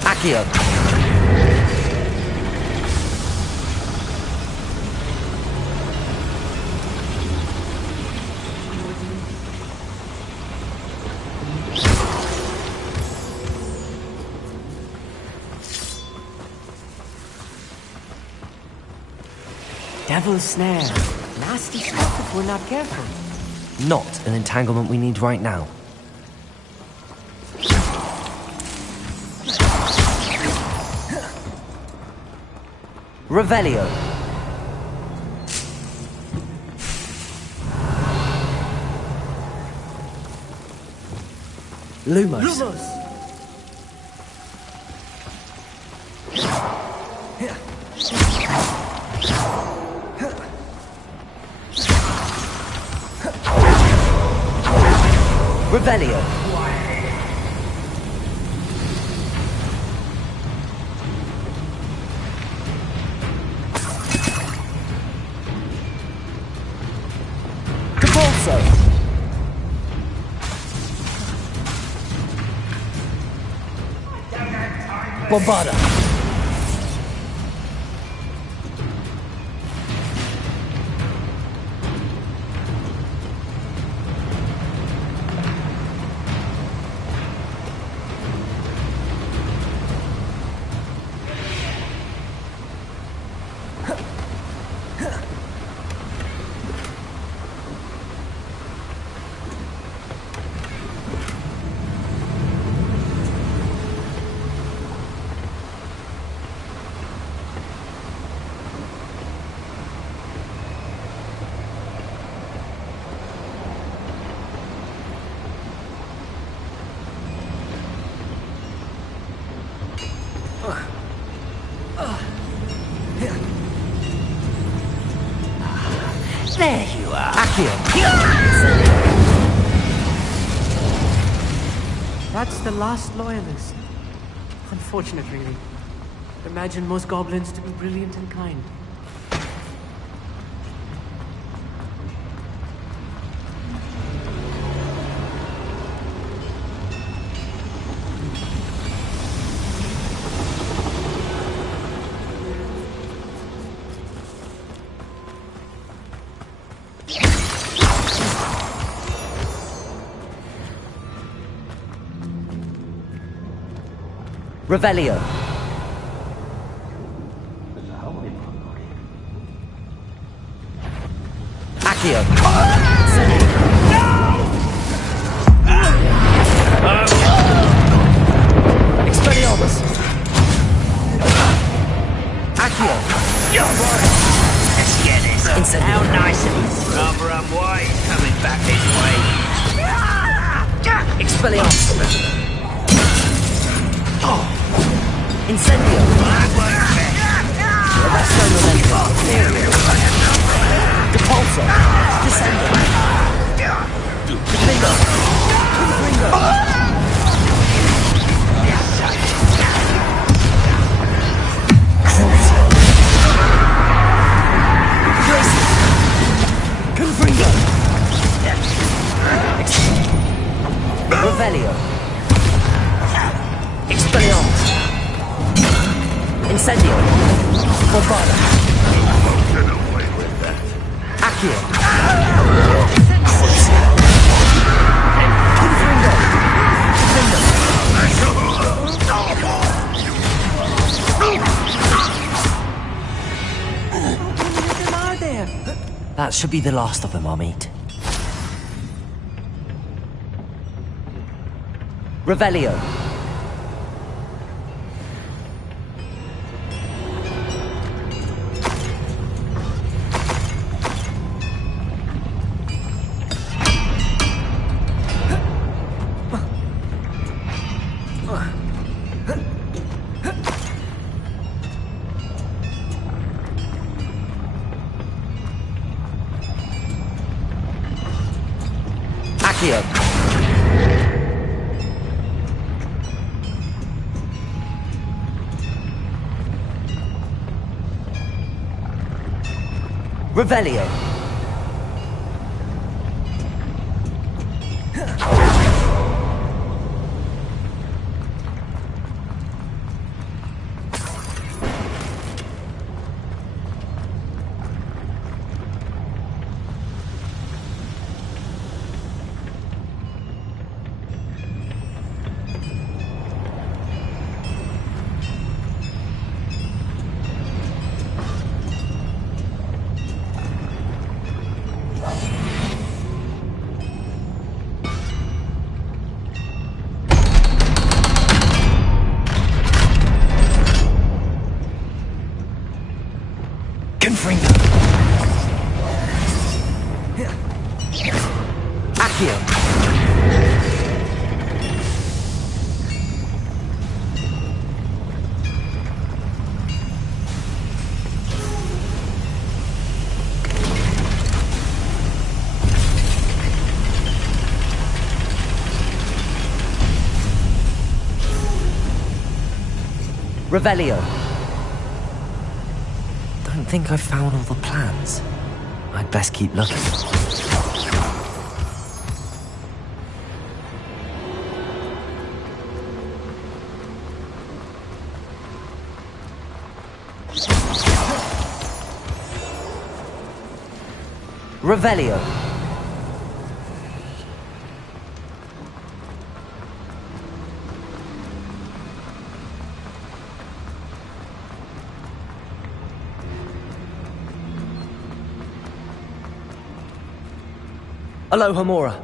Accio. Devil's snare. Nasty stuff if we're not careful. Not an entanglement we need right now. Revelio. Lumos. Revelio. Capulso. Bombarda. There you are. That's the last loyalist. Unfortunate, really. Imagine most goblins to be brilliant and kind. Revelio. Accio. Expelliarmus. Accio. Let's get this. Incendio. How nice of you. Rather unwise coming back this way. Expelliarmus. Incendio. Arresto Memento. Depulso. Descendo. Defendo. Confringo. Gracie. Confringo. Revelio. Expelliarmus. Incendio. Bombarda. Accio. Confringo. Defendo. Are there? That should be the last of them I'll meet. Revelio. Accio. Revelio. Confringo. Accio. Revelio. Don't think I've found all the plans. I'd best keep looking. Revelio. Aloha Mora.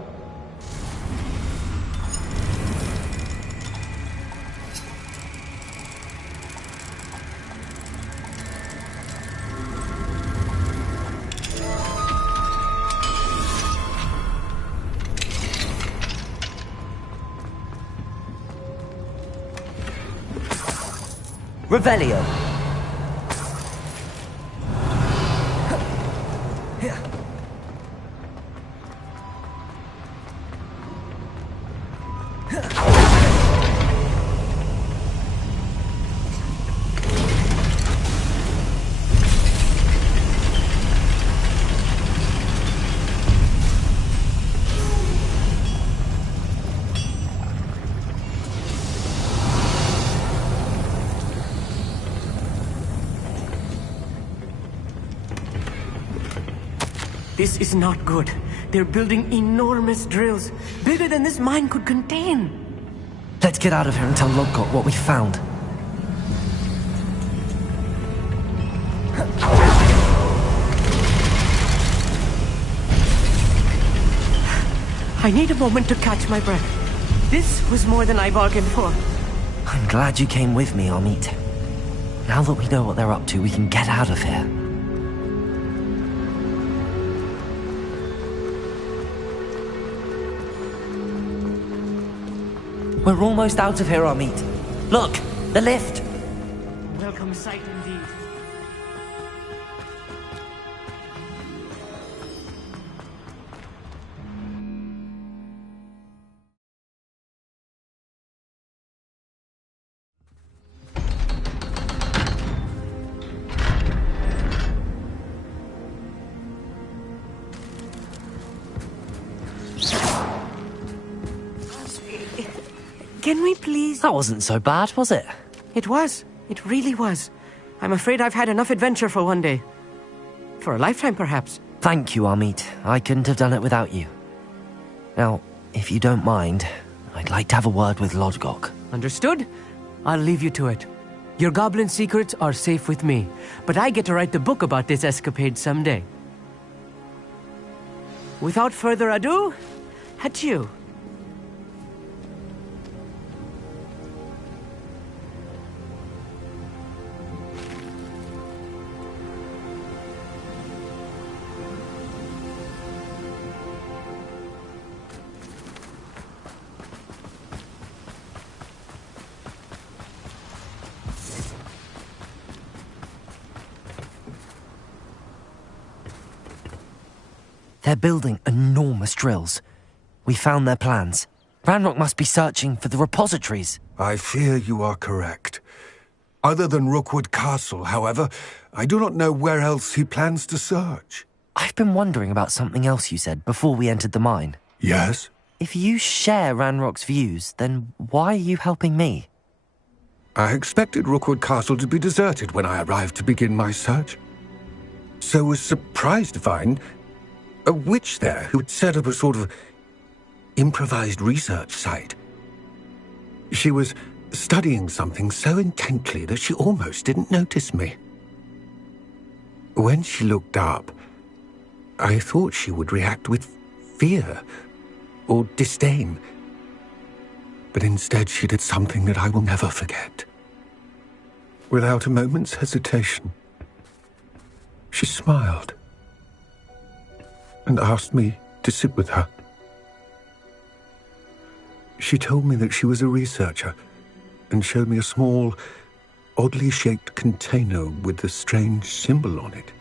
Revelio. This is not good. They're building enormous drills, bigger than this mine could contain. Let's get out of here and tell Lodgok what we found. I need a moment to catch my breath. This was more than I bargained for. I'm glad you came with me, Amit. Now that we know what they're up to, we can get out of here. We're almost out of here, Amit. Look, the lift. Welcome sight indeed. Can we please... That wasn't so bad, was it? It was. It really was. I'm afraid I've had enough adventure for one day. For a lifetime, perhaps. Thank you, Amit. I couldn't have done it without you. Now, if you don't mind, I'd like to have a word with Lodgok. Understood? I'll leave you to it. Your goblin secrets are safe with me, but I get to write the book about this escapade someday. Without further ado, adieu. They're building enormous drills. We found their plans. Ranrock must be searching for the repositories. I fear you are correct. Other than Rookwood Castle, however, I do not know where else he plans to search. I've been wondering about something else you said before we entered the mine. Yes? If you share Ranrock's views, then why are you helping me? I expected Rookwood Castle to be deserted when I arrived to begin my search. So was surprised to find a witch there who had set up a sort of improvised research site. She was studying something so intently that she almost didn't notice me. When she looked up, I thought she would react with fear or disdain. But instead she did something that I will never forget. Without a moment's hesitation, she smiled and asked me to sit with her. She told me that she was a researcher and showed me a small, oddly shaped container with a strange symbol on it.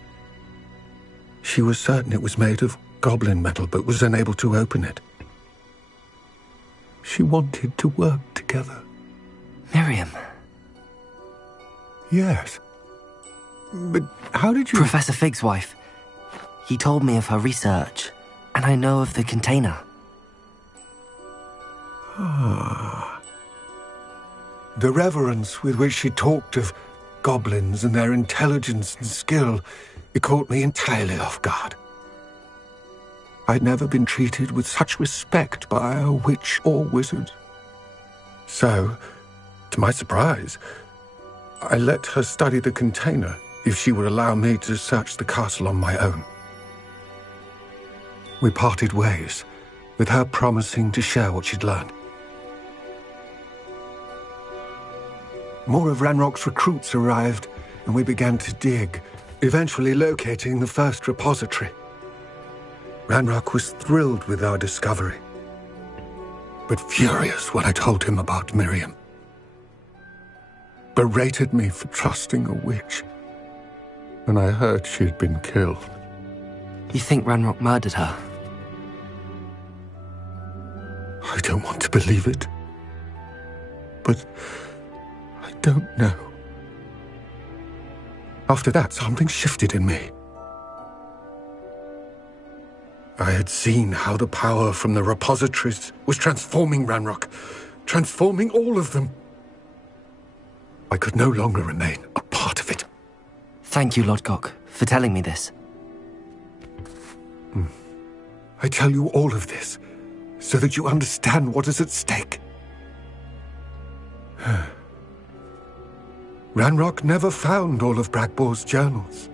She was certain it was made of goblin metal, but was unable to open it. She wanted to work together. Miriam. Yes. But how did you... Professor Fig's wife. He told me of her research, and I know of the container. Ah. The reverence with which she talked of goblins and their intelligence and skill, it caught me entirely off guard. I'd never been treated with such respect by a witch or wizard. So, to my surprise, I let her study the container if she would allow me to search the castle on my own. We parted ways, with her promising to share what she'd learned. More of Ranrock's recruits arrived, and we began to dig, eventually locating the first repository. Ranrock was thrilled with our discovery, but furious when I told him about Miriam. Berated me for trusting a witch when I heard she'd been killed. You think Ranrock murdered her? I don't want to believe it, but I don't know. After that, something shifted in me. I had seen how the power from the repositories was transforming Ranrock, transforming all of them. I could no longer remain a part of it. Thank you, Lodgok, for telling me this. I tell you all of this so that you understand what is at stake. Ranrock never found all of Bragbor's journals,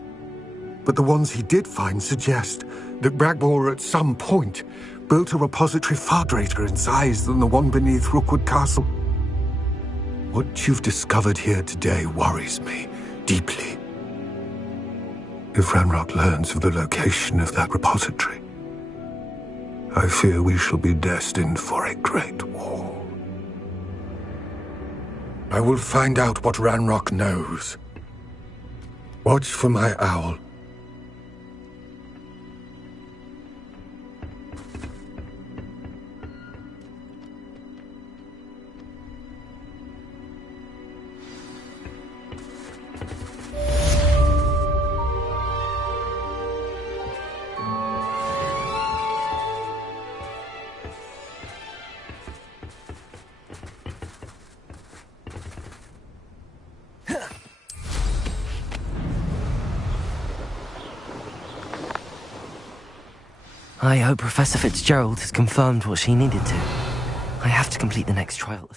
but the ones he did find suggest that Bragbor at some point built a repository far greater in size than the one beneath Rookwood Castle. What you've discovered here today worries me deeply. If Ranrock learns of the location of that repository, I fear we shall be destined for a great war. I will find out what Ranrock knows. Watch for my owl. I hope Professor Fitzgerald has confirmed what she needed to. I have to complete the next trial.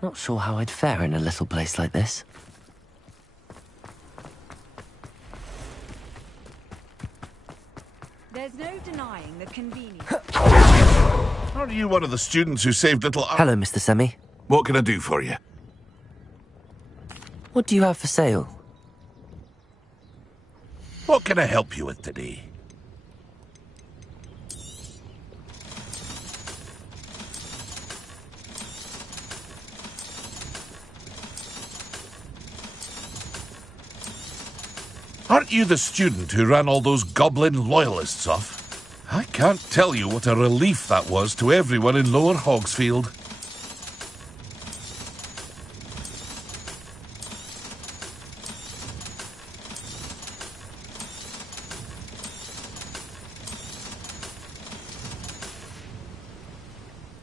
Not sure how I'd fare in a little place like this. There's no denying the convenience. Are you one of the students who saved little... Hello, Mr. Semi. What can I do for you? What do you have for sale? What can I help you with today? Aren't you the student who ran all those goblin loyalists off? I can't tell you what a relief that was to everyone in Lower Hogsfield.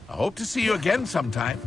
I hope to see you again sometime.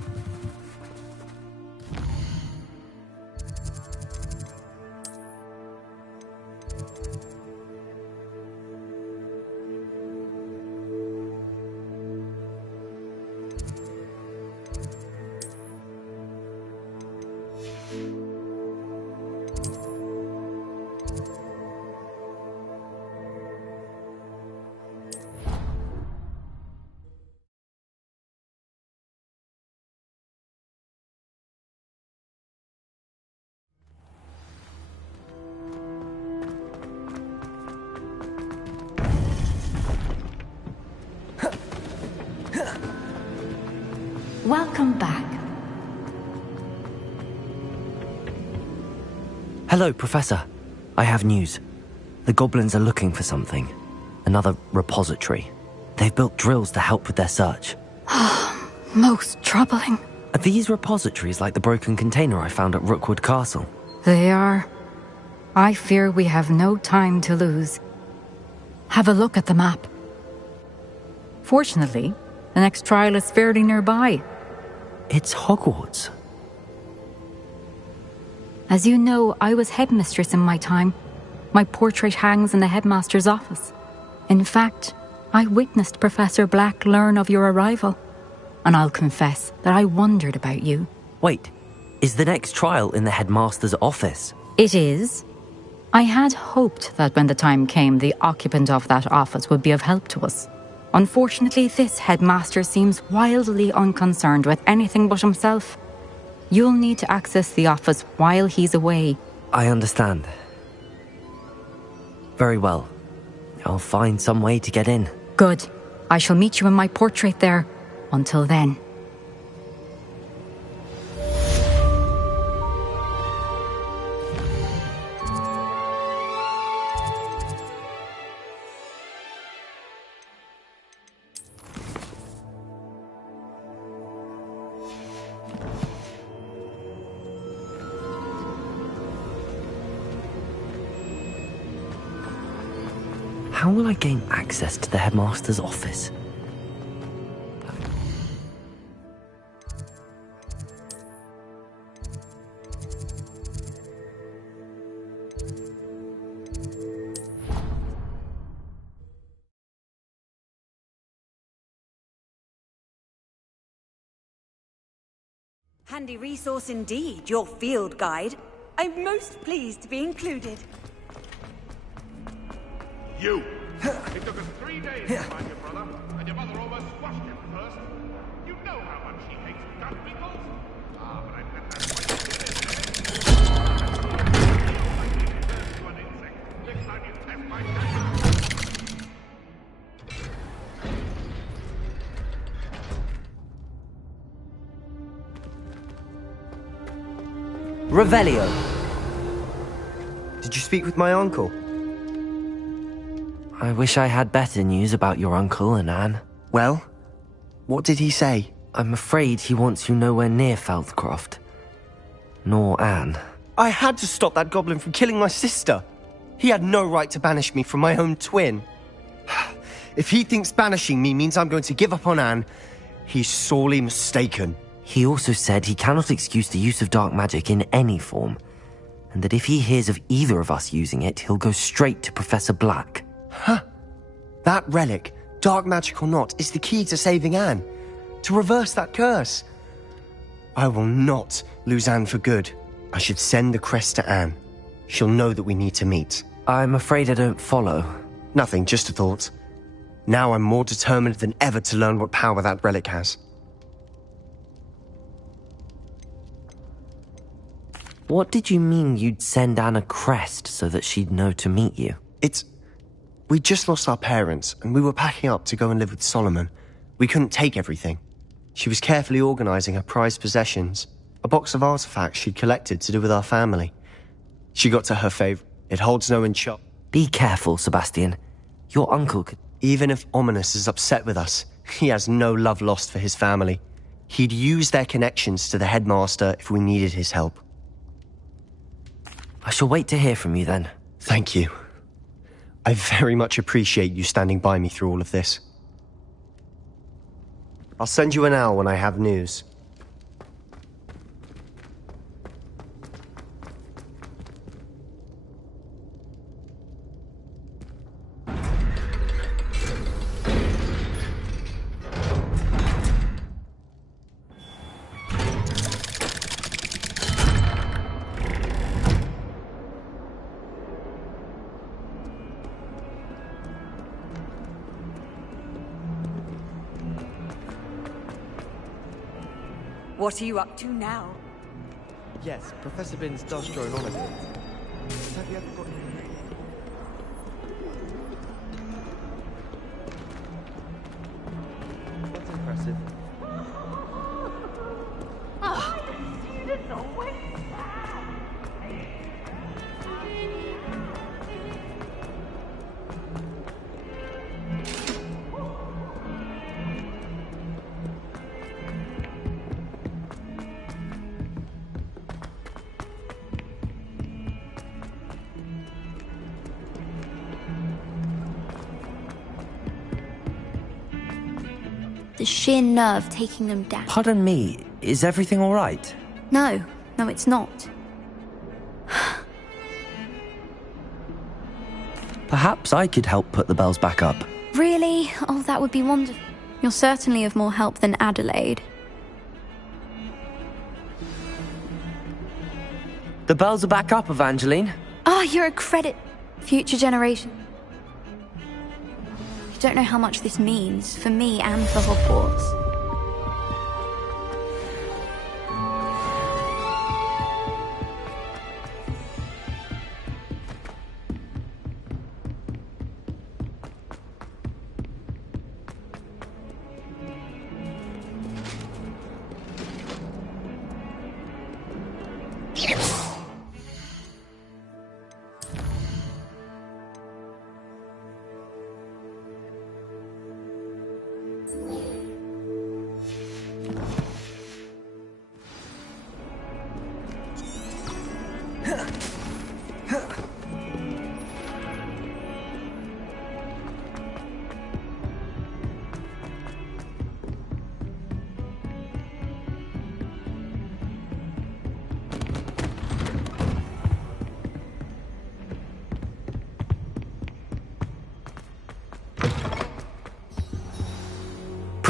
Welcome back. Hello, Professor. I have news. The goblins are looking for something. Another repository. They've built drills to help with their search. Most troubling. Are these repositories like the broken container I found at Rookwood Castle? They are. I fear we have no time to lose. Have a look at the map. Fortunately, the next trial is fairly nearby. It's Hogwarts. As you know, I was headmistress in my time. My portrait hangs in the headmaster's office. In fact, I witnessed Professor Black learn of your arrival. And I'll confess that I wondered about you. Wait, is the next trial in the headmaster's office? It is. I had hoped that when the time came, the occupant of that office would be of help to us. Unfortunately, this headmaster seems wildly unconcerned with anything but himself. You'll need to access the office while he's away. I understand. Very well. I'll find some way to get in. Good. I shall meet you in my portrait there. Until then. How will I gain access to the headmaster's office? Handy resource indeed, your field guide. I'm most pleased to be included. You! It took us 3 days to find your brother, and your mother almost squashed him first. You know how much he hates gut people. Ah, but I bet that's why you did it, eh? Next time you test my dagger. Revelio. Did you speak with my uncle? I wish I had better news about your uncle and Anne. Well, what did he say? I'm afraid he wants you nowhere near Feldcroft. Nor Anne. I had to stop that goblin from killing my sister. He had no right to banish me from my own twin. If he thinks banishing me means I'm going to give up on Anne, he's sorely mistaken. He also said he cannot excuse the use of dark magic in any form, and that if he hears of either of us using it, he'll go straight to Professor Black. Huh. That relic, dark magic or not, is the key to saving Anne. To reverse that curse. I will not lose Anne for good. I should send the crest to Anne. She'll know that we need to meet. I'm afraid I don't follow. Nothing, just a thought. Now I'm more determined than ever to learn what power that relic has. What did you mean you'd send Anne a crest so that she'd know to meet you? We just lost our parents, and we were packing up to go and live with Solomon. We couldn't take everything. She was carefully organizing her prized possessions, a box of artifacts she'd collected to do with our family. She got to her favorite. It holds no enchant. Be careful, Sebastian. Your uncle could... Even if Ominous is upset with us, he has no love lost for his family. He'd use their connections to the headmaster if we needed his help. I shall wait to hear from you then. Thank you. I very much appreciate you standing by me through all of this. I'll send you an owl when I have news. What are you up to now? Yes, Professor Binns does drone on a bit. Have you ever got any... That's impressive. The sheer nerve taking them down. Pardon me, is everything all right? No, it's not. Perhaps I could help put the bells back up. Really? Oh, that would be wonderful. You're certainly of more help than Adelaide. The bells are back up, Evangeline. Oh, you're a credit. Future generation. You don't know how much this means, for me and for Hogwarts.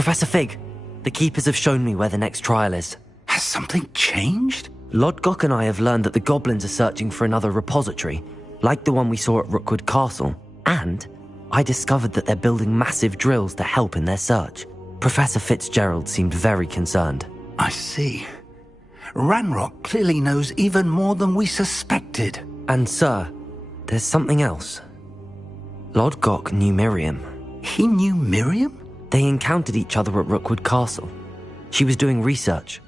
Professor Fig, the Keepers have shown me where the next trial is. Has something changed? Lodgok and I have learned that the goblins are searching for another repository, like the one we saw at Rookwood Castle. And I discovered that they're building massive drills to help in their search. Professor Fitzgerald seemed very concerned. I see. Ranrock clearly knows even more than we suspected. And sir, there's something else. Lodgok knew Miriam. He knew Miriam? They encountered each other at Rookwood Castle. She was doing research.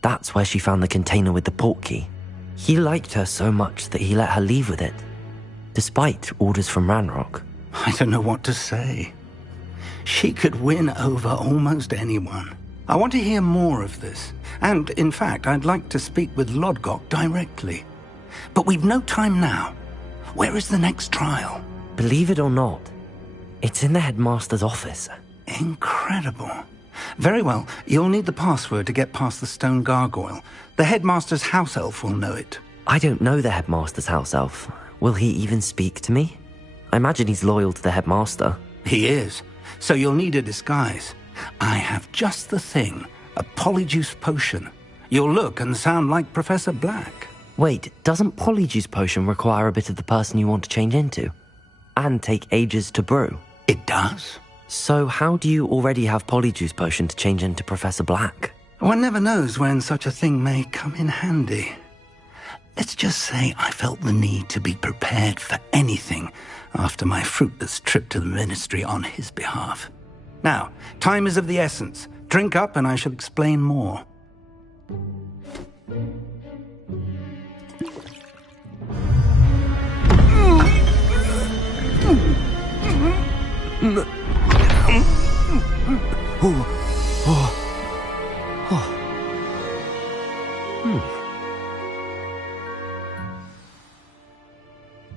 That's where she found the container with the portkey. He liked her so much that he let her leave with it, despite orders from Ranrock. I don't know what to say. She could win over almost anyone. I want to hear more of this. And, in fact, I'd like to speak with Lodgok directly. But we've no time now. Where is the next trial? Believe it or not, it's in the headmaster's office. Incredible. Very well, you'll need the password to get past the stone gargoyle. The headmaster's house elf will know it. I don't know the headmaster's house elf. Will he even speak to me? I imagine he's loyal to the headmaster. He is. So you'll need a disguise. I have just the thing. A polyjuice potion. You'll look and sound like Professor Black. Wait, doesn't polyjuice potion require a bit of the person you want to change into? And take ages to brew? It does. So how do you already have polyjuice potion to change into Professor Black? One never knows when such a thing may come in handy. Let's just say I felt the need to be prepared for anything after my fruitless trip to the ministry on his behalf. Now, time is of the essence. Drink up and I shall explain more.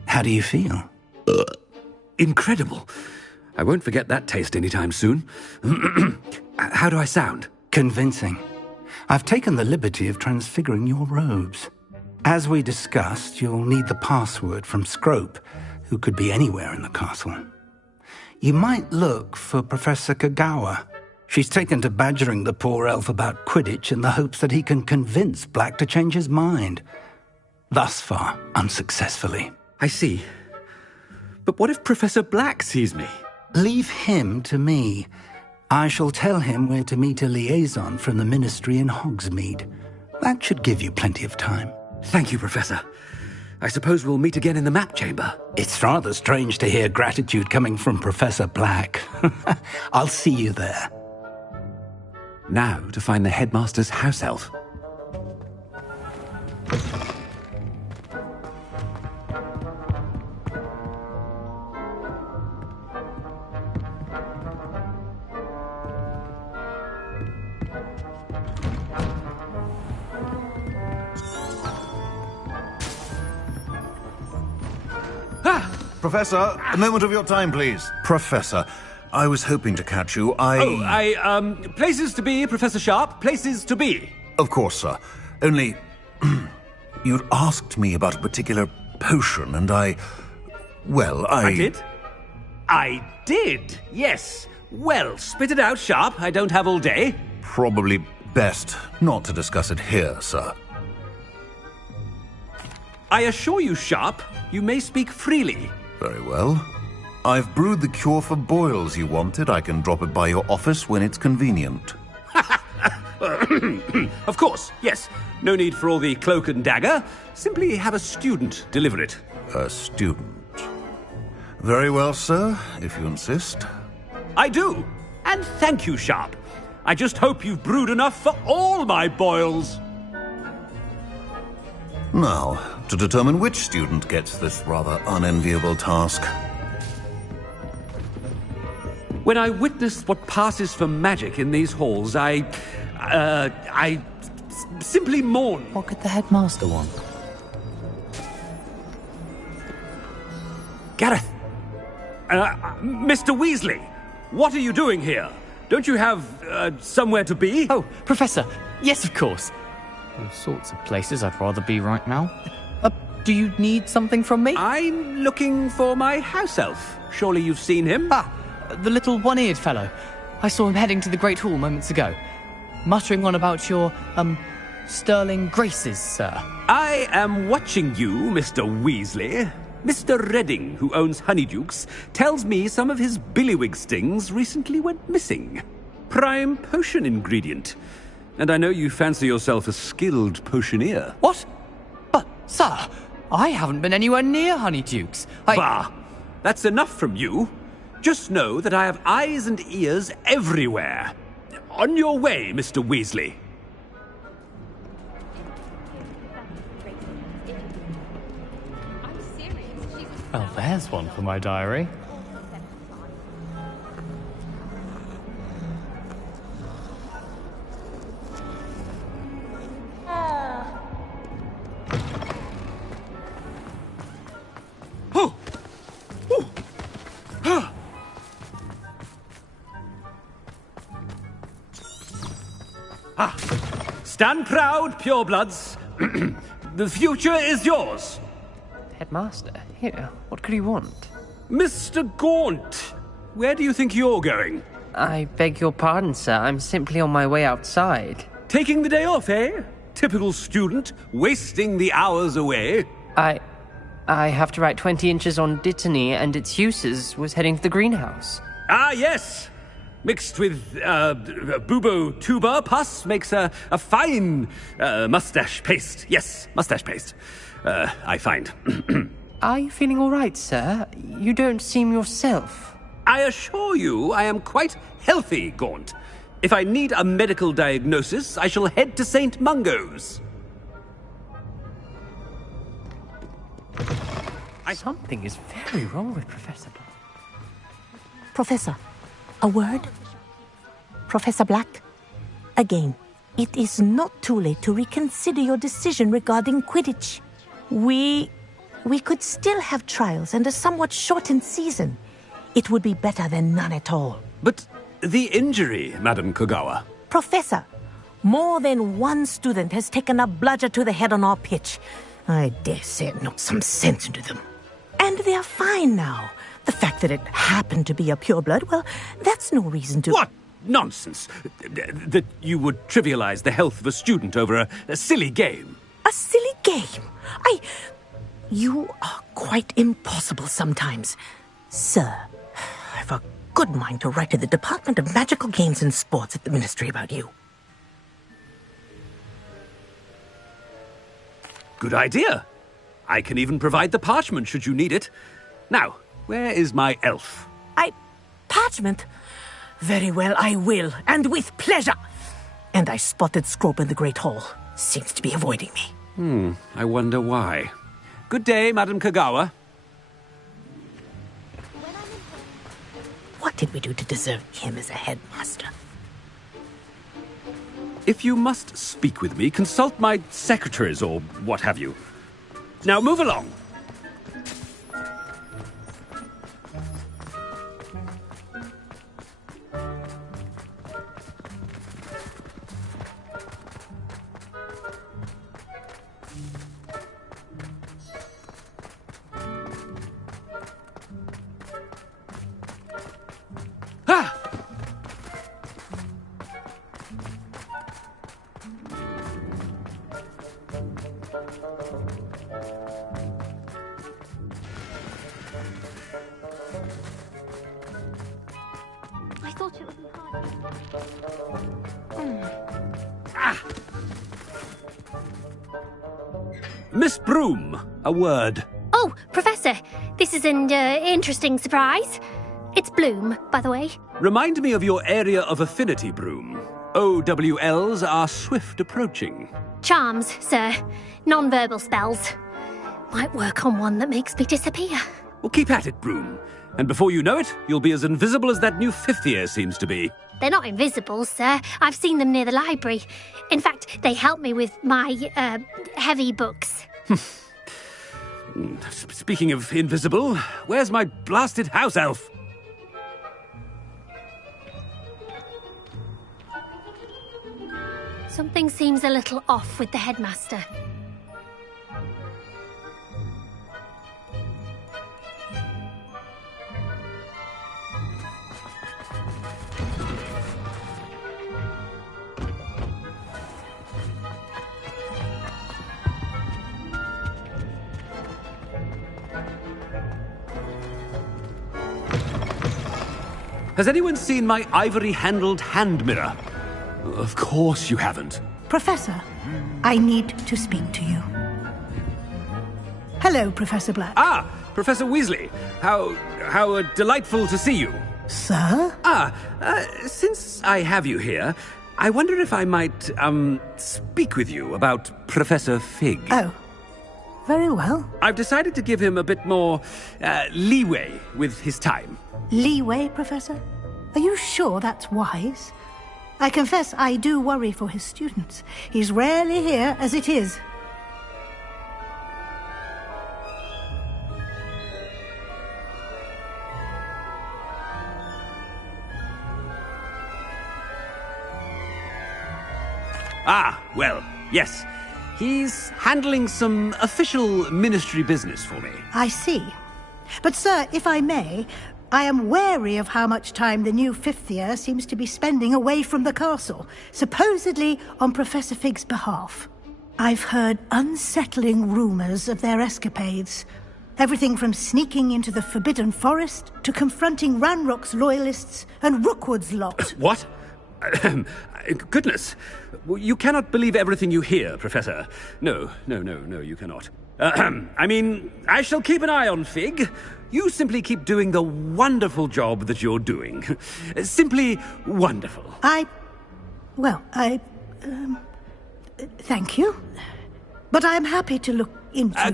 How do you feel? Incredible. I won't forget that taste anytime soon. How do I sound? Convincing. I've taken the liberty of transfiguring your robes. As we discussed, you'll need the password from Scrope, who could be anywhere in the castle. You might look for Professor Kagawa. She's taken to badgering the poor elf about Quidditch in the hopes that he can convince Black to change his mind. Thus far, unsuccessfully. I see. But what if Professor Black sees me? Leave him to me. I shall tell him where to meet a liaison from the ministry in Hogsmeade. That should give you plenty of time. Thank you, Professor. I suppose we'll meet again in the map chamber. It's rather strange to hear gratitude coming from Professor Black. I'll see you there. Now to find the headmaster's house elf. Professor, a moment of your time, please. Professor, I was hoping to catch you. Places to be, Professor Sharp, places to be. Of course, sir. Only, you'd asked me about a particular potion, and I did? I did, yes. Well, spit it out, Sharp. I don't have all day. Probably best not to discuss it here, sir. I assure you, Sharp, you may speak freely. Very well. I've brewed the cure for boils you wanted. I can drop it by your office when it's convenient. Of course, yes. No need for all the cloak and dagger. Simply have a student deliver it. A student? Very well, sir, if you insist. I do. And thank you, Sharp. I just hope you've brewed enough for all my boils. Now, to determine which student gets this rather unenviable task. When I witnessed what passes for magic in these halls, I simply mourn. What could the headmaster want? Gareth! Mr. Weasley, what are you doing here? Don't you have, somewhere to be? Oh, Professor, yes, of course. All sorts of places I'd rather be right now. Do you need something from me? I'm looking for my house elf. Surely you've seen him? The little one-eared fellow. I saw him heading to the Great Hall moments ago, muttering on about your, sterling graces, sir. I am watching you, Mr. Weasley. Mr. Redding, who owns Honeydukes, tells me some of his billywig stings recently went missing. Prime potion ingredient. And I know you fancy yourself a skilled potioneer. What? But, sir, I haven't been anywhere near Honeydukes. Bah! That's enough from you. Just know that I have eyes and ears everywhere. On your way, Mr. Weasley. Well, there's one for my diary. Stand proud, purebloods. The future is yours. Headmaster, here, what could he want? Mr. Gaunt, where do you think you're going? I beg your pardon, sir. I'm simply on my way outside. Taking the day off, eh? Typical student, wasting the hours away. I have to write 20 inches on Dittany and its uses. Was heading to the greenhouse. Ah, yes. Mixed with bubo tuber pus makes a fine mustache paste. Yes, mustache paste. I find. Are you feeling all right, sir? You don't seem yourself. I assure you I am quite healthy, Gaunt. If I need a medical diagnosis, I shall head to St. Mungo's. Something is very wrong with Professor Black. Professor, a word? Professor Black? Again, it is not too late to reconsider your decision regarding Quidditch. We could still have trials and a somewhat shortened season. It would be better than none at all. But the injury, Madam Kogawa. Professor, more than one student has taken a bludger to the head on our pitch. I dare say it knocked some sense into them. And they are fine now. The fact that it happened to be a pureblood, well, that's no reason to... What nonsense! That you would trivialize the health of a student over a silly game. A silly game? You are quite impossible sometimes. Sir, I've a good mind to write to the Department of Magical Games and Sports at the Ministry about you. Good idea. I can even provide the parchment should you need it. Now, where is my elf? Parchment? Very well, I will, and with pleasure. And I spotted Scrope in the Great Hall. Seems to be avoiding me. I wonder why. Good day, Madam Kogawa. What did we do to deserve him as a headmaster? If you must speak with me, consult my secretaries or what have you. Now move along. I thought it would be Miss Broom, a word. Oh, Professor, this is an interesting surprise. It's Bloom, by the way. Remind me of your area of affinity, Broom. OWLs are swift approaching. Charms, sir. Non-verbal spells. Might work on one that makes me disappear. Well, keep at it, Broom. And before you know it, you'll be as invisible as that new fifth year seems to be. They're not invisible, sir. I've seen them near the library. In fact, they help me with my, heavy books. Speaking of invisible, where's my blasted house elf? Something seems a little off with the headmaster. Has anyone seen my ivory-handled hand mirror? Of course you haven't. Professor, I need to speak to you. Hello, Professor Black. Ah, Professor Weasley. How delightful to see you. Sir? Since I have you here, I wonder if I might, speak with you about Professor Fig. Oh, very well. I've decided to give him a bit more, leeway with his time. Leeway, Professor? Are you sure that's wise? I confess I do worry for his students. He's rarely here as it is. Ah, well, yes. He's handling some official ministry business for me. I see. But, sir, if I may, I am wary of how much time the new fifth year seems to be spending away from the castle, supposedly on Professor Fig's behalf. I've heard unsettling rumours of their escapades. Everything from sneaking into the Forbidden Forest to confronting Ranrock's loyalists and Rookwood's lot. What? Goodness. You cannot believe everything you hear, Professor. No, you cannot. I mean, I shall keep an eye on Fig. You simply keep doing the wonderful job that you're doing. Simply wonderful. Thank you. But I'm happy to look into...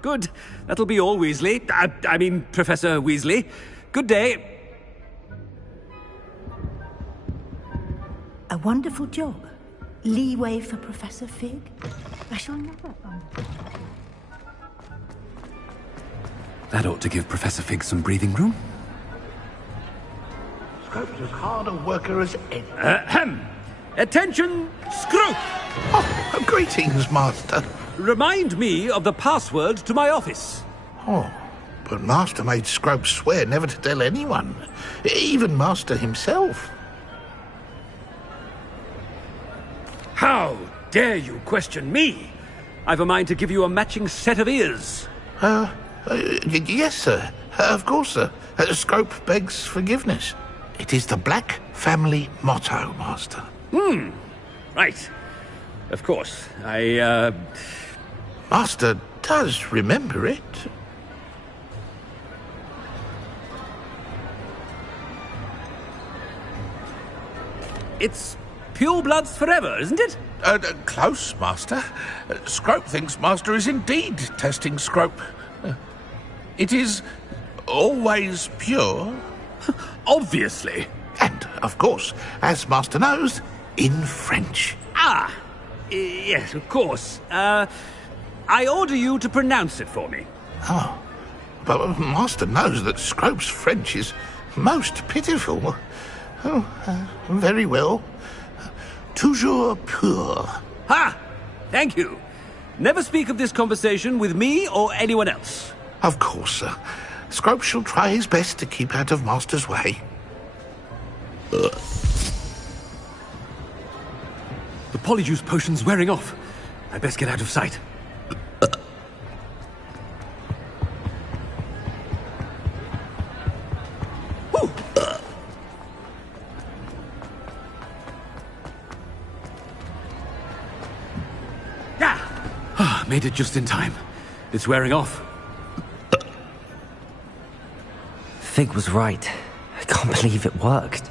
Good. That'll be all, Weasley. I mean, Professor Weasley. Good day. A wonderful job. Leeway for Professor Fig. I shall never... That ought to give Professor Fig some breathing room. Scrope's as hard a worker as any. Attention, Scrope! Oh, greetings, Master. Remind me of the password to my office. Oh, but Master made Scrope swear never to tell anyone. Even Master himself. How dare you question me? I've a mind to give you a matching set of ears. Yes, sir. Of course, sir. Scrope begs forgiveness. It is the Black family motto, Master. Right. Of course. Master does remember it. It's pure bloods forever, isn't it? Close, Master. Scrope thinks Master is indeed testing Scrope. It is always pure. Obviously. And, of course, as Master knows, in French. Ah, yes, of course. I order you to pronounce it for me. Oh, but Master knows that Scrope's French is most pitiful. Oh, very well. Toujours pur. Ha! Thank you. Never speak of this conversation with me or anyone else. Of course, sir. Scrope shall try his best to keep out of Master's way. The polyjuice potion's wearing off. I best get out of sight. Made it just in time. It's wearing off. Fig was right. I can't believe it worked.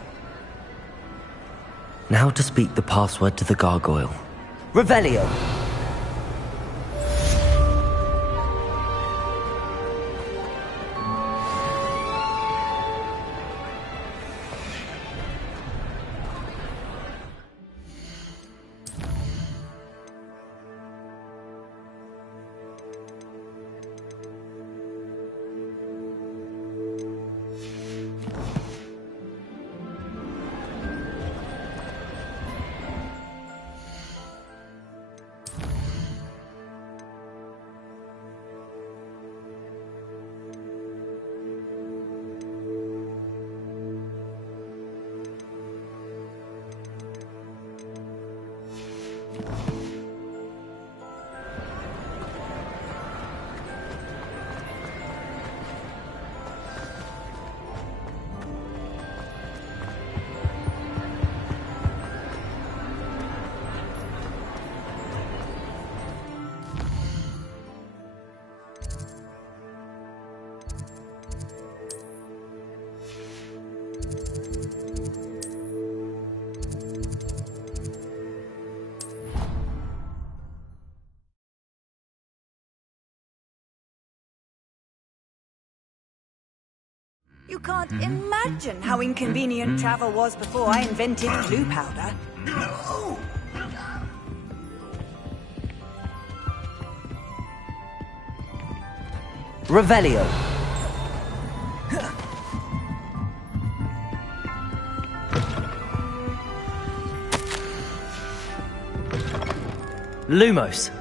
Now to speak the password to the gargoyle. Revelio! You can't imagine how inconvenient travel was before I invented blue powder. No! Revelio. Lumos.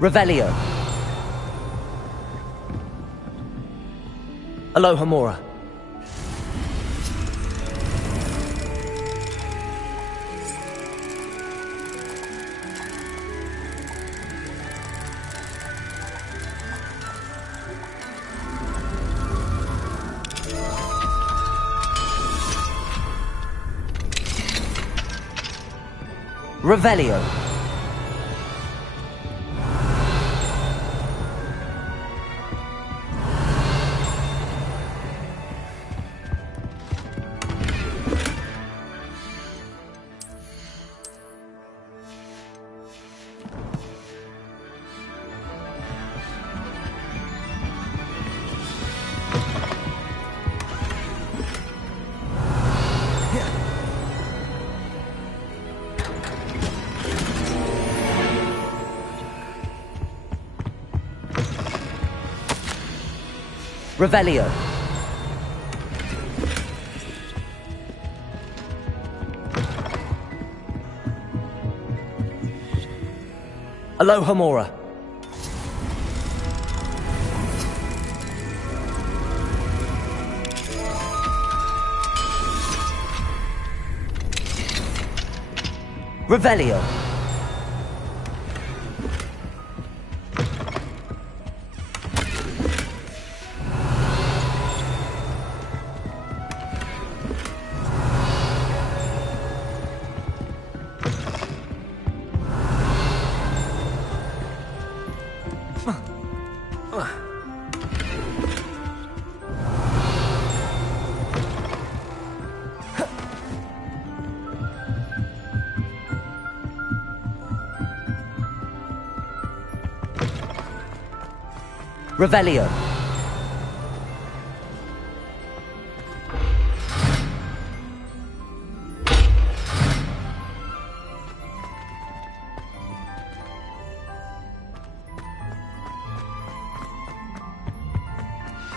Revelio. Alohomora. Revelio. Revelio. Alohomora. Revelio. Revelio.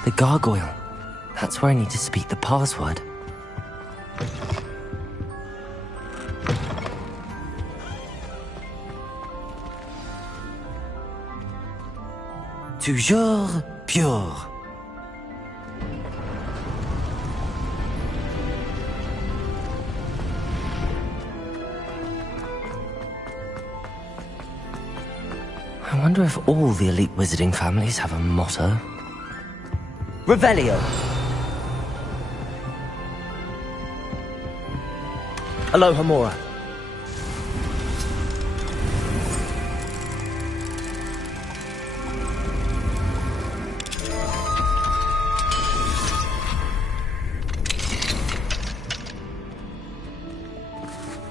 The gargoyle. That's where I need to speak the password. Toujours pure. I wonder if all the elite wizarding families have a motto. Revelio. Alohomora.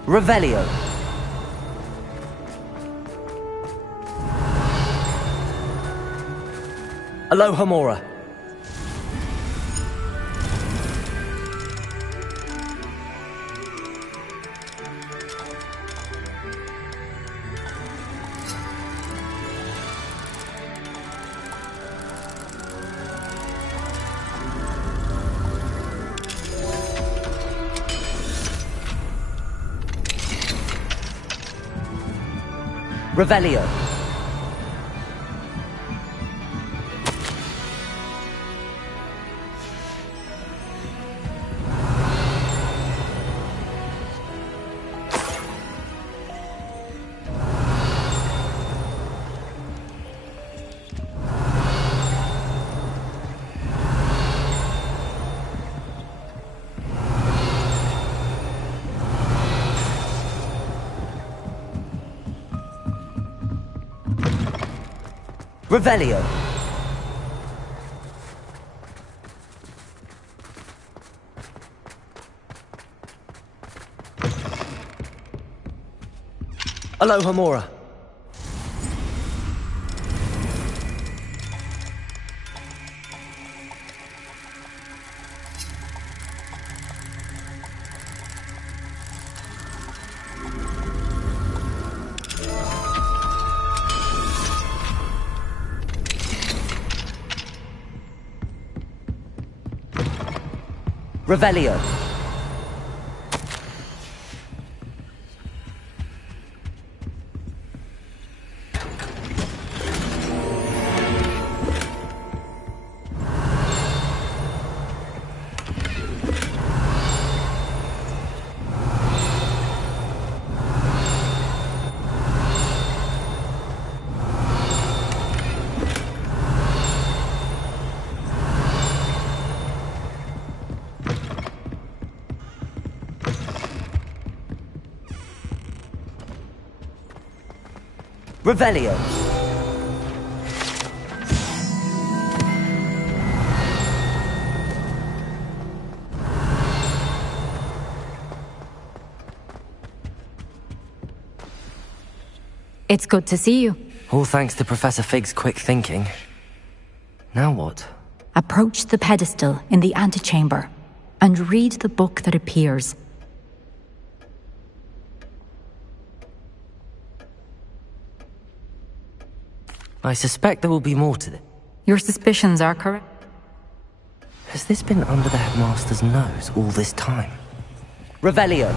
Revelio. Alohomora. Revelio. Revelio. Alohomora. Revelio. Revelio. It's good to see you. All thanks to Professor Fig's quick thinking. Now what? Approach the pedestal in the antechamber and read the book that appears. I suspect there will be more to this. Your suspicions are correct. Has this been under the headmaster's nose all this time? Revelio.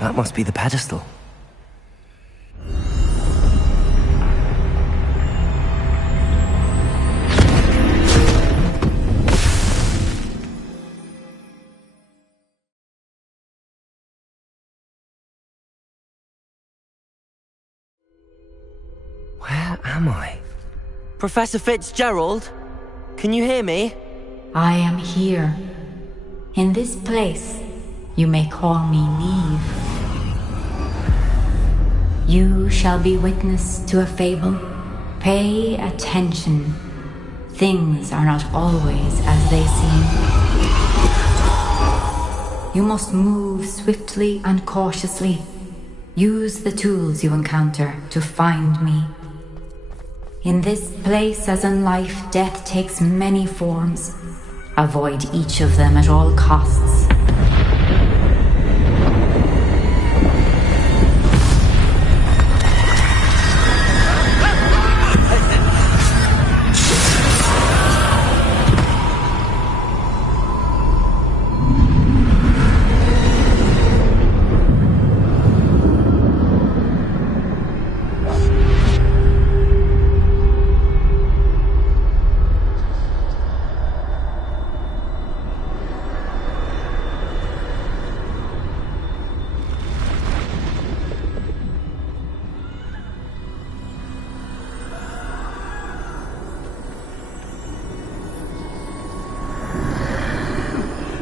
That must be the pedestal. Where am I? Professor Fitzgerald? Can you hear me? I am here. In this place, you may call me Neve. You shall be witness to a fable. Pay attention. Things are not always as they seem. You must move swiftly and cautiously. Use the tools you encounter to find me. In this place, as in life, death takes many forms. Avoid each of them at all costs.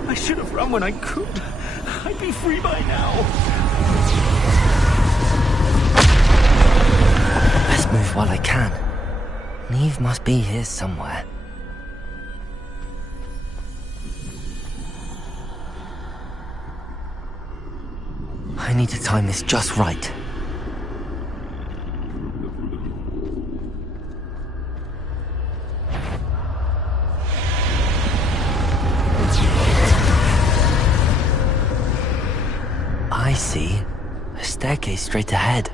I should have run when I could. I'd be free by now. Best move while I can. Neve must be here somewhere. I need to time this just right. I see. A staircase straight ahead.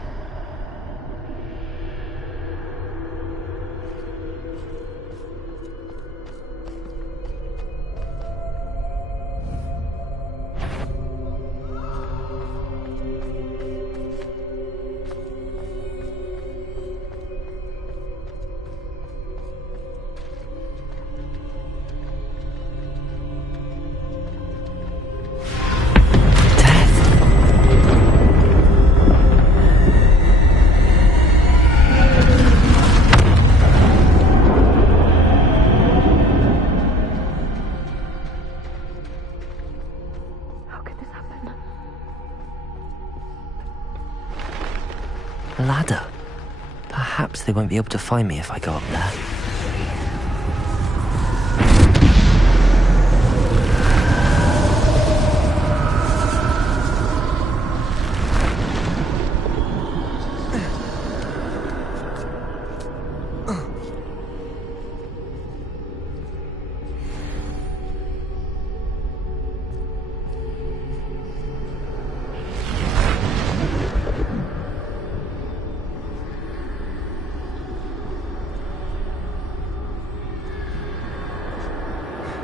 A ladder. Perhaps they won't be able to find me if I go up there.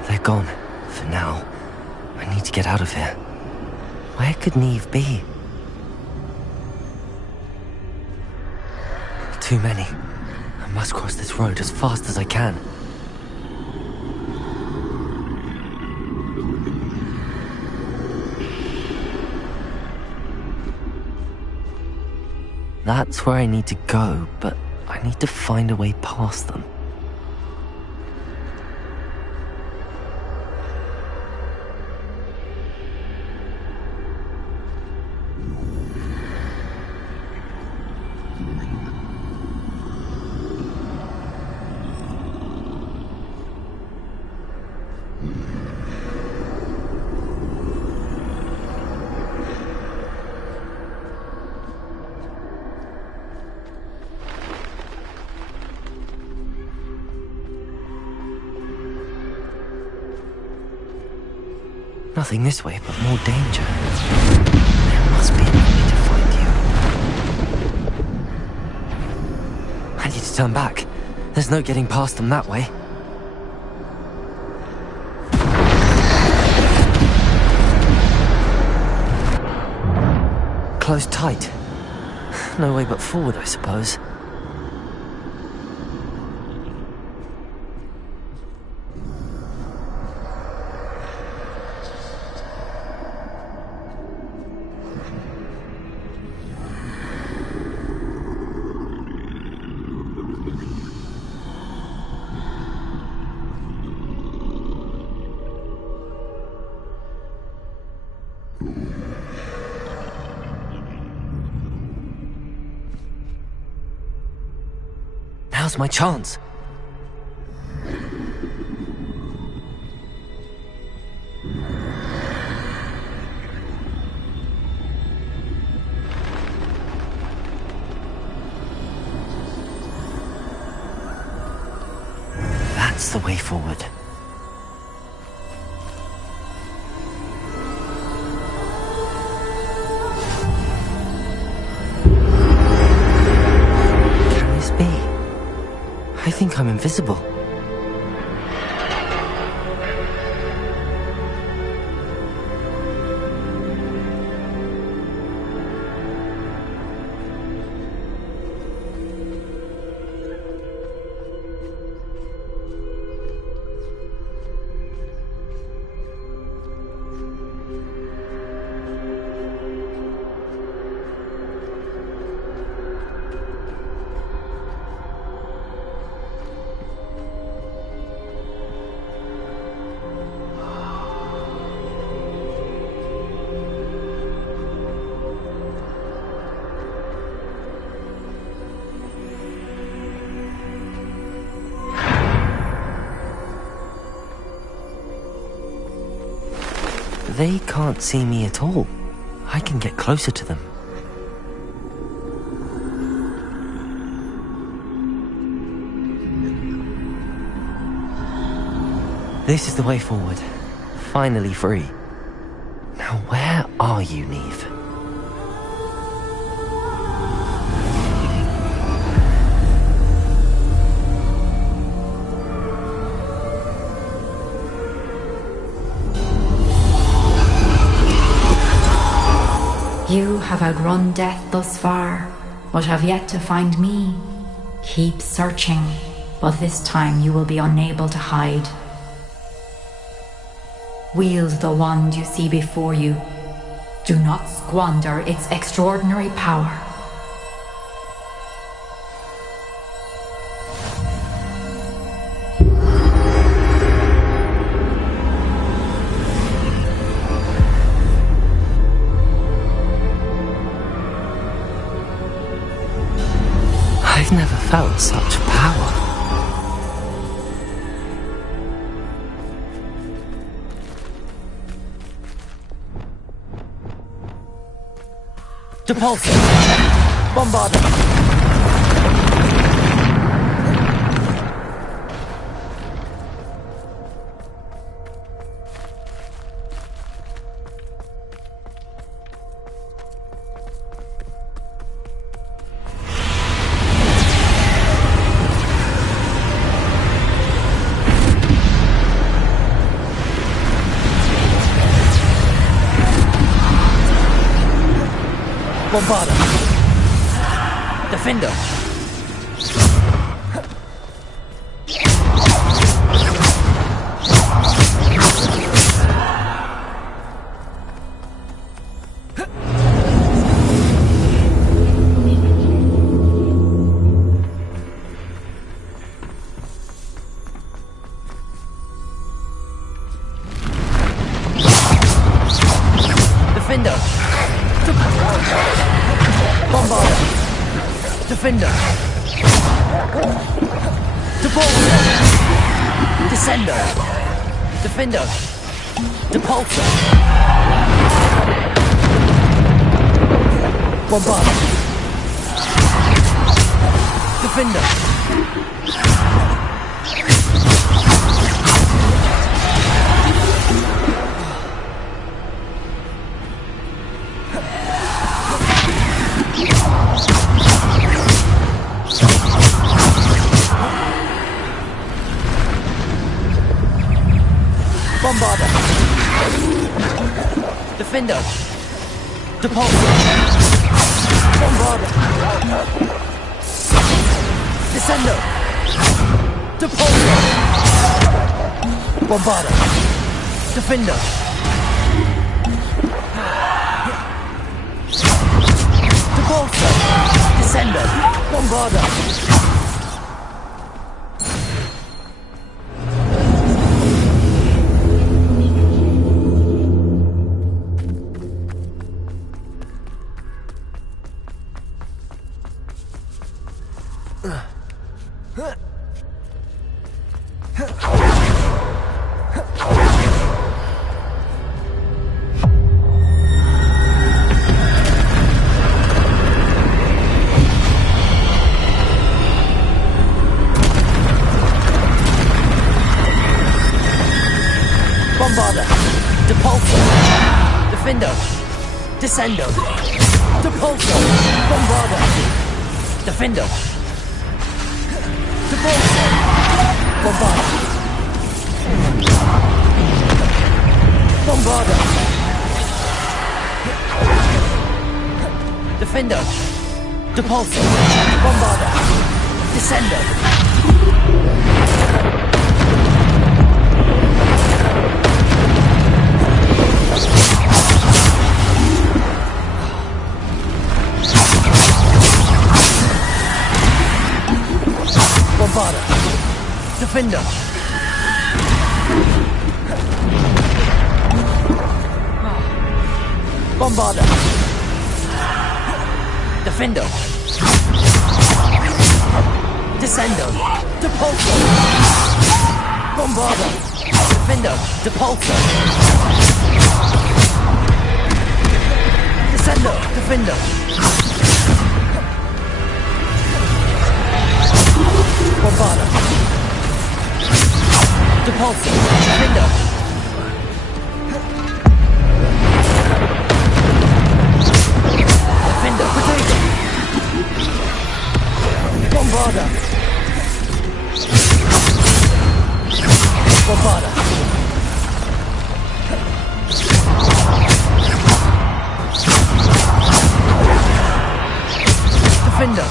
They're gone, for now. I need to get out of here. Where could Neve be? Too many. I must cross this road as fast as I can. That's where I need to go, but I need to find a way past them. Nothing this way, but more danger. There must be another way to find you. I need to turn back. There's no getting past them that way. Closed tight. No way but forward, I suppose. Now's my chance. That's the way forward. Can this be? I think I'm invisible. They can't see me at all. I can get closer to them. This is the way forward. Finally free. Now where are you, Neve? You have outrun death thus far, but have yet to find me. Keep searching, but this time you will be unable to hide. Wield the wand you see before you. Do not squander its extraordinary power. I've never felt such power. Depulsor! Bombarder! Bombarder! Defender! Defender! Bombarder! Defender! Depulsor! Descender! Defender! Depulsor! Bombarder! Defender! Bombarder! Defender! Depulsor! Bombarder! Descender! Depulsor! Bombarder! Defender! Depulsor! Descender! Bombarder! Bombarder! Depulsor! Defender! Descender! Depulsor! Bombarder! Defender! Depulsor! Bombarder! Bombarder! Defender! Depulsor! Bombarder! Descender! Bombarder! Defender! Bombarder! Defender! Descender! Depulsor! Bombarder! Defender! Depulsor! Descender! Defender! Bombarder! Depulsor! Defender! Defender! Potato! Bombarder! Bombarder! Defender!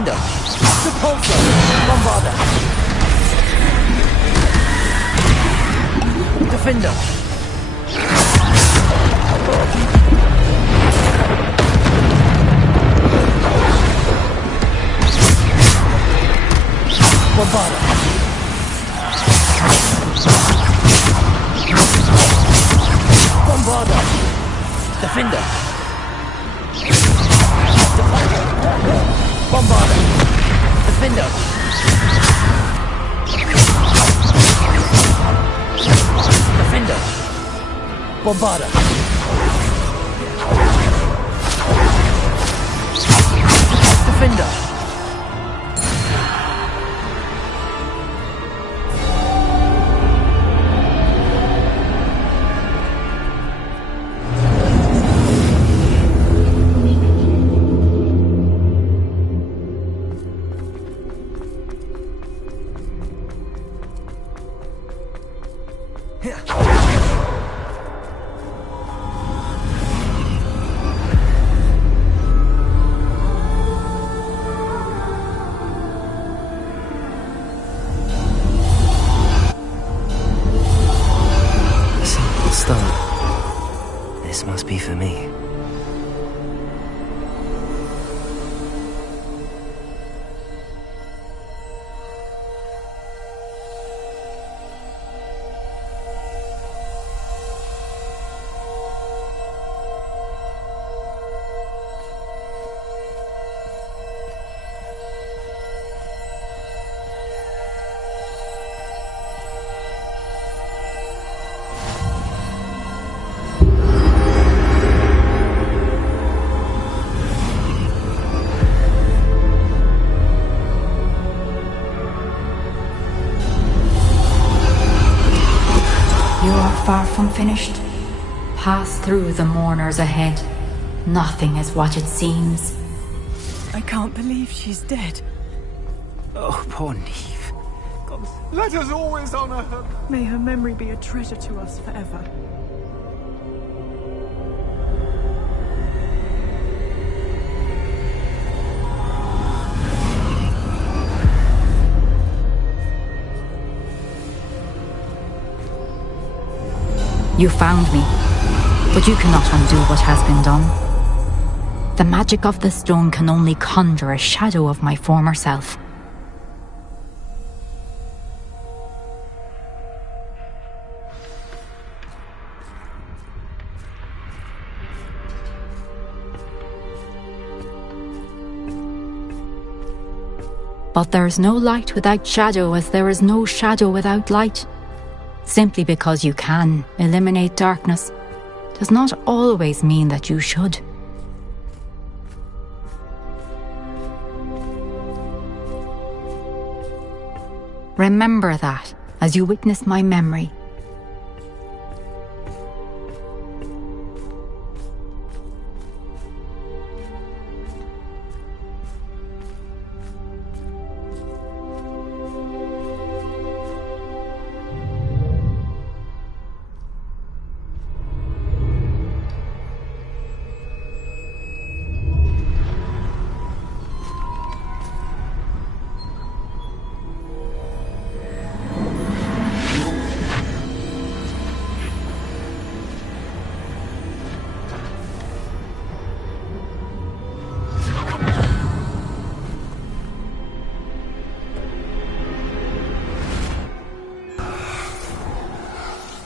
Defender! Repulsor! Bombarder! Defender! Bombarder! Bombarder! Defender! Bombarder! Defender! Defender! Bombarder! Defender! This must be for me. Far from finished. Pass through the mourners ahead. Nothing is what it seems. I can't believe she's dead. Oh, poor Neve. God, let us always honor her. May her memory be a treasure to us forever. You found me, but you cannot undo what has been done. The magic of the stone can only conjure a shadow of my former self. But there is no light without shadow, as there is no shadow without light. Simply because you can eliminate darkness does not always mean that you should. Remember that as you witness my memory.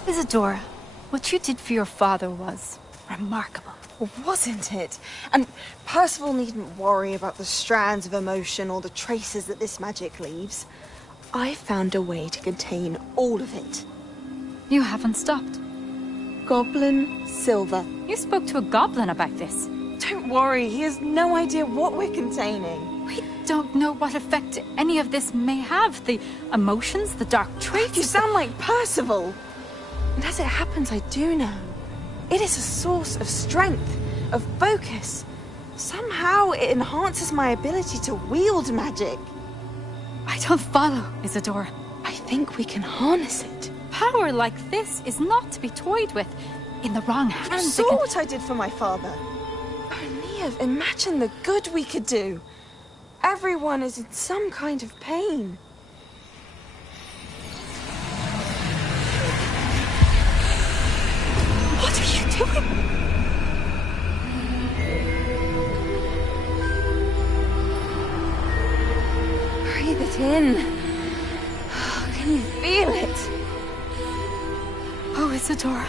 Isadora, what you did for your father was remarkable. Wasn't it? And Percival needn't worry about the strands of emotion or the traces that this magic leaves. I found a way to contain all of it. You haven't stopped. Goblin Silver. You spoke to a goblin about this. Don't worry, he has no idea what we're containing. We don't know what effect any of this may have. The emotions, the dark traits. You sound like Percival. And as it happens, I do know. It is a source of strength, of focus. Somehow it enhances my ability to wield magic. I don't follow, Isadora. I think we can harness it. Power like this is not to be toyed with. In the wrong hands. You saw what I did for my father. Oh, Neve, imagine the good we could do. Everyone is in some kind of pain. What are you doing? Breathe it in. Can you feel it? Oh, Isadora.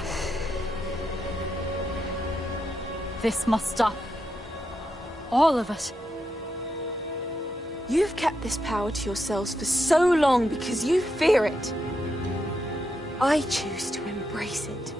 This must stop. All of it. You've kept this power to yourselves for so long because you fear it. I choose to embrace it.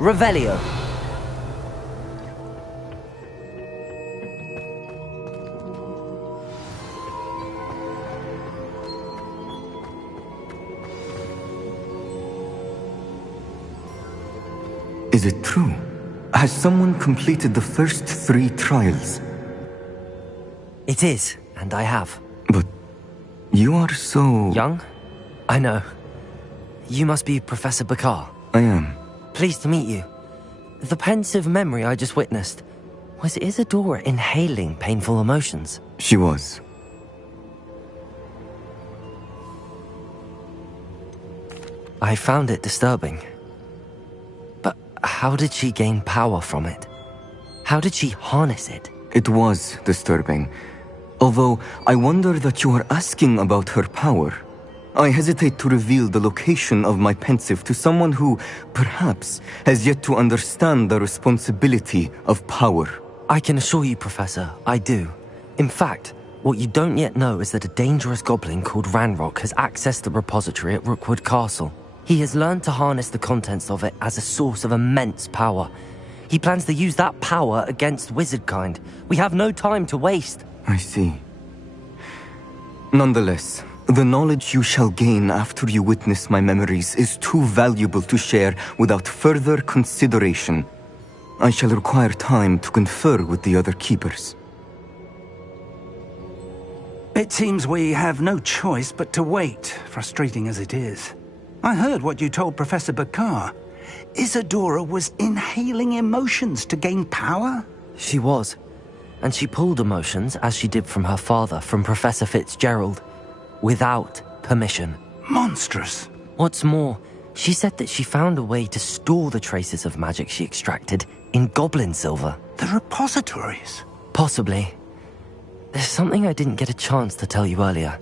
Revelio. Is it true? Has someone completed the first 3 trials? It is, and I have. But you are so... Young? I know. You must be Professor Bakar. I am. Pleased to meet you. The pensive memory I just witnessed, was Isadora inhaling painful emotions? She was. I found it disturbing. But how did she gain power from it? How did she harness it? It was disturbing. Although, I wonder that you are asking about her power. I hesitate to reveal the location of my pensive to someone who, perhaps, has yet to understand the responsibility of power. I can assure you, Professor, I do. In fact, what you don't yet know is that a dangerous goblin called Ranrock has accessed the repository at Rookwood Castle. He has learned to harness the contents of it as a source of immense power. He plans to use that power against wizardkind. We have no time to waste. I see. Nonetheless, the knowledge you shall gain after you witness my memories is too valuable to share without further consideration. I shall require time to confer with the other keepers. It seems we have no choice but to wait, frustrating as it is. I heard what you told Professor Bakar. Isadora was inhaling emotions to gain power? She was. And she pulled emotions, as she did from her father, from Professor Fitzgerald, without permission. Monstrous. What's more, she said that she found a way to store the traces of magic she extracted in goblin silver. The repositories? Possibly. There's something I didn't get a chance to tell you earlier.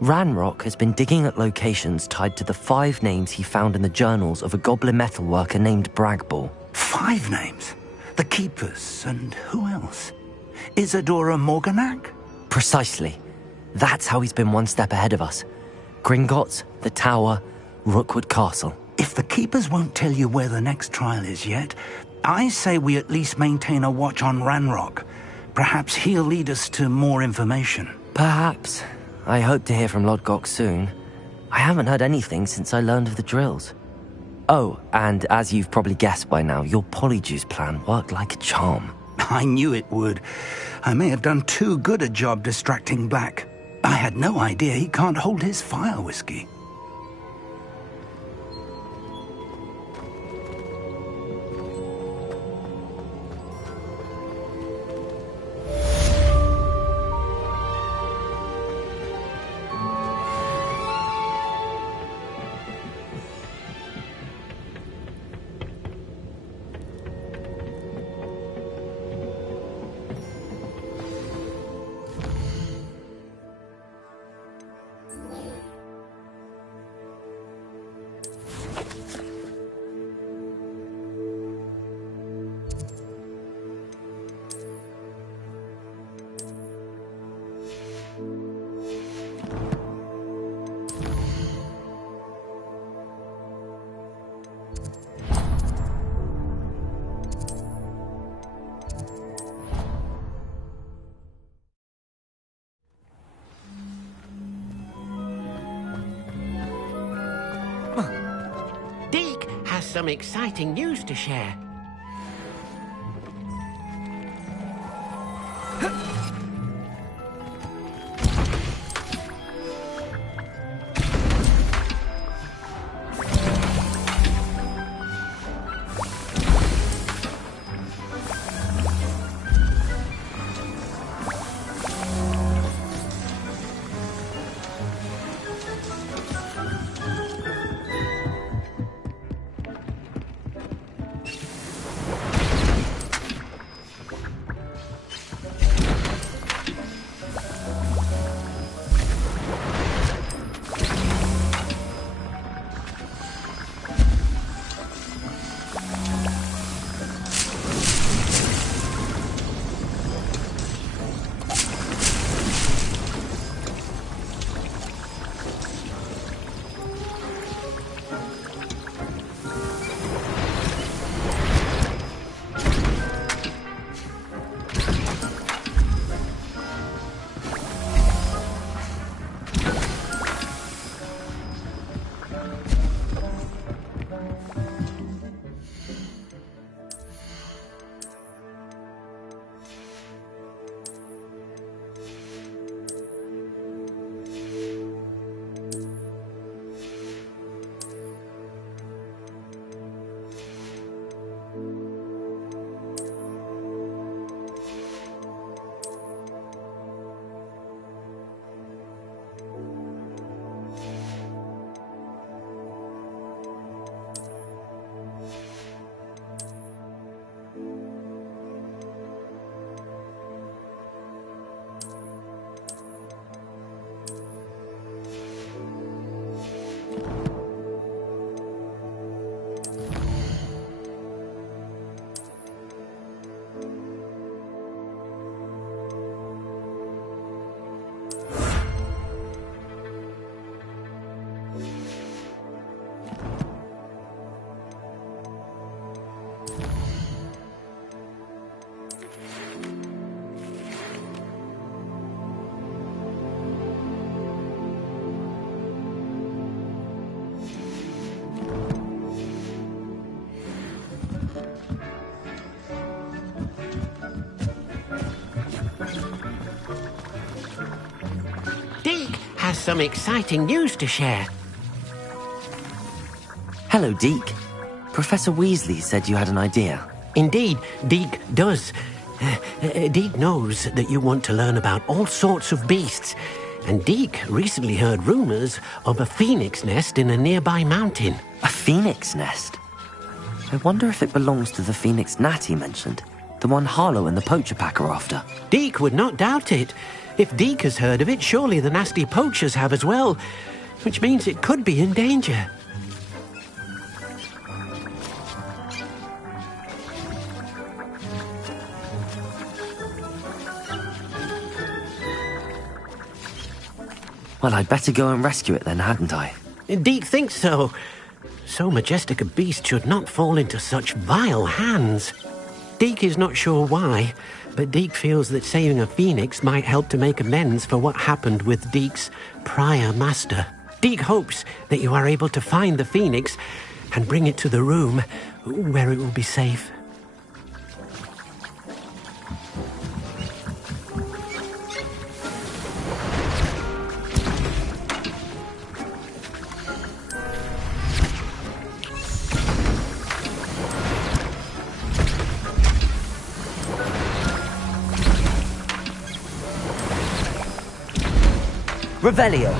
Ranrock has been digging at locations tied to the 5 names he found in the journals of a goblin metalworker named Bragball. 5 names? The Keepers, and who else? Isadora Morganac? Precisely. That's how he's been one step ahead of us. Gringotts, the Tower, Rookwood Castle. If the Keepers won't tell you where the next trial is yet, I say we at least maintain a watch on Ranrock. Perhaps he'll lead us to more information. Perhaps. I hope to hear from Lodgok soon. I haven't heard anything since I learned of the drills. Oh, and as you've probably guessed by now, your Polyjuice plan worked like a charm. I knew it would. I may have done too good a job distracting Black. I had no idea he can't hold his fire whiskey. some exciting news to share. Has some exciting news to share. Hello, Deke. Professor Weasley said you had an idea. Indeed, Deke does. Deke knows that you want to learn about all sorts of beasts, and Deke recently heard rumors of a phoenix nest in a nearby mountain. A phoenix nest? I wonder if it belongs to the phoenix gnat he mentioned, the one Harlow and the poacher pack are after. Deke would not doubt it. If Deke has heard of it, surely the nasty poachers have as well, which means it could be in danger. Well, I'd better go and rescue it then, hadn't I? Deke thinks so. So majestic a beast should not fall into such vile hands. Deke is not sure why, but Deke feels that saving a phoenix might help to make amends for what happened with Deke's prior master. Deke hopes that you are able to find the phoenix and bring it to the room where it will be safe. Revelio.